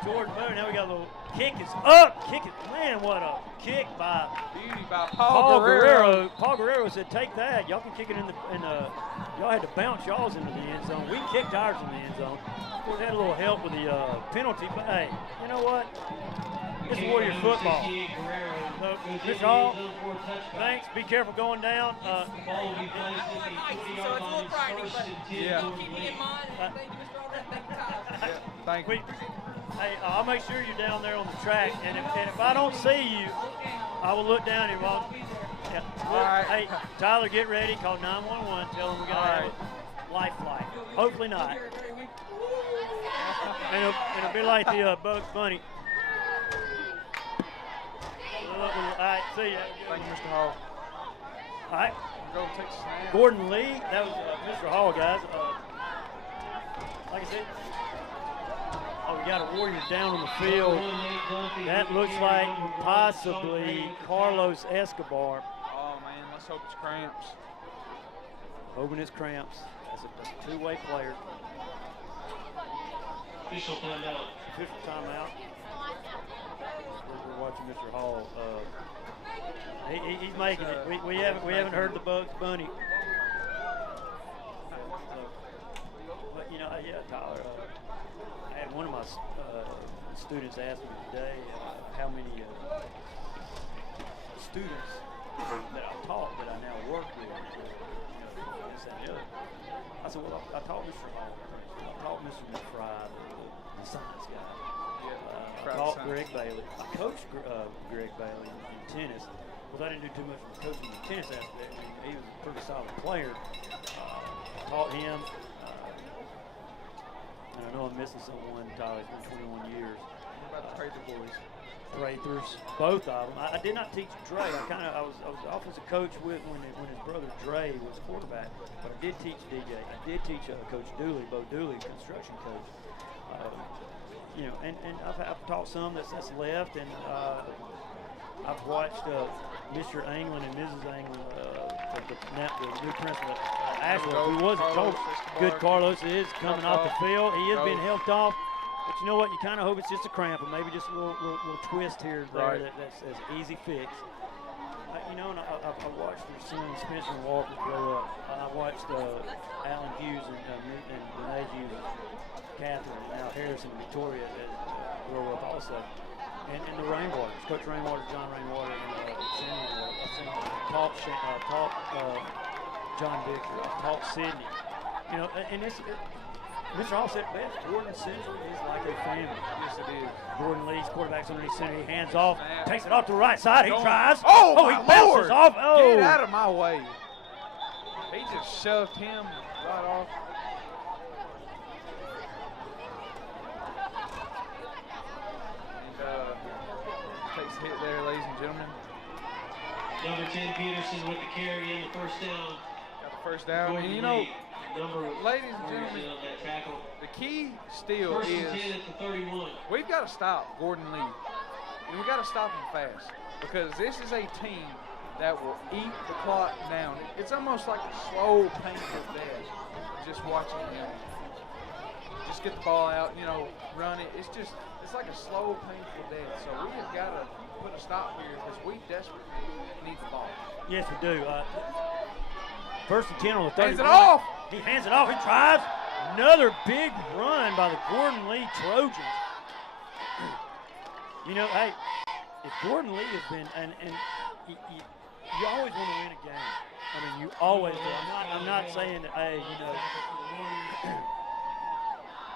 Jordan Boone. Now we got a little kick is up. Kick it. Man, what a kick by Beauty by Paul Guerrero. Paul Guerrero said, take that. Y'all can kick it in the y'all had to bounce y'all's into the end zone. We kicked ours in the end zone. Of course, had a little help with the penalty, but hey, you know what? It's Warrior football. So, Mr. Hall, thanks. Be careful going down. So it's a little frightening, but Yeah. keep me in mind. And thank you, Mr. Aldrin. Thank you, Tyler. Thank you. Hey, I'll make sure you're down there on the track, and if I don't see you, I will look down here. Yeah. All right. Hey, Tyler, get ready. Call 911. Tell them we got to have a life flight. Hopefully not. And it'll be like the Bugs Bunny. All right, see ya. Thank you, Mr. Hall. All right. Go Texas now. Gordon Lee, that was Mr. Hall, guys. Like I said, we got a Warrior down on the field. That looks like possibly Carlos Escobar. Oh, man, let's hope it's cramps. Hoping it's cramps. That's a two-way player. Official timeout. Official timeout. We're watching Mr. Hall. He's making it. We haven't heard the Bugs Bunny. But you know, yeah, Tyler. I had one of my students ask me today how many students that I taught that I now work with. This, that, and the other. I said, well, I taught Mr. Hall. I taught Mr. McFry, the science guy. I taught Greg Bailey. I coached Greg Bailey in tennis. Well, I didn't do too much from coaching the tennis aspect. I mean, he was a pretty solid player. Taught him. And I know I'm missing someone, Tyler. It's been 21 years. What about the Prather boys? Prathers, both of them. I did not teach Dre. I was offensive coach with when his brother Dre was quarterback. But I did teach DJ. I did teach Coach Dooley, Bo Dooley, construction coach. You know, and I've taught some that's left, and I've watched Mr. Anglin and Mrs. Anglin, the new principal, Asheville, who was a coach. Good Carlos is coming off the field. He is being helped off. But you know what? You kind of hope it's just a cramp, or maybe just a little twist here and there that's an easy fix. You know, and I watched their son Spencer Walker grow up. I watched Alan Hughes and Renee Hughes, Catherine, and now Harrison and Victoria grow up also. And the Rainwaters, Coach Rainwater, John Rainwater, and Samuel. Taught John Victor. I taught Sydney. You know, and Mr. Hall said best. Gordon Central is like a family. Yes, it is. Gordon Lee's quarterback's underneath center. He hands off, takes it off to the right side. He tries. Oh, he bounces off. Oh, get out of my way. He just shoved him right off. Takes a hit there, ladies and gentlemen. Number 10 Peterson with the carry and the first down. Got the first down. And you know, ladies and gentlemen, the key still First is and 10 at the 31. we've got to stop Gordon Lee. And we've got to stop him fast, because this is a team that will eat the clock down. It's almost like a slow, painful death. Just watching him just get the ball out, you know, run it. It's like a slow, painful death. So we have got to put a stop here, because we desperately need the ball. yes, we do. First and 10 on the 30. Hands it off. He hands it off. He tries. Another big run by the Gordon Lee Trojans. You know, hey, if Gordon Lee has been, and you always want to win a game. I mean, you always do. I'm not saying that, hey, you know,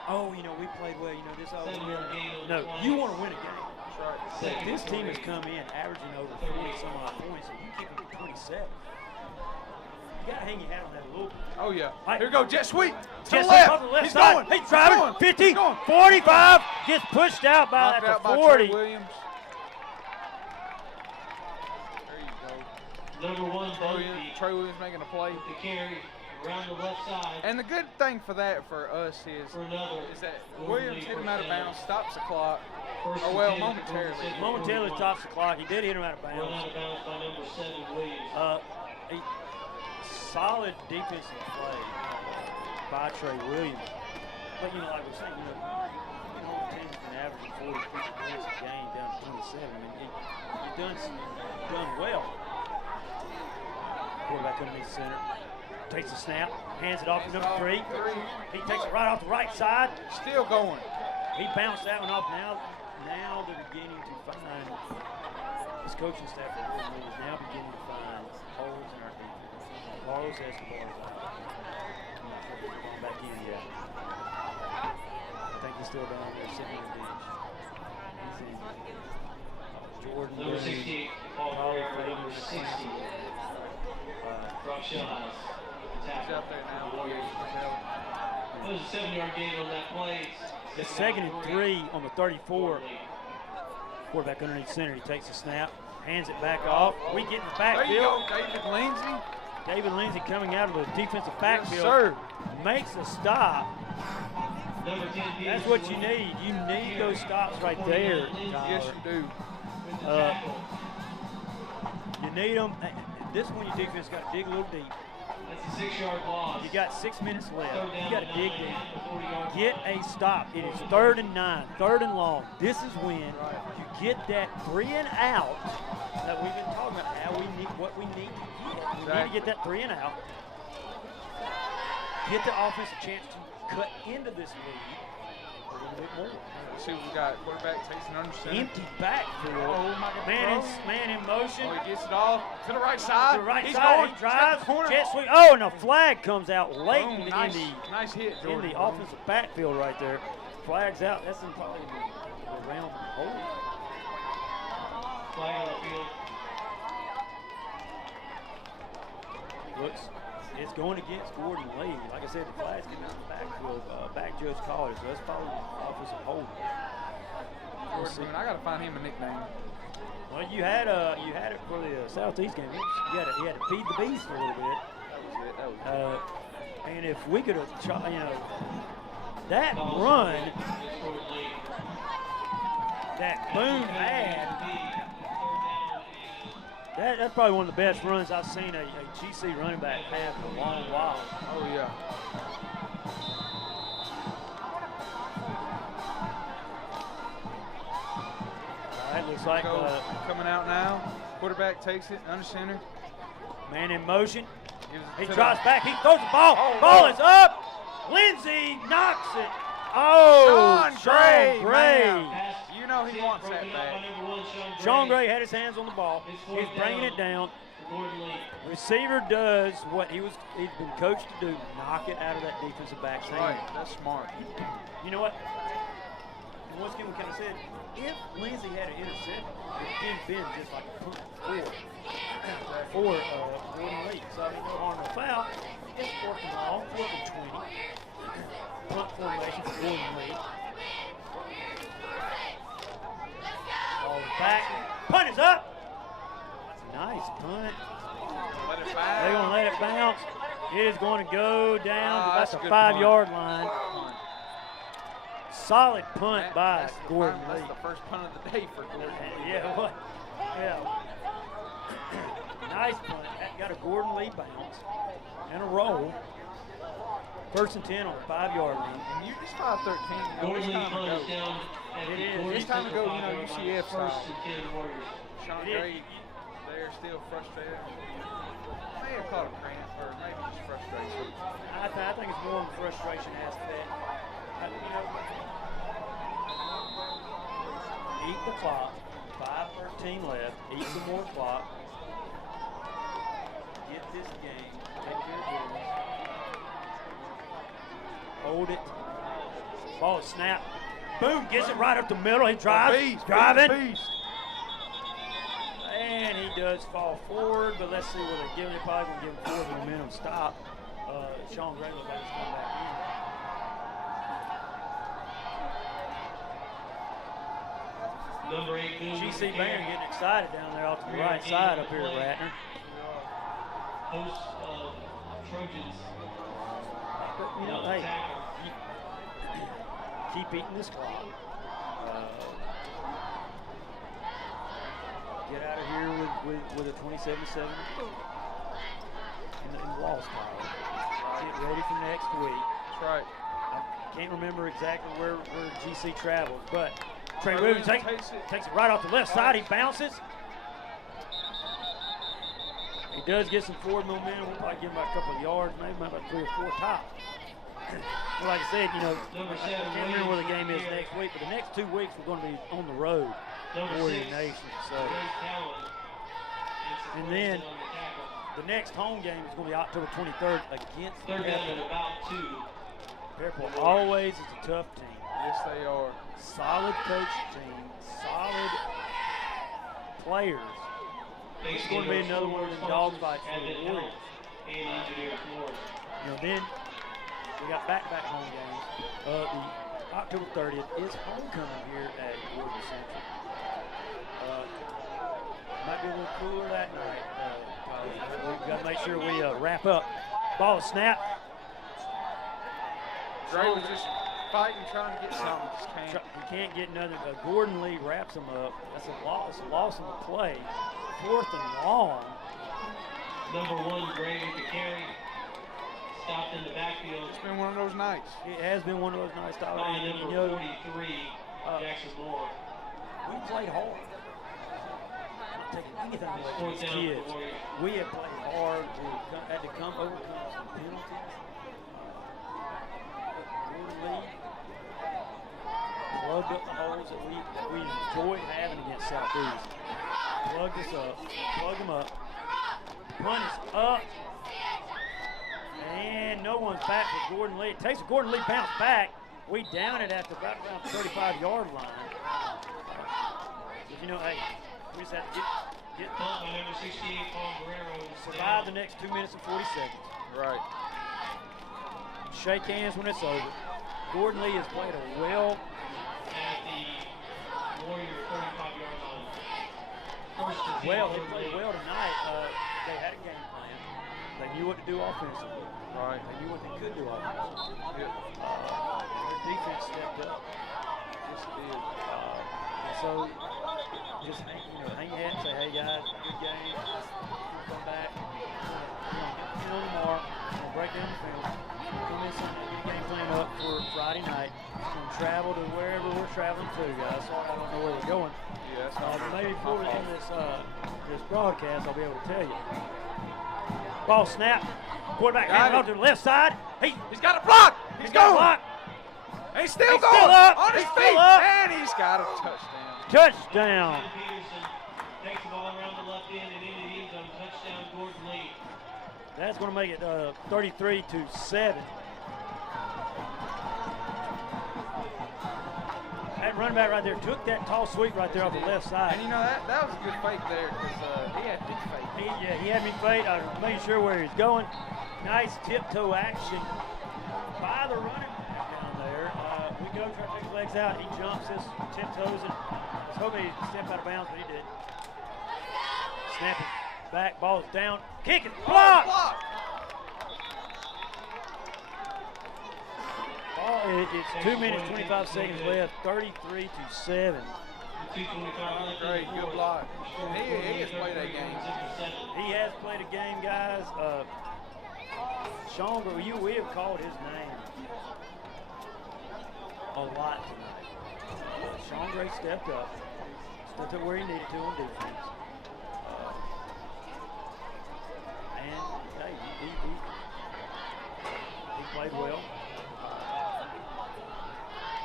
oh, you know, we played well. You know, this always win a game. No, you want to win a game. That's right. This team has come in averaging over 40-some-odd points, and you keep them to 27. You got to hang your hat on that a little bit. Oh, yeah. Right. Here we go, jet sweep. Jet To sweep the off the left He's side. going. He's driving. 50, 45. Gets pushed out by Knocked out at the by 40. Trey Williams. There you go. Number 1 Bogey Trey Williams making a play. with the carry around the left side. And the good thing for that for us is that Williams hit him out of bounds, stops the clock. Oh, well, momentarily. Momentarily stops the clock. He did hit him out of Run bounds. out of bounds by number 7 Williams. solid defensive play by Trey Williams. But, like we're saying, the team's been averaging 40, 50 points a game down to 27. I mean, you've done well. Quarterback underneath center. Takes the snap, hands it off to number 3. He takes it right off the right side. Still going. He bounced that one off. Now they're beginning to find, this coaching staff is now beginning to find holes in our defense. Carlos Escobar is out. Going back in yet. I think he's still down there sitting on the bench. He's in. Jordan Number 68, Paul Holly Greer, Faber, number 60. Drop shot. He's out there now. Warriors. It was a 7-yard gain on that play. The 2nd and 3 on the 34. Quarterback underneath center. He takes the snap, hands it back off. We get in the backfield. There you go, David Lindsay. David Lindsay coming out of the defensive backfield. Yes, sir. Makes a stop. Number 10, That's what you need. You need those stops right there. Yes, you do. You need them. This one, your defense got to dig a little deep. That's a 6-yard loss. You got 6 minutes left. You got to dig deep. Get a stop. It is 3rd and 9, 3rd and long. This is when you get that 3 and out that we've been talking about. How we need, what we need to get. We need to get that 3 and out. Get the offense a chance to cut into this lead a little bit more. Let's see what we got. Quarterback takes an under center. Empty backfield. Oh, my God. Man in motion. Oh, he gets it off to the right side. To the right He's side. going. He drives. Corner. Jet sweep. Oh, and a flag comes out late Boom, in nice, the nice hit, Jordan. in the offensive backfield right there. Flags out. That's in probably the round hole. Flag on the field. Looks. It's going against Gordon Lee. Like I said, the flags came out in the backfield. Back judge called it, so that's probably the offensive hold. Jordan, I got to find him a nickname. Well, you had it for the Southeast game. You had to feed the beast a little bit. That was it. And if we could have, that run that Boone had, that's probably one of the best runs I've seen a GC running back have in a long while. Oh, yeah. All right, looks like coming out now. Quarterback takes it under center. Man in motion. He to drops the- back. He throws the ball. Oh, Ball no. is up. Lindsay knocks it. Oh, Sean Gray, Gray. man. You know he wants that back. Sean Gray had his hands on the ball. He's bringing it down. Receiver does what he's been coached to do, knock it out of that defensive back. Right, that's smart. You know what? And once again, we kind of said, if Lindsay had an interception, it would have been just like a punt for Gordon Lee. So, I mean, no harm, no foul. It's 4th and long, 4th and 20. Punt formation for Gordon Lee. Ball is back. Punt is up. That's a nice punt. Let it bounce. They're going to let it bounce. It is going to go down to about that's the a good 5-yard punt. line. Solid punt by That's the Gordon final- Lee. That's the first punt of the day for Gordon. Yeah, what? Yeah. Nice punt. That got a Gordon Lee bounce and a roll. 1st and 10 on the 5-yard line. And you just 5-13. Gordon Lee It's time to punt is go. down at It the is. Gordon It's time to go, you know, 5-yard line. UCF style. 1st and 10 Warriors. Sean It is. Gray, they're still frustrated. May have caught a cramp, or maybe just frustration. I think it's more of a frustration aspect. Eat the clock. 5:13 left. Eat some more clock. Get this game. Take care of business. Hold it. Ball is snapped. Boom, gets it right up the middle. He drives. Beast, driving. beast. And he does fall forward, but let's see what they're giving him. Probably going to give him forward momentum stop. Sean Gray looks like he's coming back in. Number 8, GC Band getting excited down there off to the right side up here at Ratner. Host of Trojans. You know, hey, keep eating this clock. Get out of here with a 27-7 and us, Tyler. Get ready for next week. That's right. I can't remember exactly where GC travels, but Trey Williams takes it right off the left side. He bounces. He does get some forward momentum. We'll probably give him about a couple of yards, maybe about 3 or 4 tops. Well, like I said, you know, I can't remember where the game is next week, but the next 2 weeks we're going to be on the road, Warrior Nation. So, and then the next home game is going to be October 23rd against Fairport. Fairport always is a tough team. Yes, they are. Solid coach team, solid players. It's going to be another one of them dogfights for the Warriors. You know, then we got back-to-back home games. The October 30th is homecoming here at Georgia Central. Might be a little cooler that night. We've got to make sure we wrap up. Ball snap. Dre was just fighting, trying to get something. Just can't. He can't get nothing. Gordon Lee wraps him up. That's a loss in the play. 4th and long. Number 1, Gray with the carry. Stopped in the backfield. It's been one of those nights. It has been one of those nights, Tyler. By You number know, 43, Jackson Moore. we played hard. Not taking anything away from these kids. We have played hard. We had to overcome some penalties. Gordon Lee plugged up the holes that we enjoyed having against Southeast. Plugged us up, plug them up. Punt is up. And no one's back for Gordon Lee. It takes a Gordon Lee bounce back. We down it at the about around 35-yard line. But you know, hey, we just have to get Punt by number 68, Paul Guerrero. survive the next 2 minutes and 40 seconds. Right. Shake hands when it's over. Gordon Lee has played a well. At the Warrior 35-yard line. Well, they played well tonight. They had a game plan. They knew what to do offensively. Right. They knew what they could do offensively. Yeah. Their defense stepped up. Just did. And so, just hang your hat and say, hey guys, good game. Come back. Get on tomorrow. Break down the film. Come in Sunday, get a game plan up for Friday night. It's going to travel to wherever we're traveling to, guys. Sorry, I don't know where we're going. Yeah, that's But maybe before we end this broadcast, I'll be able to tell you. Ball snap. Quarterback hands off to the left side. He's got a block. He's got a block. He's still He's going. still up. On his He's feet. still up. And he's got a touchdown. Touchdown. Peterson takes the ball around the left end and into the end zone. Touchdown, Gordon Lee. That's going to make it 33-7. That running back right there took that tall sweep right there off the left side. And you know, that was a good fake there because he had big fake. He had me fade. I was making sure where he's going. Nice tiptoe action by the running back down there. We go try to take his legs out. He jumps his tiptoes and I was hoping he'd step out of bounds, but he did. Snapping back, ball's down, kicking, block. It's 2 minutes, 25 seconds left, 33-7. Great, good block. He has played that game. He has played a game, guys. Sean, we have called his name a lot tonight. Sean Gray stepped up where he needed to on defense. And hey, he played well.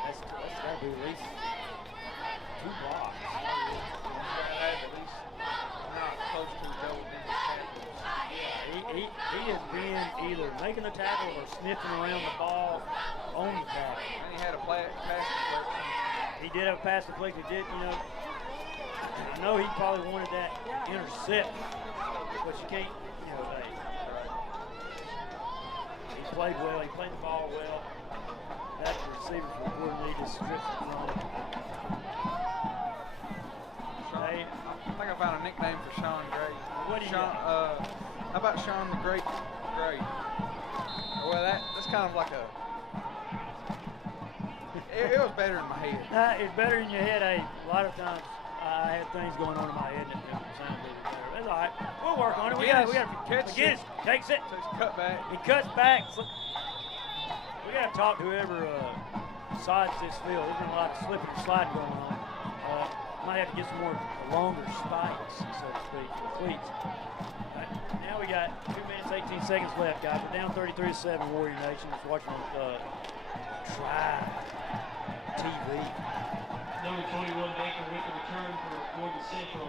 That's got to be at least 2 blocks. At least not close to double-digit tackles. Yeah, he has been either making the tackle or sniffing around the ball on the tackle. And he had a pass deflection. He did have a pass deflection. He did, I know he probably wanted that intercept, but you can't, hey. He played well. He played the ball well. That's the receiver for Gordon Lee just stripped it from him. I think I found a nickname for Sean Gray. What do you Sean, how about Sean the Great Gray? Well, that's kind of like a. It was better in my head. It's better in your head. Hey, a lot of times I have things going on in my head that don't sound really better. all right. We'll work on it. We Catches got it. McGinnis takes it. Takes a cut back. He cuts back. We got to talk to whoever sides this field. There's been a lot of slipping and sliding going on. Might have to get some more longer spikes, so to speak, for the cleats. Right, now we got 2 minutes, 18 seconds left, guys. We're down 33-7, Warrior Nation. Just watching on Tribe TV. Number 21 Baker with the return for Gordon Central.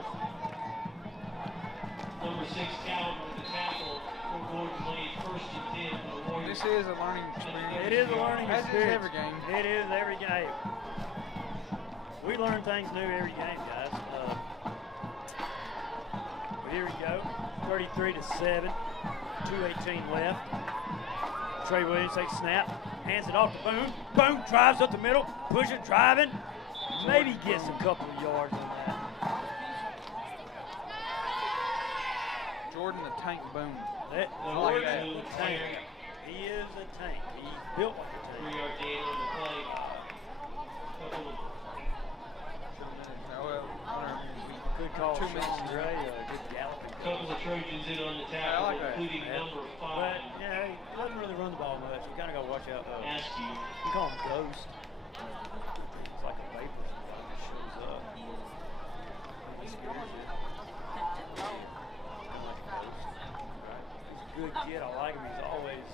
Number 6 Calvin with the tackle for Gordon Lee. First and 10 for the Warriors. This is a learning experience. It is a learning As experience. is every game. It is every game. We learn things new every game, guys. But here we go. 33-7. 2:18 left. Trey Williams takes a snap. Hands it off to Boone. Boone drives up the middle. Pushing, driving. Maybe gets a couple of yards on that. Jordan the Tank Boone. Jordan that. the Tank. He is a tank. He's built like a tank. 3-yard gain on the play. Couple of Good call, 2 minutes. Sean Gray. Good galloping. couple of Trojans in on the I tackle, like that. including number 5. But, yeah, he doesn't really run the ball much. You kind of got to watch out. Askew. You call him Ghost. It's like a vapor that just shows up. He scares you. Kind of like a ghost. Right? He's a good kid. I like him. He's always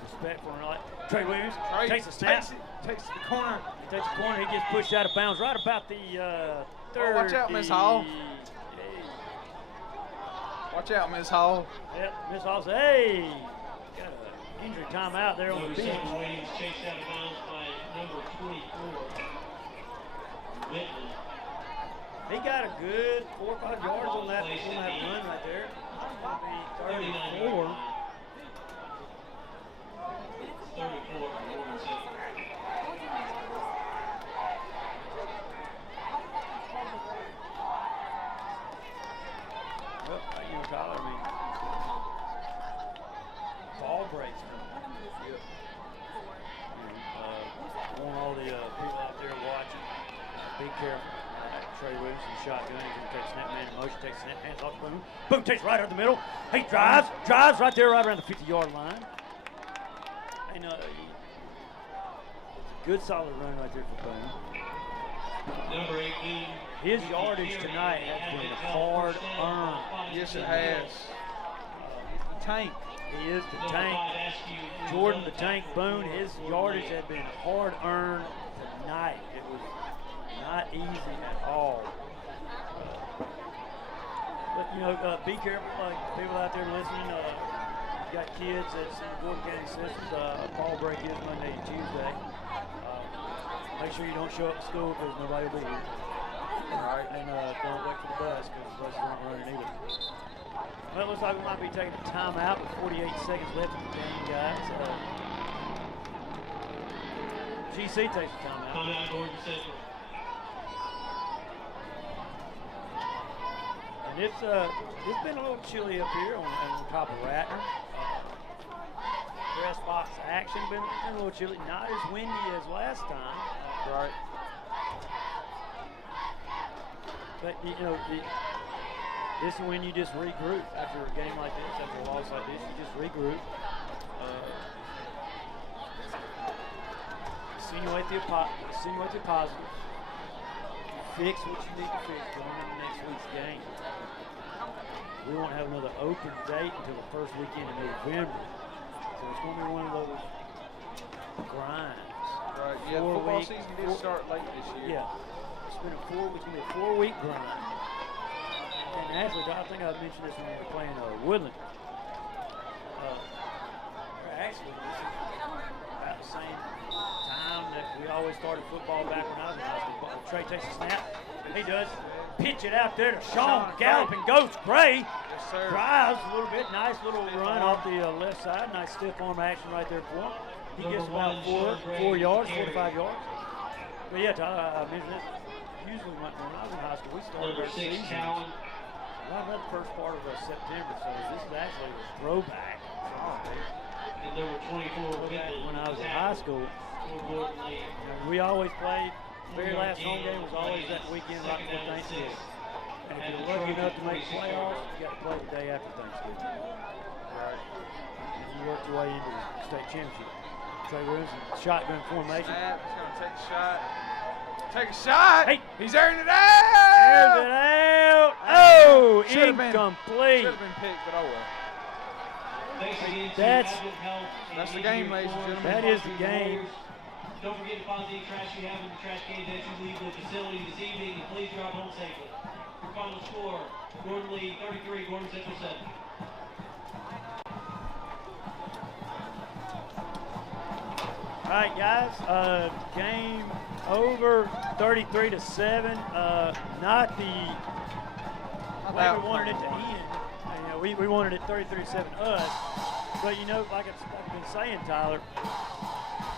respectful. And like Trey Williams takes a snap. Takes the corner. He takes the corner. He gets pushed out of bounds right about the 30. watch out, Miss Hall. Watch out, Miss Hall. Yep, Miss Hall says, hey, got an injury timeout there on the Number bench. 7 Williams chased out of bounds by number 24. Whitman. He got a good 4 or 5 yards on that run right there. That'll be 34. 34 for Gordon Central. Well, you know, Tyler, I mean, ball breaks. I want all the people out there watching, be careful. Trey Williams in the shotgun. He's going to take snap, man in motion, takes snap, hands off Boone. Boone takes right out the middle. He drives right there, right around the 50-yard line. And good solid run right there for Boone. Number 18. His yardage tonight has been hard earned. Yes, it has. Tank. He is the tank. Jordan the Tank Boone, his yardage had been hard earned tonight. It was not easy at all. But, you know, be careful, like people out there listening. You got kids that's in the Gordon County systems. Ball break is Monday and Tuesday. Make sure you don't show up to school because nobody will be here. All right. And don't wait for the bus because the buses aren't running either. Well, it looks like we might be taking a timeout with 48 seconds left in the game, guys. GC takes a timeout. Timeout, Gordon Central. And it's been a little chilly up here on top of Ratner. Press box action been a little chilly, not as windy as last time. Right. But you know, this is when you just regroup after a game like this, after a loss like this. You just regroup. Insinuate the positive. Fix what you need to fix going into next week's game. We won't have another open date until the first weekend in November. So it's going to be one of those grinds. Right, yeah, the football season did start late this year. Yeah. It's been a 4-week grind. And actually, I think I mentioned this when we were playing Woodland. Actually, this is about the same time that we always started football back when I was in high school. Trey takes a snap. He does. Pitch it out there to Sean Galloping Ghost Gray. Yes, sir. Drives a little bit. Nice little run off the left side. Nice stiff arm action right there for him. He gets about 4 yards, 4 to 5 yards. But yeah, Tyler, I mentioned it. Usually when I was in high school, we started our season right about the first part of September. So this is actually a throwback. And number 24 When I was in high school, we always played. The very last home game was always that weekend right before Thanksgiving. And if you're lucky enough to make playoffs, you got to play the day after Thanksgiving. Right. And you work your way into the state championship. Trey Williams, shotgun formation. Snap. He's going to take a shot. Take a shot. Hey. He's airing it Airs out. it out. Oh, Should've incomplete. Should have been picked, but oh well. That's the game, ladies and gentlemen. That is the game. Don't forget to deposit any trash you have in the trash can that you leave the facility this evening, and please drive home safely. Your final score, Gordon Lee 33, Gordon Central 7. All right, guys, game over, 33-7. Not the way we wanted it to end. You know, we wanted it 33-7 us, but you know, like I've been saying, Tyler,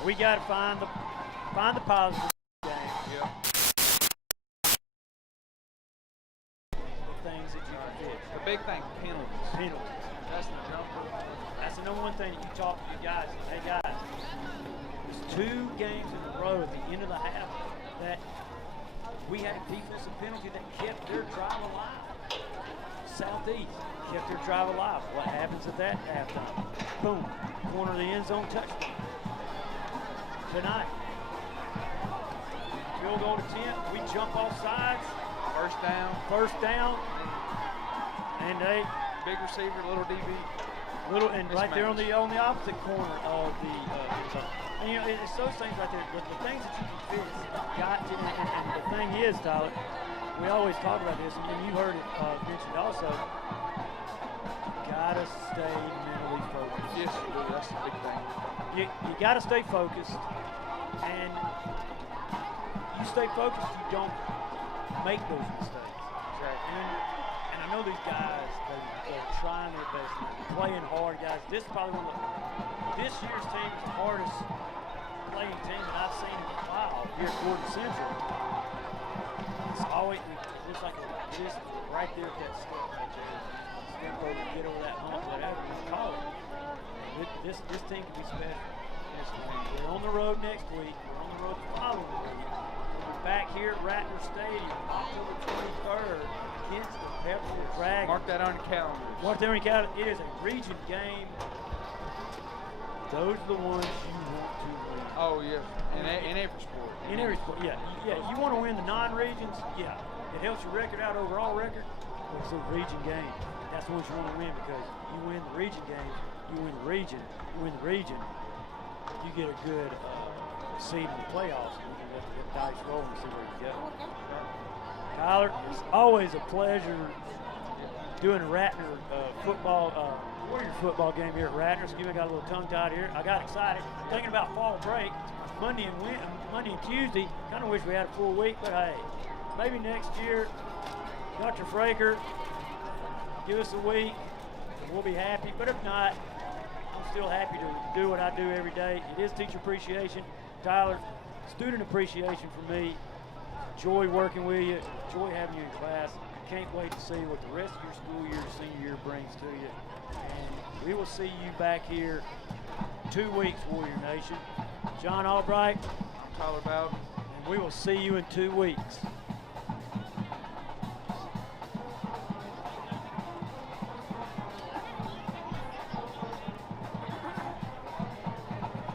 we got to find the positive in the game. Yeah. The things that you can fix. The big thing, penalties. Penalties. That's the jumper. That's the number one thing that you talk to your guys. Hey guys, there's 2 games in a row at the end of the half that we had a defensive penalty that kept their drive alive. Southeast kept their drive alive. What happens at that halftime? Boom, corner of the end zone, touchdown. Tonight, field goal attempt, we jump off sides. First down, and they big receiver, little DB. And right there on the opposite corner of the and you know, it's those things right there, the things that you can fix, got to, and the thing is, Tyler, we always talk about this, and you heard it mentioned also, gotta stay mentally focused. Yes, you do. That's the big thing. You gotta stay focused, and you stay focused, you don't make those mistakes. Exactly. And I know these guys, they're trying their best, they're playing hard, guys. This is probably this year's team is the hardest playing team that I've seen in a while here at Gordon Central. It's always, it looks like just right there at that step right there. Step over, get over that hump, whatever you call it. This team can be special. We're on the road next week. We're on the road the following week. We're back here at Ratner Stadium October 23rd against the Pepperell Dragons. Mark that on the calendar. Mark that on your calendar. It is a region game. Those are the ones you want to win. Oh, yes. In every sport. In every sport, yeah. You want to win the non-regions, yeah. It helps your record out, overall record. But it's a region game. That's the ones you want to win because you win the region game, you win the region, you get a good seed in the playoffs. And you can let the dice roll and see where you go. Tyler, it's always a pleasure doing a Ratner Warrior football game here at Ratner. Excuse me, I got a little tongue-tied here. I got excited thinking about fall break. Monday and Tuesday. Kind of wish we had a full week, but hey, maybe next year, Dr. Fraker, give us a week, and we'll be happy. But if not, I'm still happy to do what I do every day. It is teacher appreciation. Tyler, student appreciation for me. Enjoy working with you. Enjoy having you in class. Can't wait to see what the rest of your school year, senior year brings to you. And we will see you back here 2 weeks, Warrior Nation. John Albright. I'm Tyler Bowden. And we will see you in 2 weeks.